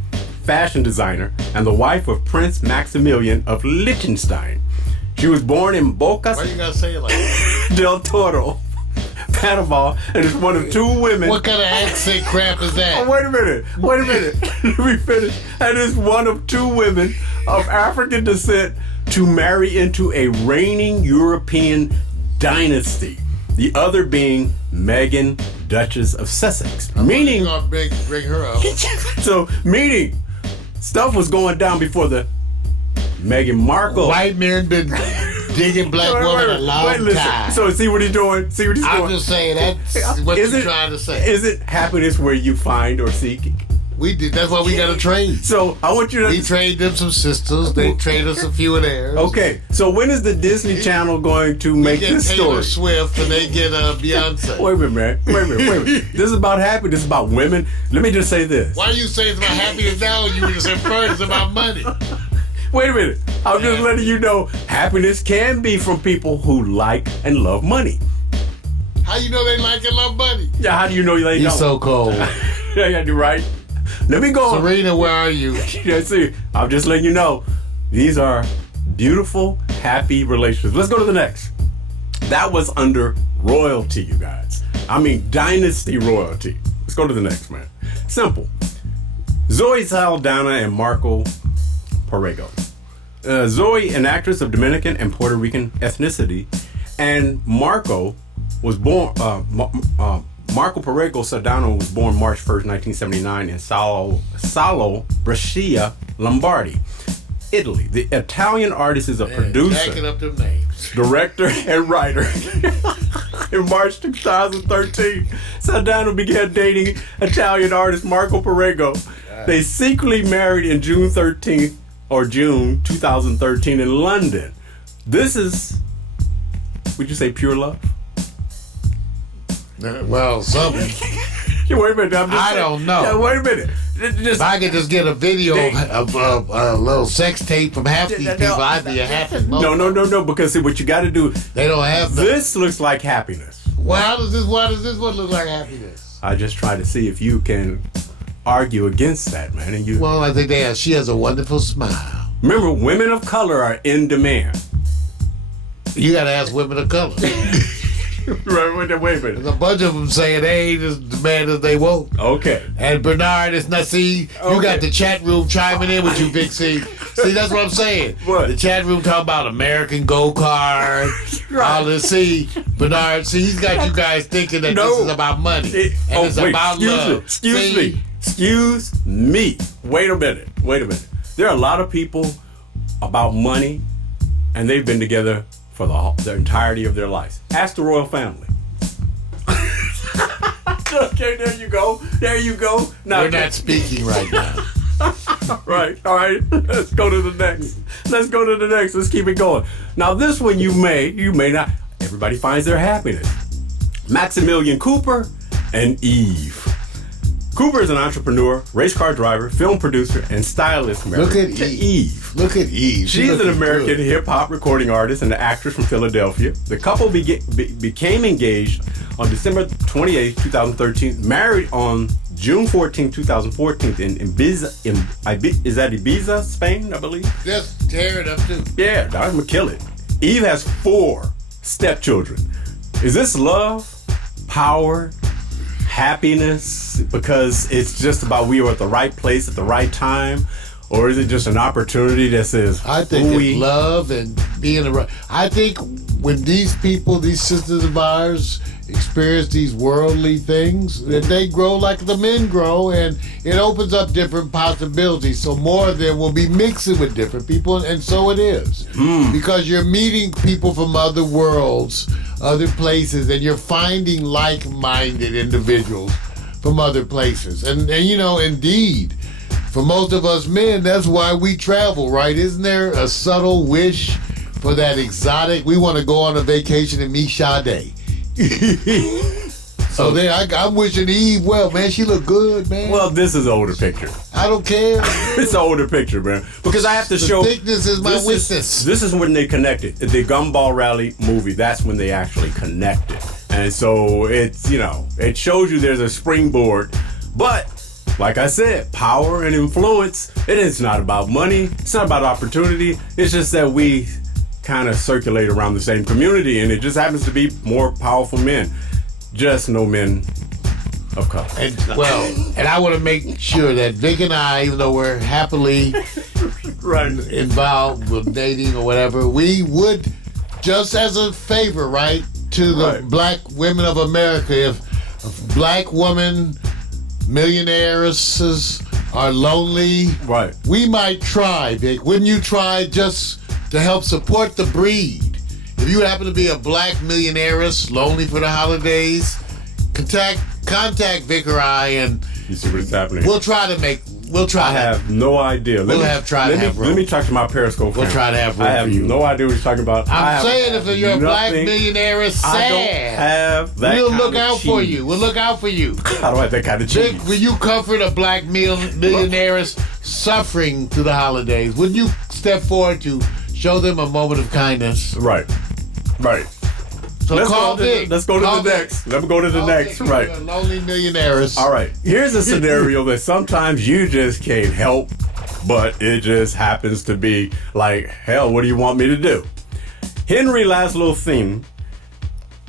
fashion designer and the wife of Prince Maximilian of Liechtenstein. She was born in Boca Why you gotta say it like that? del Toro, Panama, and is one of 2 women. What kind of accent crap is that? Oh, wait a minute. Let me finish. And is one of 2 women of African descent to marry into a reigning European dynasty. The other being Meghan, Duchess of Sussex. Meaning, you're gonna bring her up. So, meaning, stuff was going down before the Meghan Markle. White men been digging black women a long time. So, see what he's doing? I'm just saying that's what you're trying to say. Is it happiness where you find or seek? We did. That's why we got to trade. So I want you to. We trade them some sisters. They trade us a few of theirs. Okay. So when is the Disney Channel going to make this Taylor story? Swift and they get Beyonce. Wait a minute, man. Wait a minute. This is about happiness. This is about women. Let me just say this. Why are you saying it's about happiness now? You were just inferring it's about money. Wait a minute. I'm just letting you know happiness can be from people who like and love money. How you know they like and love money? Yeah. How do you know they don't? You're so cold. Yeah, you're right. Let me go. Serena, where are you? Yeah, see, I'm just letting you know these are beautiful, happy relationships. Let's go to the next. That was under royalty, you guys. I mean, dynasty royalty. Let's go to the next, man. Simple. Zoe Saldana and Marco Perego. Zoe, an actress of Dominican and Puerto Rican ethnicity, and Marco was born. Marco Perego Sardano was born March 1st, 1979, in Salo, Brescia, Lombardy, Italy. The Italian artist is a producer, Jacking up them names. director, and writer. In March 2013, Sardano began dating Italian artist Marco Perego. They secretly married in June 2013 in London. This is, would you say, pure love? Well, something. Wait a minute. I don't know. Yeah, wait a minute. If I could just get a video of a little sex tape from half these people, I'd be a happy mother. No. Because see, what you got to do. They don't have This looks like happiness. Why does this one look like happiness? I just try to see if you can argue against that, man. And you. Well, I think she has a wonderful smile. Remember, women of color are in demand. You got to ask women of color. Right, wait a minute. There's a bunch of them saying they ain't as demand as they want. Okay. And Bernard is not. See, you got the chat room chiming in with you, Big C. See, that's what I'm saying. What? The chat room talking about American Go Card, all this. See, Bernard. See, he's got you guys thinking that this is about money and it's about love. Excuse me. Wait a minute. There are a lot of people about money, and they've been together for the entirety of their lives. Ask the royal family. Okay, there you go. Now, We're not speaking right now. Right, all right. Let's go to the next. Let's keep it going. Now, this one you may not. Everybody finds their happiness. Maximilian Cooper and Eve. Cooper is an entrepreneur, race car driver, film producer, and stylist married Look at to Eve. Look at Eve. She's an American good. hip-hop recording artist and an actress from Philadelphia. The couple became engaged on December 28, 2013, married on June 14, 2014 in Ibiza. Is that Ibiza, Spain, I believe? Just tear it up, too. Yeah, I'm going to kill it. Eve has 4 stepchildren. Is this love, power, happiness, because it's just about we were at the right place at the right time? Or is it just an opportunity that says, I think it's love and being the right. I think when these people, these sisters of ours, experience these worldly things, that they grow like the men grow, and it opens up different possibilities. So more of them will be mixing with different people, and so it is. Because you're meeting people from other worlds, other places, and you're finding like-minded individuals from other places. And you know, indeed, for most of us men, that's why we travel, right? Isn't there a subtle wish for that exotic? We want to go on a vacation and meet Sade. So then I'm wishing Eve well, man. She look good, man. Well, this is an older picture. I don't care. It's an older picture, man. Because I have to show. Thickness is my witness. This is when they connected. The Gumball Rally movie, that's when they actually connected. And so it's, it shows you there's a springboard. But, like I said, power and influence, it is not about money. It's not about opportunity. It's just that we kind of circulate around the same community, and it just happens to be more powerful men. Just no men of color. And I want to make sure that Vic and I, even though we're happily involved with dating or whatever, we would, just as a favor, right, to the black women of America, if a black woman millionairesses are lonely, we might try, Vic. Wouldn't you try just to help support the breed? If you happen to be a black millionairess, lonely for the holidays, contact Vic or I, and you see what's happening. We'll try. I have no idea. Let me talk to my Periscope family. We'll try to have room I have for you. No idea what you're talking about. I'm saying if you're a black millionaire, sad. I don't have that. We'll look out for you. We'll look out for you. I don't have that kind of cheese. Vic, will you comfort a black millionaire suffering through the holidays? Wouldn't you step forward to show them a moment of kindness? Right. So let's go to the next. Let me go to the next. Right. Lonely millionaires. All right. Here's a scenario that sometimes you just can't help, but it just happens to be like, hell, what do you want me to do? Henry Laszlo Thiem,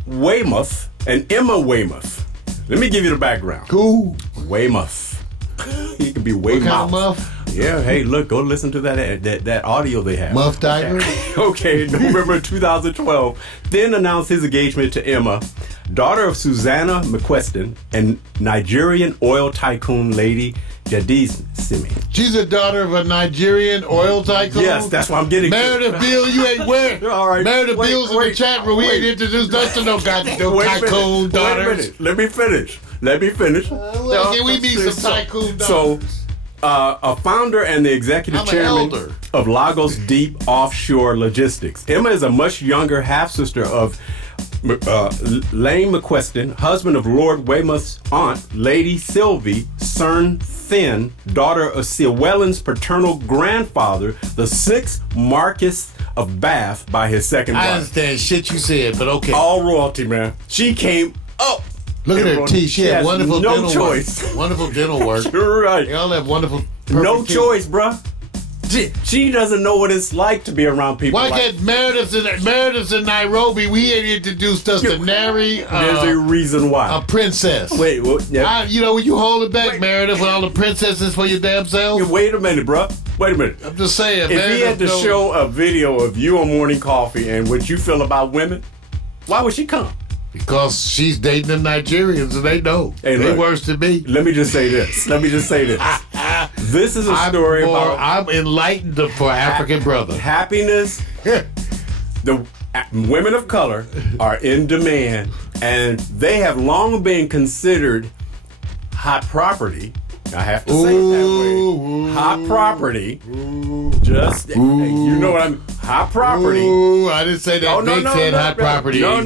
Weymouth, and Emma Weymouth. Let me give you the background. Cool. Weymouth. He could be Weymouth. What kind of muff? Yeah, hey, look, go listen to that audio they have. Muff Diver? Okay, November 2012, then announced his engagement to Emma, daughter of Susanna McQuestion and Nigerian oil tycoon Lady Jadis Simi. She's a daughter of a Nigerian oil tycoon? Yes, that's what I'm getting Meredith Bill, you ain't where? All right. Meredith Bill's in the chat room. We ain't introduced us to no goddamn tycoon daughters. Let me finish. Can we meet some tycoon daughters? So, a founder and the executive I'm an chairman elder. of Lagos Deep Offshore Logistics. Emma is a much younger half-sister of Lane McQuestion, husband of Lord Weymouth's aunt, Lady Sylvie Cern Thin, daughter of Llewellyn's paternal grandfather, the 6th Marquess of Bath by his second wife. I understand shit you said, but okay. All royalty, man. She came up. Look at her teeth. She had has wonderful no dental choice. work. Wonderful dental work. You're right. They all have wonderful. No perfect teeth. choice, bruh. She doesn't know what it's like to be around people. Why like can't Meredith's in Nairobi? We ain't introduced us to nary There's a reason why. a princess. Wait, yeah. You know, when you hold it back, Meredith, with all the princesses for your damn self. Wait a minute, bruh. Wait a minute. I'm just saying, If he had to show a video of you on Morning Coffee and what you feel about women, why would she come? Because she's dating the Nigerians and they know. Hey, they look. worse than me. Let me just say this. This is a story about I'm enlightened for African brother. happiness. The women of color are in demand, and they have long been considered hot property. I have to say it that way. Hot property. Just, hey, you know what I mean? Hot property. Ooh, I didn't say that. Big said hot property. No.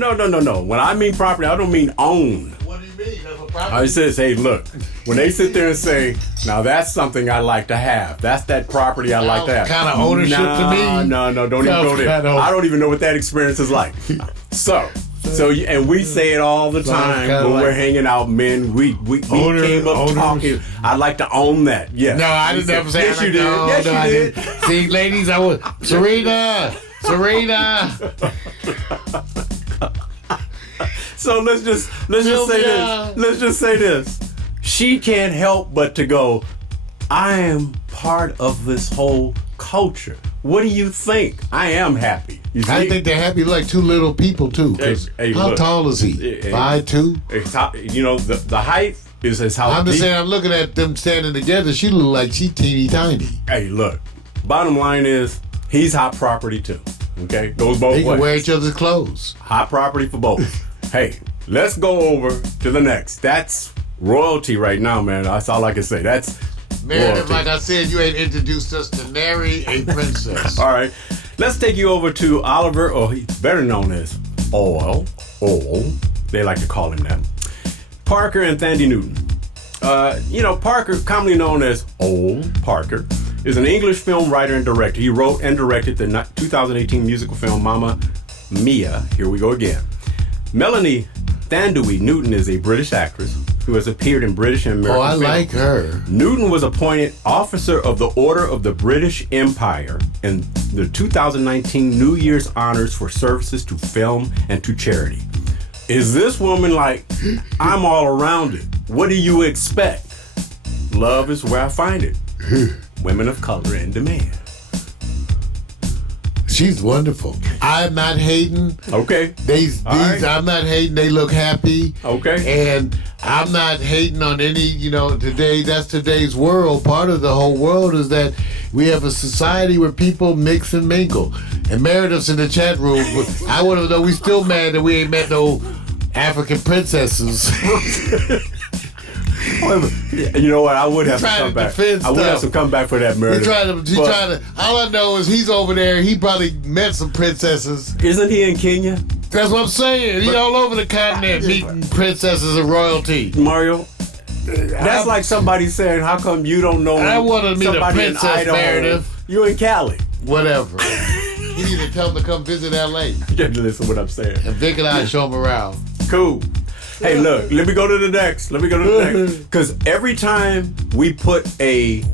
When I mean property, I don't mean own. What do you mean? That's a property. I says, hey, look, when they sit there and say, now that's something I like to have. That's that property I like to have. Kind of ownership to me. No, don't even go there. I don't even know what that experience is like. And we say it all the time when we're hanging out, men. We came up talking. I'd like to own that. Yes. No, I didn't ever say. Yes, you did. Yes, you did. See, ladies, I was Serena. So let's just say this. Let's just say this. She can't help but to go, I am part of this whole culture. What do you think? I am happy. You see? I think they're happy like two little people too. Hey, how look. tall is he? 5'2"? You know, the height is how I'm just deep. saying, I'm looking at them standing together. She look like she teeny tiny. Hey, look. Bottom line is, he's hot property too. Okay, goes both They ways. can wear each other's clothes. Hot property for both. Hey, let's go over to the next. That's royalty right now, man. That's all I can say. That's Meredith, royalty. like I said, you ain't introduced us to nary a princess. All right, let's take you over to Oliver, or he's better known as Oil. They like to call him that. Parker and Thandie Newton. Parker, commonly known as Old Parker, is an English film writer and director. He wrote and directed the 2018 musical film Mamma Mia. Here we go again. Melanie Thandie Newton is a British actress who has appeared in British and American I films. like her. Newton was appointed Officer of the Order of the British Empire in the 2019 New Year's Honors for services to film and to charity. Is this woman like, I'm all around it? What do you expect? Love is where I find it. Women of color in demand. She's wonderful. I'm not hating. Okay. Right. I'm not hating. They look happy. Okay. And I'm not hating on any, today, that's today's world. Part of the whole world is that we have a society where people mix and mingle. And Meredith's in the chat room. I want to know, we still mad that we ain't met no African princesses. You know what? I would have to come back. I would have to come back for that, Meredith. He's trying to. All I know is he's over there. He probably met some princesses. Isn't he in Kenya? That's what I'm saying. He's all over the continent meeting princesses and royalty. Mario, that's like somebody saying, "How come you don't know?" I want to meet a somebody in princess, Idaho? Meredith. You in Cali? Whatever. You need to tell him to come visit L.A. You have to listen to what I'm saying. And Vic and I show him around. Cool. Hey, look, let me go to the next. Because every time we put a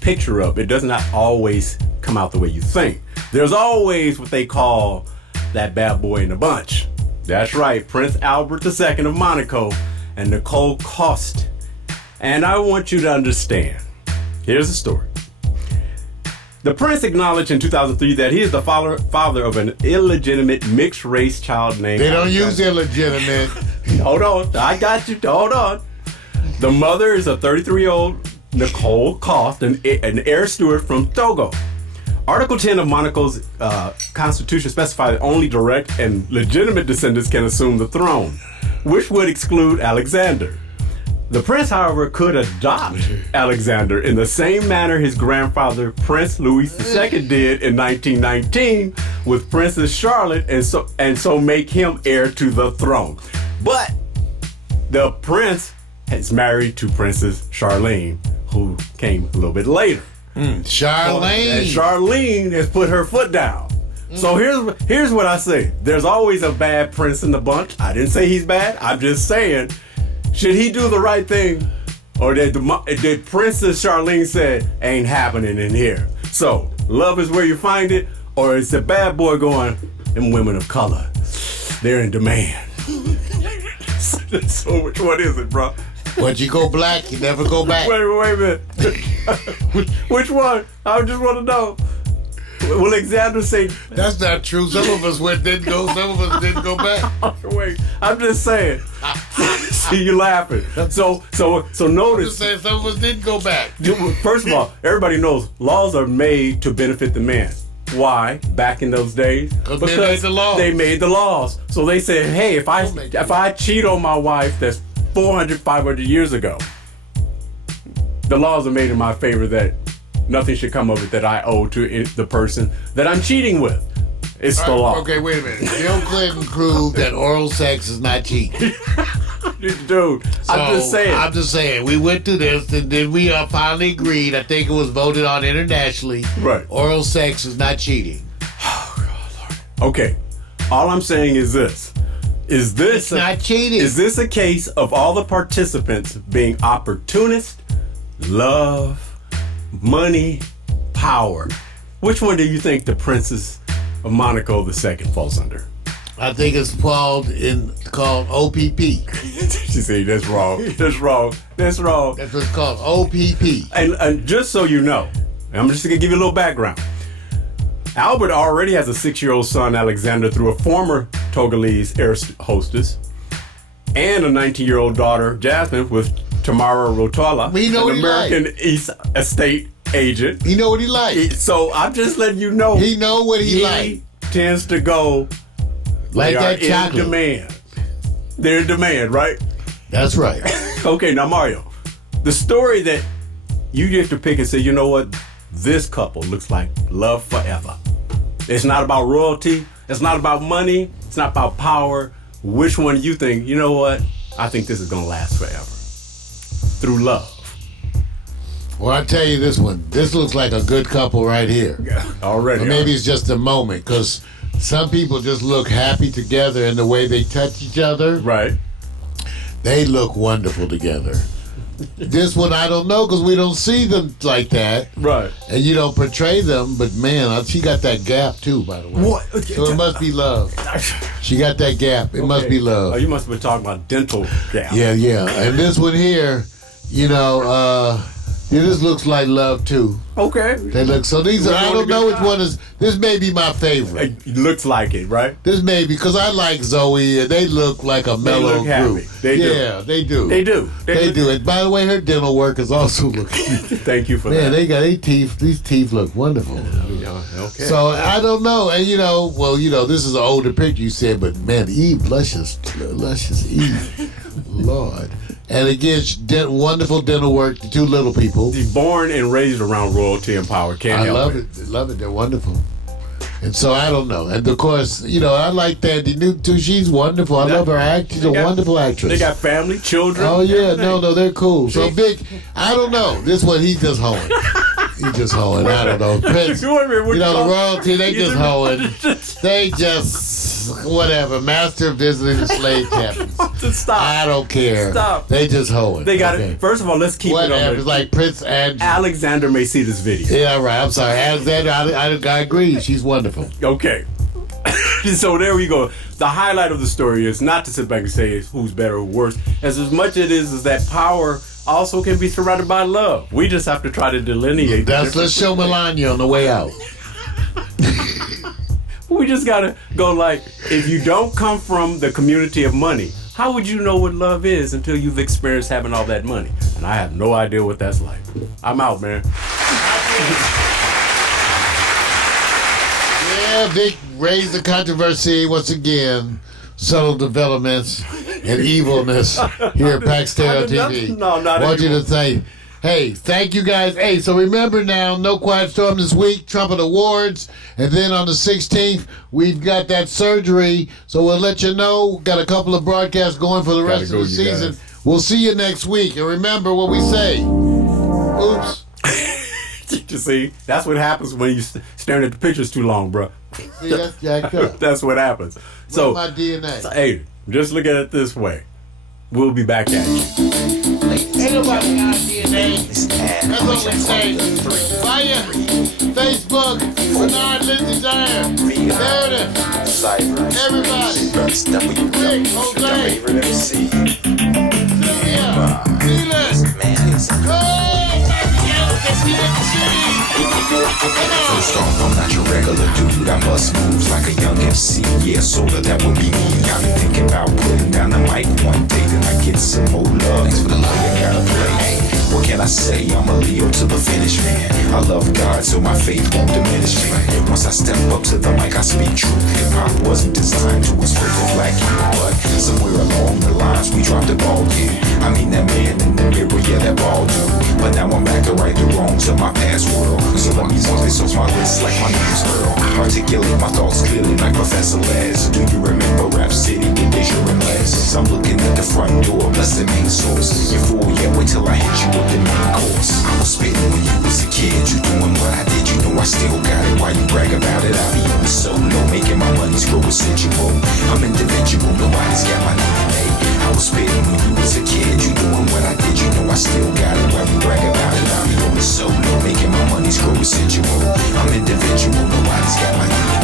picture up, it does not always come out the way you think. There's always what they call that bad boy in the bunch. That's right, Prince Albert II of Monaco and Nicole Coste. And I want you to understand. Here's the story. The prince acknowledged in 2003 that he is the father of an illegitimate mixed-race child named They don't Alexander. use illegitimate. Hold on. I got you. Hold on. The mother is a 33-year-old Nicole Koth, an air steward from Togo. Article 10 of Monaco's constitution specifies that only direct and legitimate descendants can assume the throne, which would exclude Alexander. The prince, however, could adopt Alexander in the same manner his grandfather, Prince Louis II, did in 1919 with Princess Charlotte, and so make him heir to the throne. But the prince is married to Princess Charlene, who came a little bit later. Charlene. And Charlene has put her foot down. So here's what I say. There's always a bad prince in the bunch. I didn't say he's bad. I'm just saying, should he do the right thing? Or did Princess Charlene said, ain't happening in here? So, love is where you find it, or it's the bad boy going, them women of color, they're in demand. So which one is it, bro? Once you go black, you never go back. Wait a minute. Which one? I just want to know. Will Alexander say? That's not true. Some of us didn't go. Some of us didn't go back. Wait, I'm just saying. See, you laughing. So I'm just notice. saying some of us didn't go back. First of all, everybody knows laws are made to benefit the man. Why? Back in those days, Because they made the laws. They made the laws. So they said, hey, if I cheat on my wife, that's 400, 500 years ago. The laws are made in my favor that nothing should come of it that I owe to the person that I'm cheating with. It's the law. Okay, wait a minute. Bill Clinton proved that oral sex is not cheating. Dude, I'm just saying. I'm just saying. We went through this, and then we finally agreed. I think it was voted on internationally. Right. Oral sex is not cheating. Okay. All I'm saying is this. It's not cheating. Is this a case of all the participants being opportunist, love, money, power? Which one do you think the Princess of Monaco II falls under? I think it's called OPP. She said, that's wrong. That's wrong. That's wrong. That's what it's called, OPP. And just so you know, I'm just going to give you a little background. Albert already has a 6-year-old son, Alexander, through a former Togolese air hostess, and a 19-year-old daughter, Jasmine, with Tamara Rotola, We know an what he American East Estate agent. You know what he like. So I'm just letting you know. He know what he like. Tends to go Like they that are chocolate. in demand. They're in demand, right? That's right. Okay, now Mario, the story that you get to pick and say, you know what, this couple looks like love forever. It's not about royalty. It's not about money. It's not about power. Which one do you think, you know what, I think this is going to last forever? Through love. Well, I'll tell you this one. This looks like a good couple right here. Already. Or maybe it's just a moment, because some people just look happy together in the way they touch each other. Right. They look wonderful together. This one, I don't know, because we don't see them like that. Right. And you don't portray them, but man, she got that gap too, by the way. What? So it must be love. She got that gap. It must be love. Oh, you must have been talking about dental gap. Yeah. And this one here, this looks like love too. Okay. They look, so these are, I don't know which one is, this may be my favorite. It looks like it, right? This may be, because I like Zoe, and they look like a mellow look happy. group. They do. Yeah, they do. They do. They do. And by the way, her dental work is also looking. Thank you for Man, that. they got these teeth look wonderful. Okay. So I don't know, and this is an older picture you said, but man, Eve, luscious Eve, Lord. And again, wonderful dental work. The two little people. He's born and raised around royalty and power. Can't I help love it. Love it. They're wonderful. And so I don't know. And of course, I like Thandie Newton too. She's wonderful. I love her act. She's a wonderful actress. They got family, children. Oh yeah, no, they're cool. So big. I don't know. This one, he's just hoeing. He's just hoeing. I don't know. Prince, the royalty, they just hoeing. They just whatever. Master of visiting the slave captains. Stop. I don't care. Stop. They just hoeing. They got it. First of all, let's keep it Whatever. on. It's like Prince Andrew. Alexander may see this video. Yeah, right. I'm sorry, Alexander. I agree. She's wonderful. Okay. So there we go. The highlight of the story is not to sit back and say who's better or worse, as much as it is that power also can be surrounded by love. We just have to try to delineate. Let's show Melania on the way out. We just gotta go like, if you don't come from the community of money, how would you know what love is until you've experienced having all that money? And I have no idea what that's like. I'm out, man. Yeah, Vic raised the controversy once again. Subtle developments and evilness here at Pax Stereo TV. No, not I want you anymore. to say, hey, thank you guys. Hey, so remember now, No Quiet Storm this week, Trumpet Awards. And then on the 16th, we've got that surgery. So we'll let you know. Got a couple of broadcasts going for the rest of the season. Guys. We'll see you next week. And remember what we say. Oops. You see, that's what happens when you staring at the pictures too long, bro. See, that's jacked up. That's what happens. So, my DNA. hey, just look at it this way. We'll be back at you. Ain't nobody got DNA. That's what we say. Fire, Facebook, Bernard Lindsay Dyer. There it is. Everybody. Rick, Jose. Sylvia. Felix. First off, I'm not your regular dude. I bust moves like a young MC. Yeah, sorta, that would be me. I be thinking about putting down the mic one day. Then I get some more love. Thanks for the love you gotta play. Hey, what can I say? I'm a Leo to the finish, man. I love God, so my faith won't diminish me. Once I step up to the mic, I speak truth. Hip-hop wasn't designed to expose the black youth, but somewhere along the lines, we dropped the ball, yeah. I mean, that man in the mirror, yeah, that ball dude. But now I'm back to right the wrongs of my past world. So let me walk this off my list like my name's Earl. Articulate my thoughts clearly like Professor Les. Do you remember Rap City with Deja and Les? I'm looking at the front door, bless the main source. You fool, yeah, wait till I hit you with the main course. I was spitting when you was a kid. You doing what I did, you know I still got it. Why you brag about it? I be on the solo, making my money screw residual. I'm individual, nobody's got my DNA. I was spitting when you was a kid. You doing what I did, you know I still got it. Why you brag about it? I be on the solo, making my money screw residual. I'm individual, nobody's got my DNA.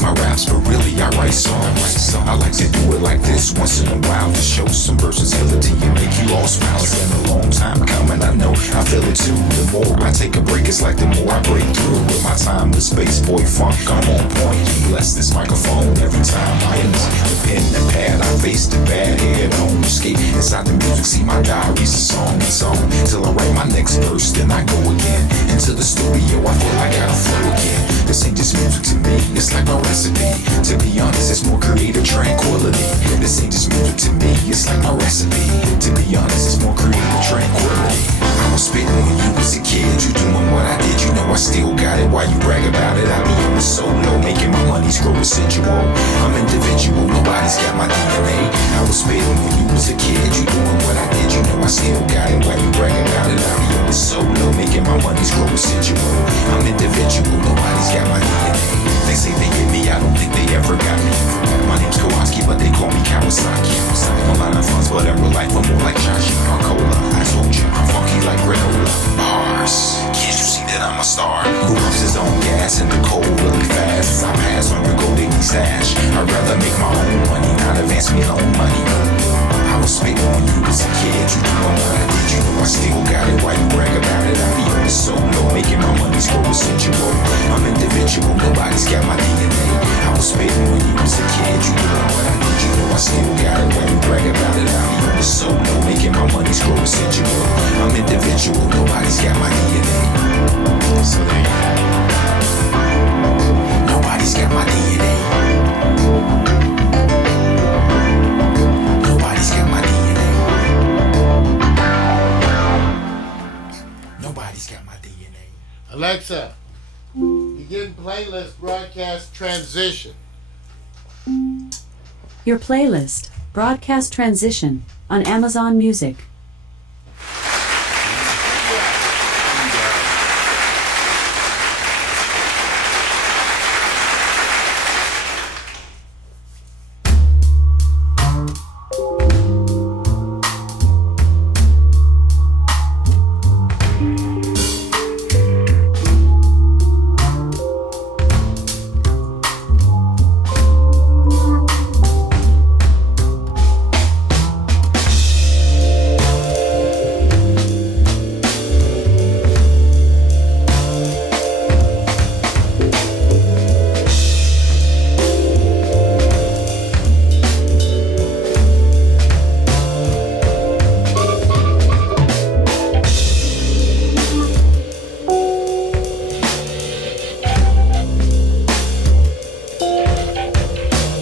My raps, but really I write songs. I like to do it like this once in a while to show some versatility and make you all smile. It's been a long time coming, I know, I feel it too. The more I take a break, it's like the more I break through. With my time with Space Boy Funk, I'm on point. Bless this microphone every time I anoint the pen and pad. I face the bad head on escape inside the music. See my diary's a song and song till I write my next verse. Then I go again into the studio. I feel I gotta flow again. This ain't just music to me, it's like my recipe. To be honest, it's more creative tranquility. This ain't just music to me, it's like my recipe. To be honest, it's more creative tranquility. I was spitting when you was a kid. You doing what I did, you know I still got it. Why you brag about it? I be on the solo, making my money screw residual. I'm individual, nobody's got my DNA. I was spitting when you was a kid. You doing what I did, you know I still got it. Why you brag about it? I be on the solo, making my money screw residual. I'm individual, nobody's got my DNA. They say they get me, I don't think they ever got me. My name's Kowalski, but they call me Kawasaki. I'm a lot of funds, but in real life I'm more like Josh Cola. I told you, I'm funky like granola. Bars, can't you see that I'm a star? Who loves his own gas in the cold really fast? As I pass on your golden stash. I'd rather make my own money, not advance me loan money. I was spitting when you was a kid. You doing what I did, you know I still got it. Why you brag about it? I be on the solo, making my money screw residual. I'm individual, nobody's got my DNA. I was spitting when you was a kid. You doing what I did, you know I still got it. Why you brag about it? I be on the solo, making my money screw residual. I'm individual, nobody's got my DNA. So there you go. Nobody's got my DNA. Nobody's got my DNA. Nobody's got my DNA. Alexa, begin playlist broadcast transition. Your playlist, Broadcast Transition, on Amazon Music.